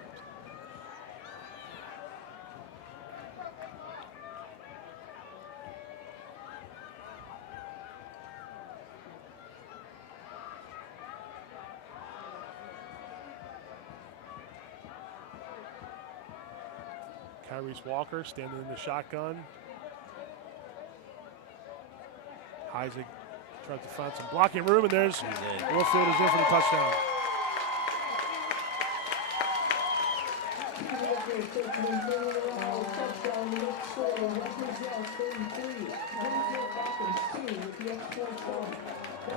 Kyrese Walker standing in the shotgun. Isaac tries to find some blocking room, and there's Warfield is in for the touchdown.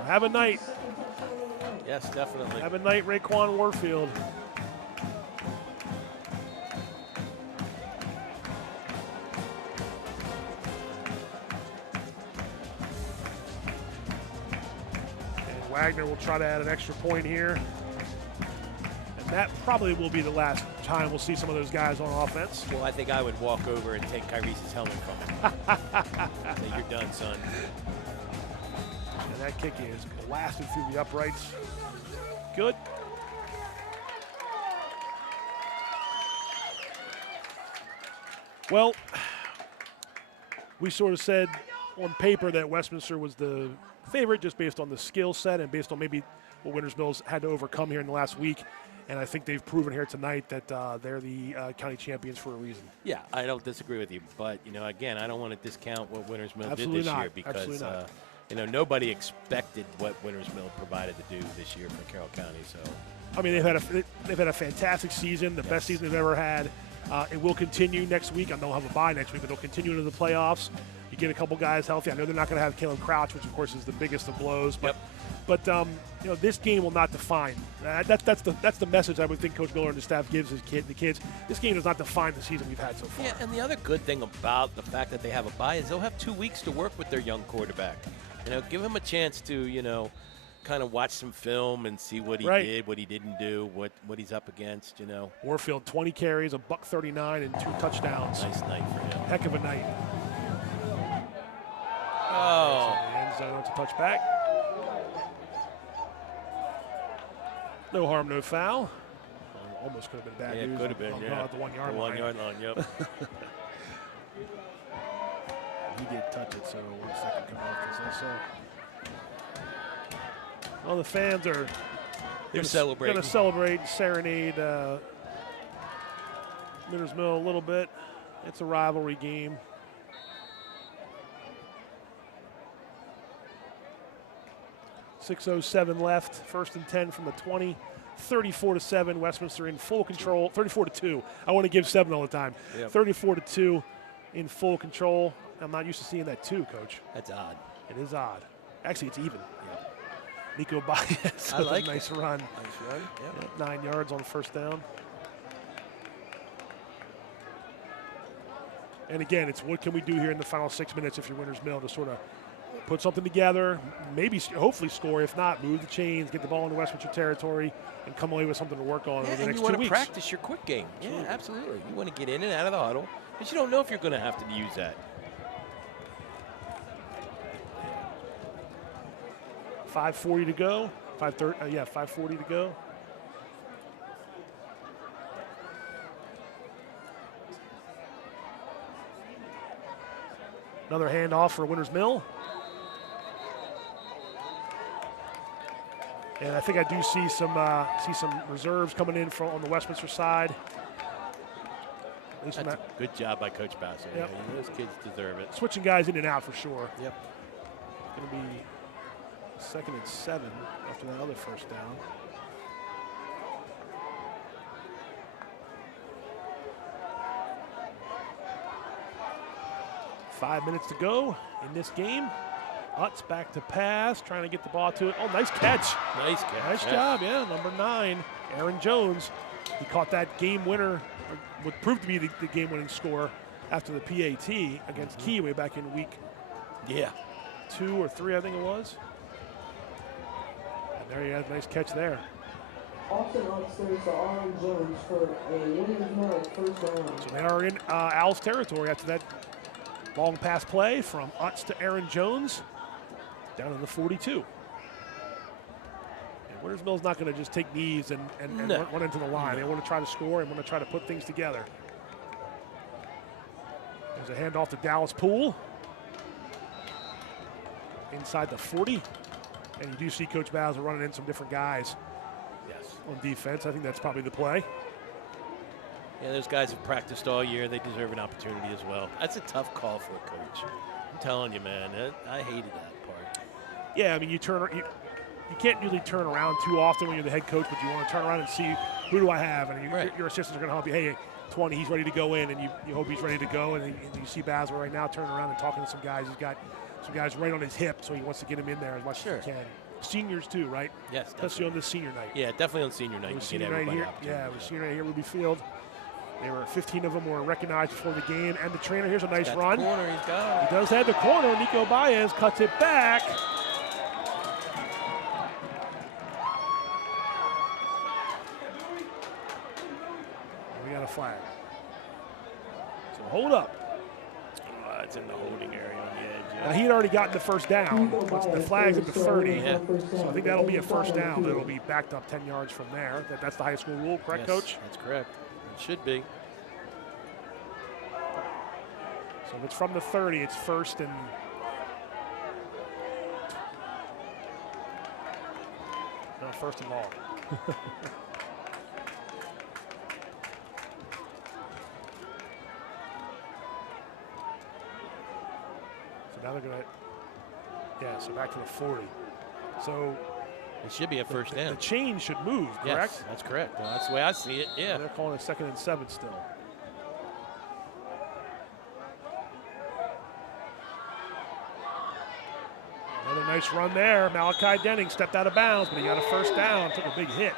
Have a night. Yes, definitely. Have a night, Raekwon Warfield. Wagner will try to add an extra point here. And that probably will be the last time we'll see some of those guys on offense. Well, I think I would walk over and take Kyrese's helmet from him. Say, you're done, son. And that kick is blasted through the uprights. Good. Well, we sort of said on paper that Westminster was the favorite just based on the skill set and based on maybe what Winters Mills had to overcome here in the last week. And I think they've proven here tonight that they're the county champions for a reason. Yeah, I don't disagree with you. But, you know, again, I don't want to discount what Winters Mills did this year because, you know, nobody expected what Winters Mills provided to do this year for Carroll County. So, I mean, they've had a fantastic season, the best season they've ever had. It will continue next week. I know they'll have a bye next week, but they'll continue into the playoffs. You get a couple guys healthy. I know they're not going to have Caleb Crouch, which of course is the biggest of blows. But, you know, this game will not define. That's the message I would think Coach Miller and the staff gives the kids. This game does not define the season we've had so far. Yeah, and the other good thing about the fact that they have a bye is they'll have 2 weeks to work with their young quarterback. You know, give him a chance to, you know, kind of watch some film and see what he did, what he didn't do, what he's up against, you know. Warfield, 20 carries, $139, and 2 touchdowns. Nice night for him. Heck of a night. Oh. So the end zone to touch back. No harm, no foul. Almost could have been bad news. Yeah, could have been, At the 1 yard line. 1 yard line, yep. He did touch it, so 1 second come off. So, well, the fans are celebrating. Going to celebrate and serenade Winters Mill a little bit. It's a rivalry game. .607 left. 1st and 10 from the 20. 34-7. Westminster in full control. 34-2. I want to give 7 all the time. Yep. 34-2 in full control. I'm not used to seeing that too, Coach. That's odd. It is odd. Actually, it's even. Nico Baez I with like a nice that. run. Nice run. Yep. 9 yards on first down. And again, it's what can we do here in the final 6 minutes if you're Winners Mill to sort of put something together, maybe hopefully score. If not, move the chains, get the ball into Westminster territory, and come away with something to work on over the next 2 weeks. And you want to practice your quick game. Absolutely. Yeah, absolutely. You want to get in and out of the huddle, but you don't know if you're going to have to use that. 5:40 to go. 5:40 to go. Another handoff for Winners Mill. And I think I do see some reserves coming in from on the Westminster side. That's a good job by Coach Bassett. Yep. Yeah, those kids deserve it. Switching guys in and out for sure. Yep. Going to be 2nd and 7 after that other first down. Five minutes to go in this game. Utz back to pass, trying to get the ball to it. Oh, nice catch. Nice catch. Nice job, yeah. Number 9, Aaron Jones. He caught that game winner, what proved to be the game-winning score after the PAT against Key way back in week 2 or 3, I think it was. And there you have a nice catch there. Austin Utz to Aaron Jones for a Winners Mill first down. So they are in Owls territory after that long pass play from Utz to Aaron Jones down in the 42. And Winners Mill's not going to just take knees and run into the line. They want to try to score and want to try to put things together. There's a handoff to Dallas Poole inside the 40. And you do see Coach Bowser running in some different guys on defense. I think that's probably the play. Yeah, those guys have practiced all year. They deserve an opportunity as well. That's a tough call for a coach. I'm telling you, man. I hated that part. Yeah, I mean, you can't usually turn around too often when you're the head coach, but you want to turn around and see who do I have, and your assistants are going to help you. Hey, 20, he's ready to go in, and you hope he's ready to go. And you see Basler right now turning around and talking to some guys. He's got some guys right on his hip, so he wants to get him in there as much as he can. Seniors too, right? Yes, especially on this senior night. Yeah, definitely on senior night. Senior night here, senior night here, Ruby Field. They were 15 of them were recognized before the game, and the trainer. Here's a nice run. Corner, he's got it. He does have the corner. Nico Baez cuts it back. We got a flag. So hold up. It's in the holding area on the edge. Now, he had already gotten the first down. The flag's at the 30. So I think that'll be a first down. That'll be backed up 10 yards from there. That's the high school rule, correct, Coach? That's correct. It should be. So if it's from the 30, it's first and... No, first and long. Now they're going to, so back to the 40. So it should be a first down. The chain should move, correct? Yes, that's correct. Well, that's the way I see it, yeah. And they're calling it 2nd and 7 still. Another nice run there. Malachi Denning stepped out of bounds, but he got a first down, took a big hit.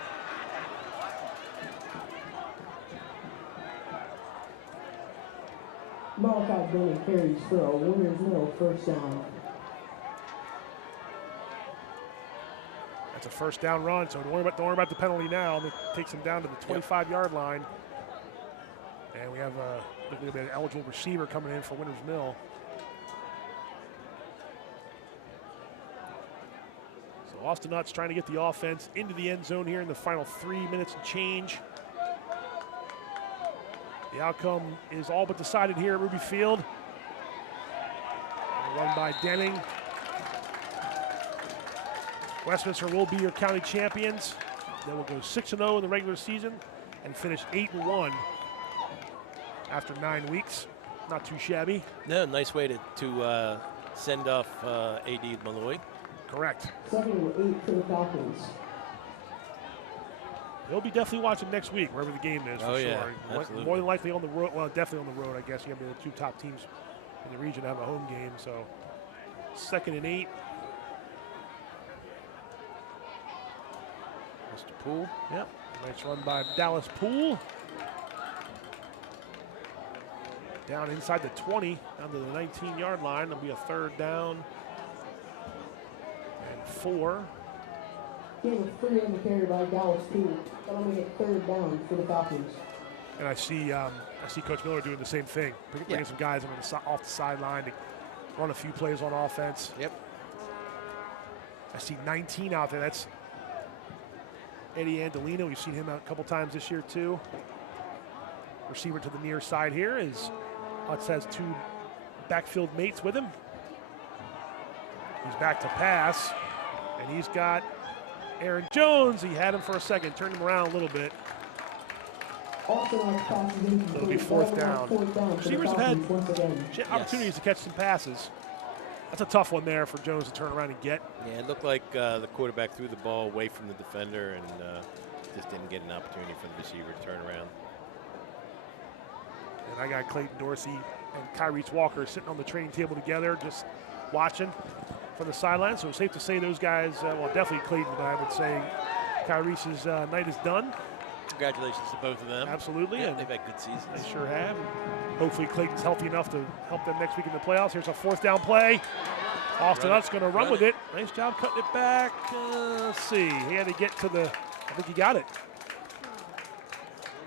Malachi Denning carries for a Winners Mill first down. That's a first down run, so don't worry about the penalty now. It takes him down to the 25-yard line. And we have an eligible receiver coming in for Winners Mill. So Austin Utz trying to get the offense into the end zone here in the final 3 minutes and change. The outcome is all but decided here at Ruby Field. Run by Denning. Westminster will be your county champions. They will go 6-0 in the regular season and finish 8-1 after 9 weeks. Not too shabby. No, nice way to send off A.D. Malloy. Correct. 7 and 8 for the Falcons. They'll be definitely watching next week, wherever the game is, for yeah, sure. absolutely. More than likely on the road. Well, definitely on the road, I guess. You have the 2 top teams in the region have a home game. So 2nd and 8. Mr. Poole. Yep. Nice run by Dallas Poole. Down inside the 20, down to the 19-yard line. It'll be a third down and 4. Game of 3 on the carry by Dallas Poole. That'll make it third down for the Falcons. And I see Coach Miller doing the same thing, bringing some guys off the sideline to run a few plays on offense. Yep. I see 19 out there. That's Eddie Andolino. We've seen him out a couple times this year too. Receiver to the near side here is Utz has 2 backfield mates with him. He's back to pass, and he's got Aaron Jones. He had him for a second, turned him around a little bit. It'll be fourth down. Receivers have had opportunities to catch some passes. That's a tough one there for Jones to turn around and get. Yeah, it looked like the quarterback threw the ball away from the defender and just didn't get an opportunity for the receiver to turn around. And I got Clayton Dorsey and Kyrese Walker sitting on the training table together, just watching from the sideline. So it's safe to say those guys, well, definitely Clayton, but I would say Kyrese's night is done. Congratulations to both of them. Absolutely. Yeah, and they've had good seasons. They sure have. Hopefully Clayton's healthy enough to help them next week in the playoffs. Here's a fourth down play. Austin Utz going to run with it. Nice job cutting it back. Let's see. He had to get to the, I think he got it.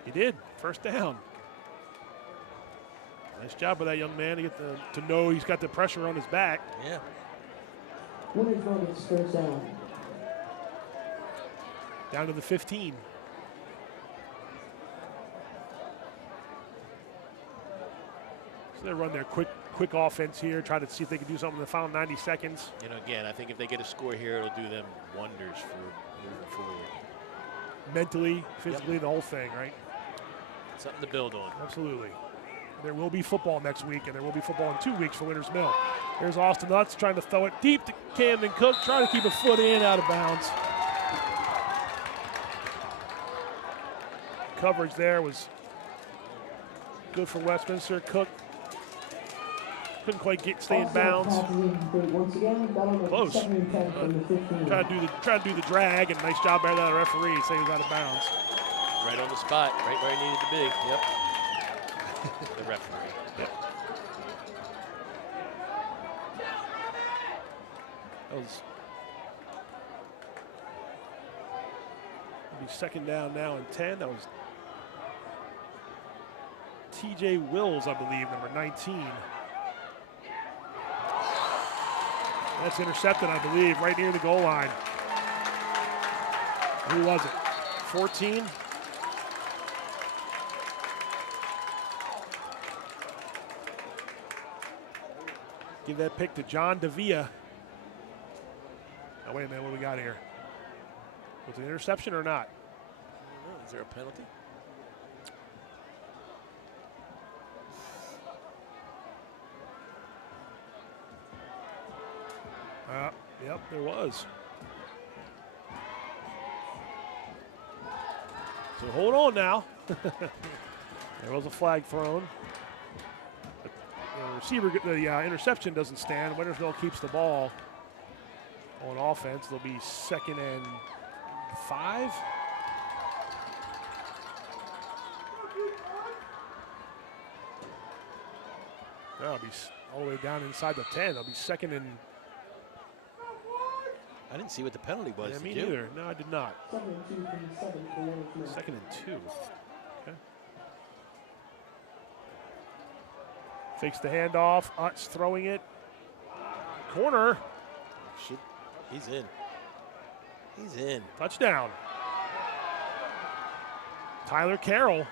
He did. First down. Nice job by that young man to get to know he's got the pressure on his back. Yeah. Winner's run is first down. Down to the 15. So they run their quick offense here, try to see if they can do something in the final 90 seconds. You know, again, I think if they get a score here, it'll do them wonders for moving forward. Mentally, physically, the whole thing, right? Something to build on. Absolutely. There will be football next week, and there will be football in 2 weeks for Winters Mill. Here's Austin Utz trying to throw it deep to Camden Cook, trying to keep a foot in, out of bounds. Coverage there was good for Westminster. Cook couldn't quite stay in bounds. Close. Try to do the drag, and nice job by that referee. Say he was out of bounds. Right on the spot, right where he needed to be. Yep. The referee. Yep. That was be second down now and 10. That was T.J. Wills, I believe, number 19. That's intercepted, I believe, right near the goal line. Who was it? 14? Give that pick to John Davia. Oh, wait a minute, what do we got here? Was it an interception or not? I don't know. Is there a penalty? Yep, there was. So hold on now. There was a flag thrown. The receiver, the interception doesn't stand. Wintersville keeps the ball on offense. They'll be 2nd and 5. That'll be all the way down inside the 10. They'll be 2nd and. I didn't see what the penalty was. Yeah, me neither. No, I did not. 2nd and 2. Okay. Fakes the handoff. Utz throwing it. Corner. He's in. He's in. Touchdown. Tyler Carroll.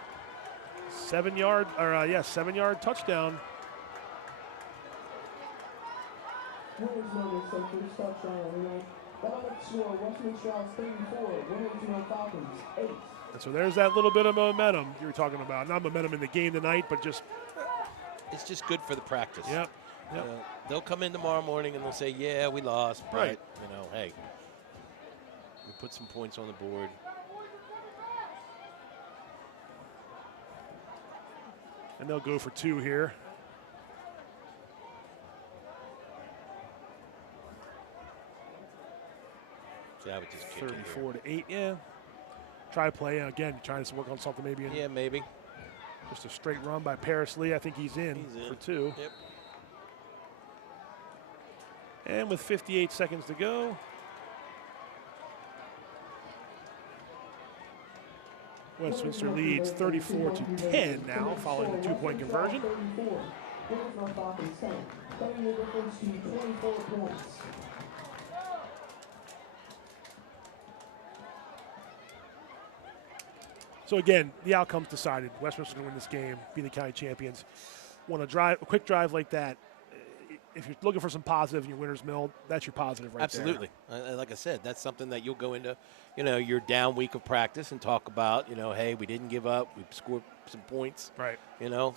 7-yard touchdown. And so there's that little bit of momentum you were talking about. Not momentum in the game tonight, but just. It's just good for the practice. Yep. They'll come in tomorrow morning and they'll say, yeah, we lost. But, right. Hey, we put some points on the board. And they'll go for 2 here. So I would just kick it 34 to 8, yeah. try play. Again, trying to work on something maybe. Yeah, maybe. Just a straight run by Paris Lee. I think he's in for 2. Yep. And with 58 seconds to go, Westminster leads 34-10 now, following the 2-point conversion. So again, the outcome's decided. Westminster going to win this game, be the county champions. Want a quick drive like that. If you're looking for some positive in your winner's mill, that's your positive right Absolutely. there. Like I said, that's something that you'll go into, your down week of practice and talk about, hey, we didn't give up. We scored some points. Right.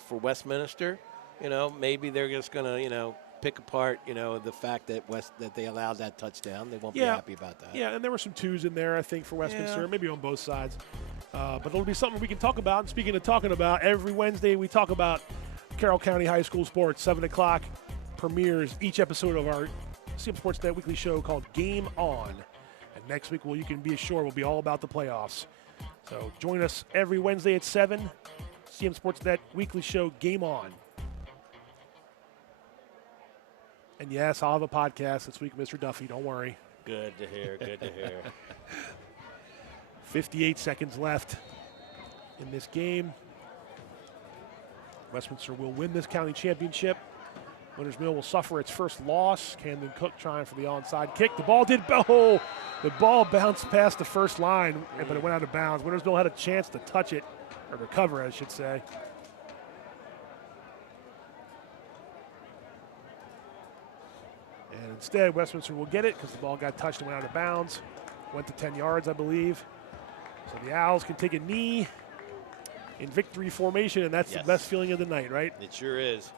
For Westminster, maybe they're just going to, pick apart, the fact that that they allowed that touchdown. They won't be happy about that. Yeah, and there were some 2s in there, I think, for Westminster, maybe on both sides. But it'll be something we can talk about. And speaking of talking about, every Wednesday we talk about Carroll County High School sports. 7 o'clock premieres each episode of our CMSportsNet weekly show called Game On. And next week, you can be assured, will be all about the playoffs. So join us every Wednesday at 7, CMSportsNet weekly show Game On. And yes, I'll have a podcast this week, Mr. Duffy. Don't worry. Good to hear. Good to hear. 58 seconds left in this game. Westminster will win this county championship. Winners Mill will suffer its first loss. Camden Cook trying for the onside kick. The ball bounced past the first line, but it went out of bounds. Winners Mill had a chance to touch it, or recover, I should say. And instead, Westminster will get it because the ball got touched and went out of bounds. Went to 10 yards, I believe. So the Owls can take a knee in victory formation, and that's the best feeling of the night, right? It sure is.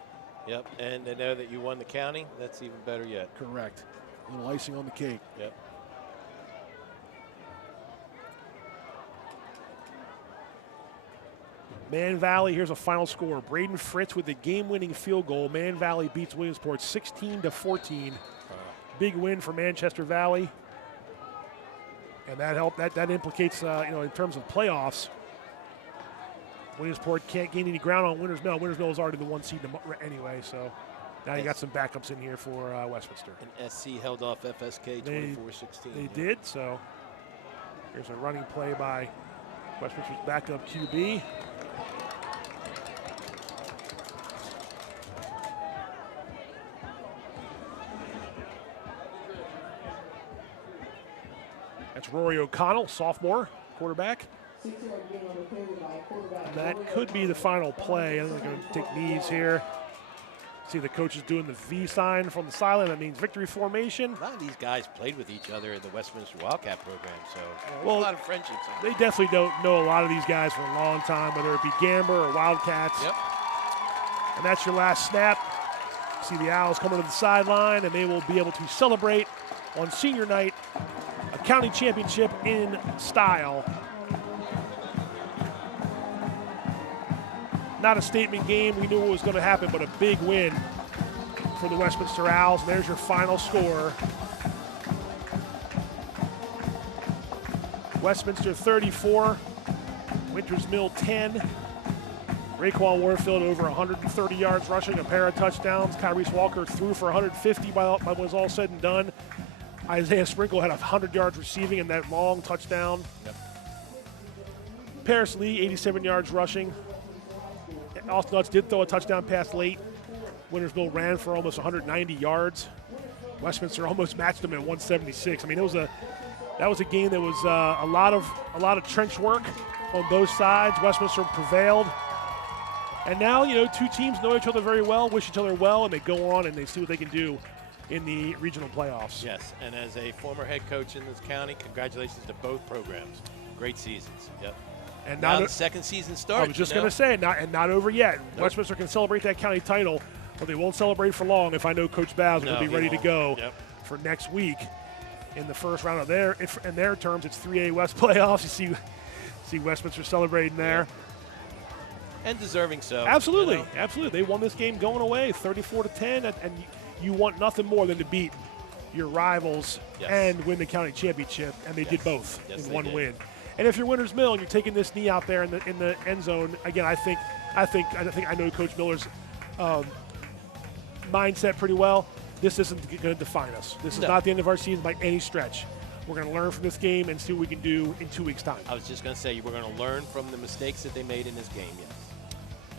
Yep, and to know that you won the county, that's even better yet. Correct. A little icing on the cake. Yep. Man Valley, here's a final score. Braden Fritz with the game-winning field goal. Man Valley beats Williamsport 16-14. Big win for Manchester Valley. And that helped. That implicates, in terms of playoffs, Williamsport can't gain any ground on Winners Mill. Winners Mill is already the 1 seed anyway, so now you got some backups in here for Westminster. And SC held off FSK 24-16. They did, so here's a running play by Westminster's backup QB. That's Rory O'Connell, sophomore quarterback. And that could be the final play. I think they're going to take knees here. See the coaches doing the V sign from the sideline. That means victory formation. A lot of these guys played with each other in the Westminster Wildcat program, so there's a lot of friendships. They definitely don't know a lot of these guys for a long time, whether it be Gamber or Wildcats. Yep. And that's your last snap. See the Owls coming to the sideline, and they will be able to celebrate on senior night a county championship in style. Not a statement game. We knew what was going to happen, but a big win for the Westminster Owls. And there's your final score. Westminster 34, Winters Mill 10. Raekwon Warfield over 130 yards rushing, a pair of touchdowns. Tyrese Walker threw for 150 by what was all said and done. Isaiah Sprinkle had 100 yards receiving in that long touchdown. Yep. Paris Lee, 87 yards rushing. Austin Lutz did throw a touchdown pass late. Winners Mill ran for almost 190 yards. Westminster almost matched them at 176. I mean, that was a game that was a lot of trench work on both sides. Westminster prevailed. And now, two teams know each other very well, wish each other well, and they go on and they see what they can do in the regional playoffs. Yes, and as a former head coach in this county, congratulations to both programs. Great seasons. Yep. And now the second season starts. I was just going to say, not over yet. Nope. Westminster can celebrate that county title, but they won't celebrate for long if I know Coach Bowes will be ready to go for next week in the first round of in their terms, it's 3A West playoffs. You see Westminster celebrating there. And deserving so. Absolutely, absolutely. They won this game going away 34-10, and you want nothing more than to beat your rivals and win the county championship, and they did both in one win. And if you're Winters Mill and you're taking this knee out there in the end zone, again, I think I know Coach Miller's mindset pretty well. This isn't going to define us. This is not the end of our season by any stretch. We're going to learn from this game and see what we can do in 2 weeks' time. I was just going to say, we're going to learn from the mistakes that they made in this game, yes,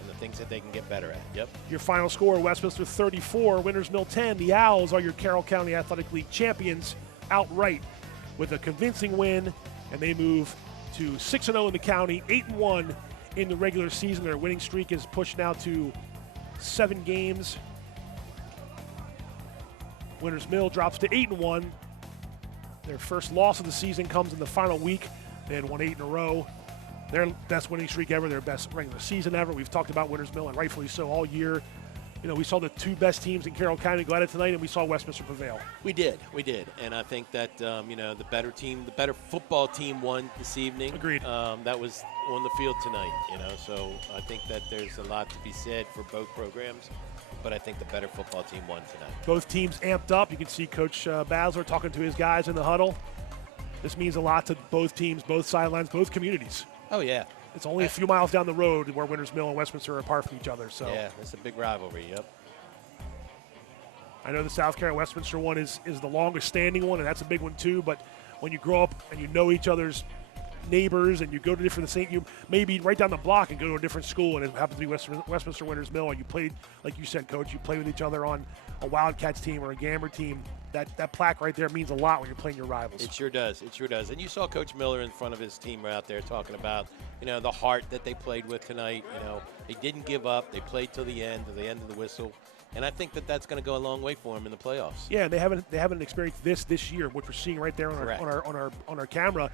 and the things that they can get better at. Yep. Your final score, Westminster 34, Winters Mill 10. The Owls are your Carroll County Athletic League champions outright with a convincing win, and they move to 6-0 in the county, 8-1 in the regular season. Their winning streak is pushed now to 7 games. Winters Mill drops to 8-1. Their first loss of the season comes in the final week. They had won 8 in a row. Their best winning streak ever, their best regular season ever. We've talked about Winters Mill, and rightfully so, all year. You know, we saw the 2 best teams in Carroll County go at it tonight, and we saw Westminster prevail. We did. And I think that, you know, the better football team won this evening. Agreed. That was on the field tonight, you know. So I think that there's a lot to be said for both programs. But I think the better football team won tonight. Both teams amped up. You can see Coach Basler talking to his guys in the huddle. This means a lot to both teams, both sidelines, both communities. Oh, yeah. It's only a few miles down the road where Winters Mill and Westminster are apart from each other. So yeah, it's a big rivalry, yep. I know the South Carolina Westminster one is the longest standing one, and that's a big one too. But when you grow up and you know each other's neighbors and you go to different you maybe right down the block and go to a different school, and it happens to be Westminster Winters Mill, and you played, like you said, Coach, you play with each other on a Wildcats team or a Gamber team. That plaque right there means a lot when you're playing your rivals. It sure does. And you saw Coach Miller in front of his team out there talking about, you know, the heart that they played with tonight. You know, they didn't give up. They played till the end of the whistle. And I think that that's going to go a long way for them in the playoffs. Yeah, and they haven't experienced this year, which we're seeing right there on our camera.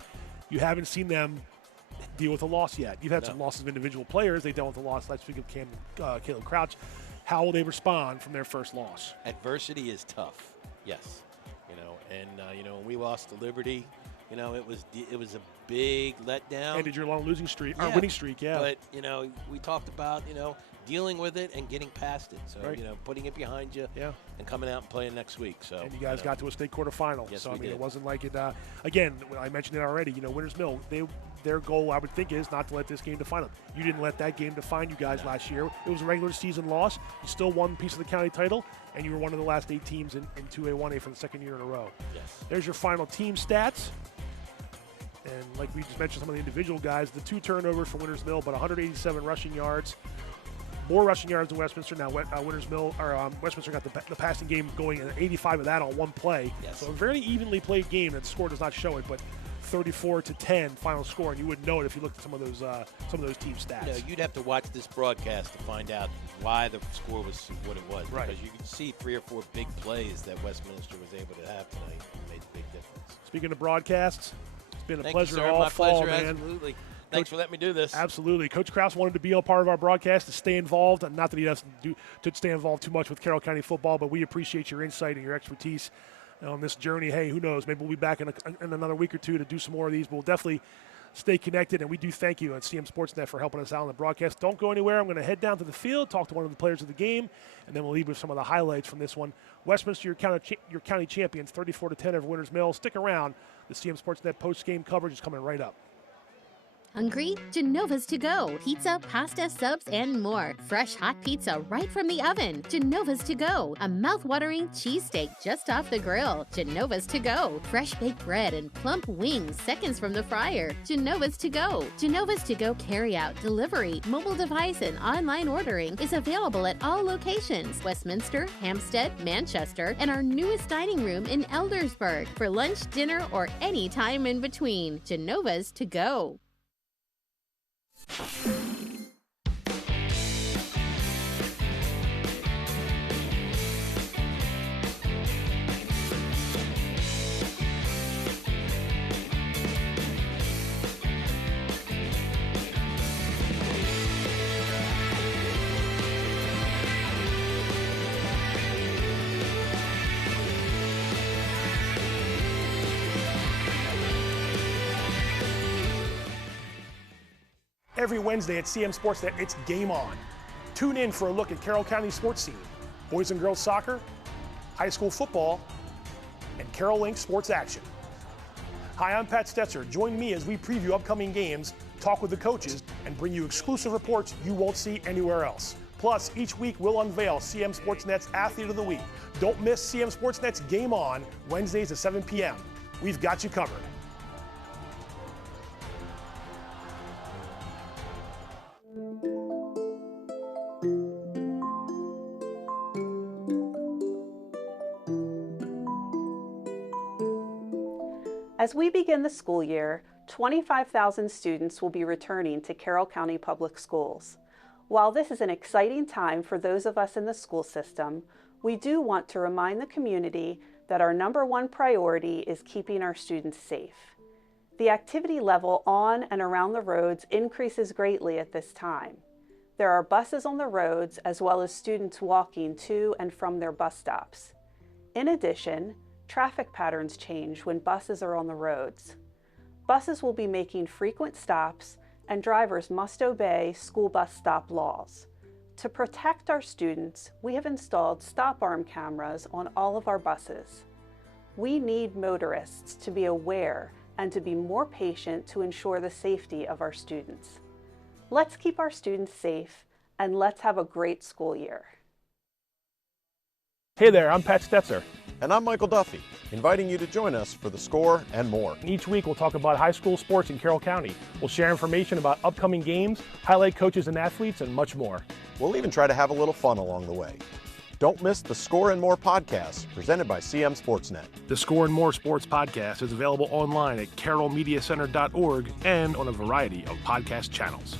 You haven't seen them deal with a loss yet. You've had some losses of individual players. They dealt with a loss last week of Caleb Crouch. How will they respond from their first loss? Adversity is tough. Yes, you know, and you know, when we lost to Liberty, you know, it was a big letdown. Ended your long losing streak, or winning streak, yeah. But you know, we talked about, you know, dealing with it and getting past it. So you know, putting it behind you, and coming out and playing next week. So and you guys got to a state quarterfinal. Yes, so we did. It wasn't like it. Again, I mentioned it already. You know, Winters Mill, their goal, I would think, is not to let this game define them. You didn't let that game define you guys last year. It was a regular season loss. You still won a piece of the county title, and you were one of the last 8 teams in 2A, 1A for the second year in a row. Yes. There's your final team stats. And like we just mentioned, some of the individual guys, the 2 turnovers for Winters Mill, but 187 rushing yards. More rushing yards than Westminster. Now, Westminster got the passing game going, and 85 of that on one play. Yes. So a very evenly played game. That score does not show it, but 34-10 final score, and you wouldn't know it if you looked at some of those team stats. You know, you'd have to watch this broadcast to find out why the score was what it was. Right. Because you could see 3 or 4 big plays that Westminster was able to have tonight and made a big difference. Speaking of broadcasts, it's been a Thank pleasure you, sir. all My fall, pleasure, man. absolutely. Thanks for letting me do this. Absolutely. Coach Kraus wanted to be a part of our broadcast, to stay involved. Not that he doesn't to stay involved too much with Carroll County football, but we appreciate your insight and your expertise on this journey. Hey, who knows? Maybe we'll be back in another week or 2 to do some more of these, but we'll definitely stay connected, and we do thank you at CMSportsNet for helping us out on the broadcast. Don't go anywhere. I'm going to head down to the field, talk to one of the players of the game, and then we'll leave with some of the highlights from this one. Westminster, your county champions, 34-10 over Winters Mill. Stick around. The CMSportsNet post-game coverage is coming right up. Hungry? Genova's to go. Pizza, pasta, subs, and more. Fresh hot pizza right from the oven. Genova's to go. A mouth-watering cheesesteak just off the grill. Genova's to go. Fresh baked bread and plump wings seconds from the fryer. Genova's to go. Genova's to go carry-out, delivery, mobile device, and online ordering is available at all locations. Westminster, Hampstead, Manchester, and our newest dining room in Eldersburg. For lunch, dinner, or any time in between. Genova's to go. Every Wednesday at CMSportsNet, it's Game On. Tune in for a look at Carroll County sports scene, boys and girls soccer, high school football, and Carroll Link sports action. Hi, I'm Pat Stoetzer. Join me as we preview upcoming games, talk with the coaches, and bring you exclusive reports you won't see anywhere else. Plus, each week we'll unveil CM Sportsnet's Athlete of the Week. Don't miss CM Sportsnet's Game On, Wednesdays at 7 p.m. We've got you covered. As we begin the school year, 25,000 students will be returning to Carroll County Public Schools. While this is an exciting time for those of us in the school system, we do want to remind the community that our #1 priority is keeping our students safe. The activity level on and around the roads increases greatly at this time. There are buses on the roads as well as students walking to and from their bus stops. In addition, traffic patterns change when buses are on the roads. Buses will be making frequent stops, and drivers must obey school bus stop laws. To protect our students, we have installed stop arm cameras on all of our buses. We need motorists to be aware and to be more patient to ensure the safety of our students. Let's keep our students safe, and let's have a great school year. Hey there, I'm Pat Stoetzer. And I'm Michael Duffy, inviting you to join us for The Score and more. Each week we'll talk about high school sports in Carroll County. We'll share information about upcoming games, highlight coaches and athletes, and much more. We'll even try to have a little fun along the way. Don't miss The Score and More podcast, presented by CMSportsNet. The Score and More Sports podcast is available online at carrollmediacenter.org and on a variety of podcast channels.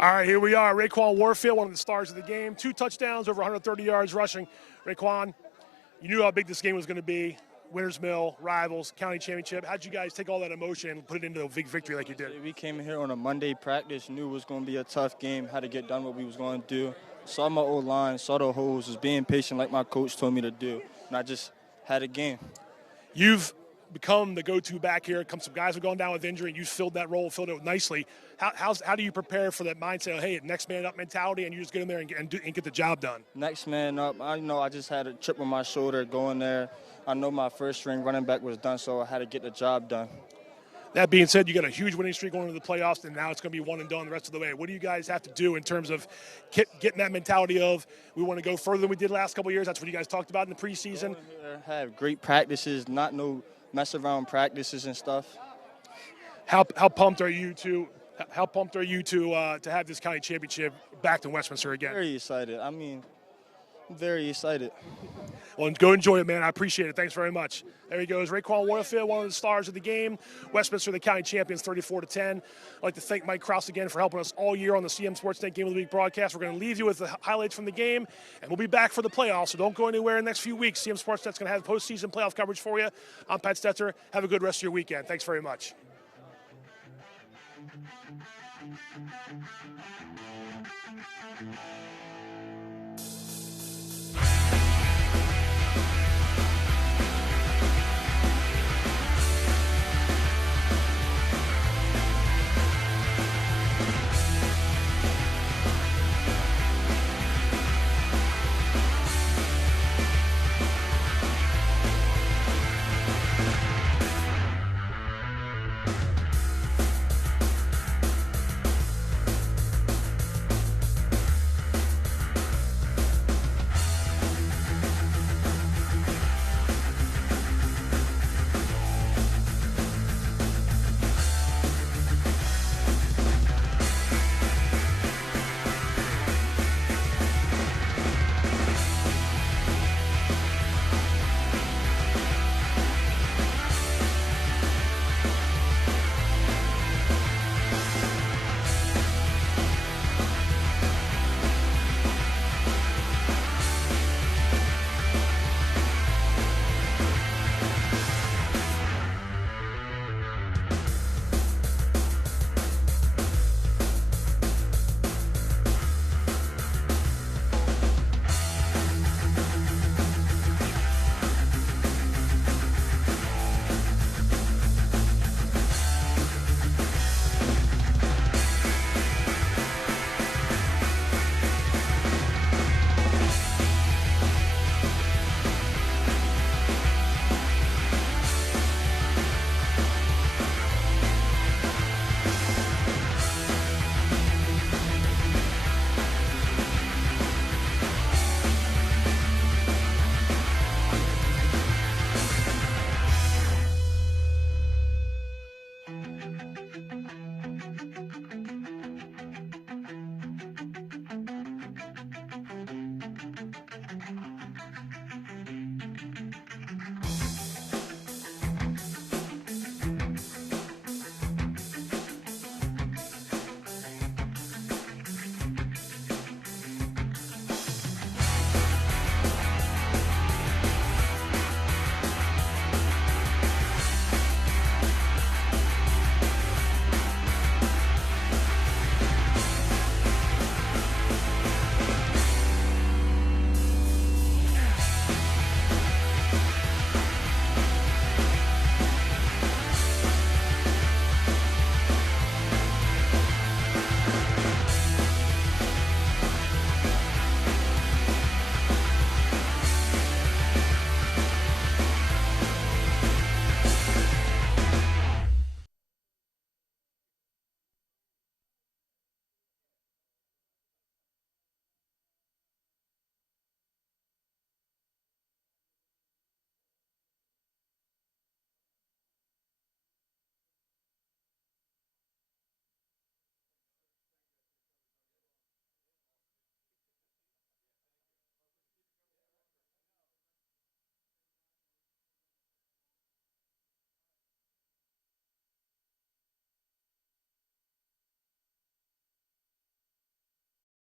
All right, here we are. Raekwon Warfield, one of the stars of the game. 2 touchdowns, over 130 yards rushing. Raekwon, you knew how big this game was going to be. Winners Mill, rivals, county championship. How'd you guys take all that emotion and put it into a big victory like you did? We came here on a Monday practice, knew it was going to be a tough game, had to get done what we was going to do. Saw my old line, saw the holes, was being patient like my coach told me to do, and I just had a game. You've become the go-to back here. Some guys have gone down with injury, and you filled that role, filled it nicely. How do you prepare for that mindset of, hey, next man up mentality, and you just get in there and get the job done? Next man up. I know I just had a chip on my shoulder going there. I know my first string running back was done, so I had to get the job done. That being said, you got a huge winning streak going into the playoffs, and now it's going to be one and done the rest of the way. What do you guys have to do in terms of getting that mentality of we want to go further than we did last couple of years? That's what you guys talked about in the preseason. Have great practices, not no mess around practices and stuff. How pumped are you to have this county championship back to Westminster again? Very excited. Very excited. Well, go enjoy it, man. I appreciate it. Thanks very much. There he goes. Raekwon Warfield, one of the stars of the game. Westminster, the county champions, 34-10. I'd like to thank Mike Kraus again for helping us all year on the CM Sportsnet Game of the Week broadcast. We're going to leave you with the highlights from the game, and we'll be back for the playoffs, so don't go anywhere in the next few weeks. CM Sportsnet's going to have postseason playoff coverage for you. I'm Pat Stoetzer. Have a good rest of your weekend. Thanks very much.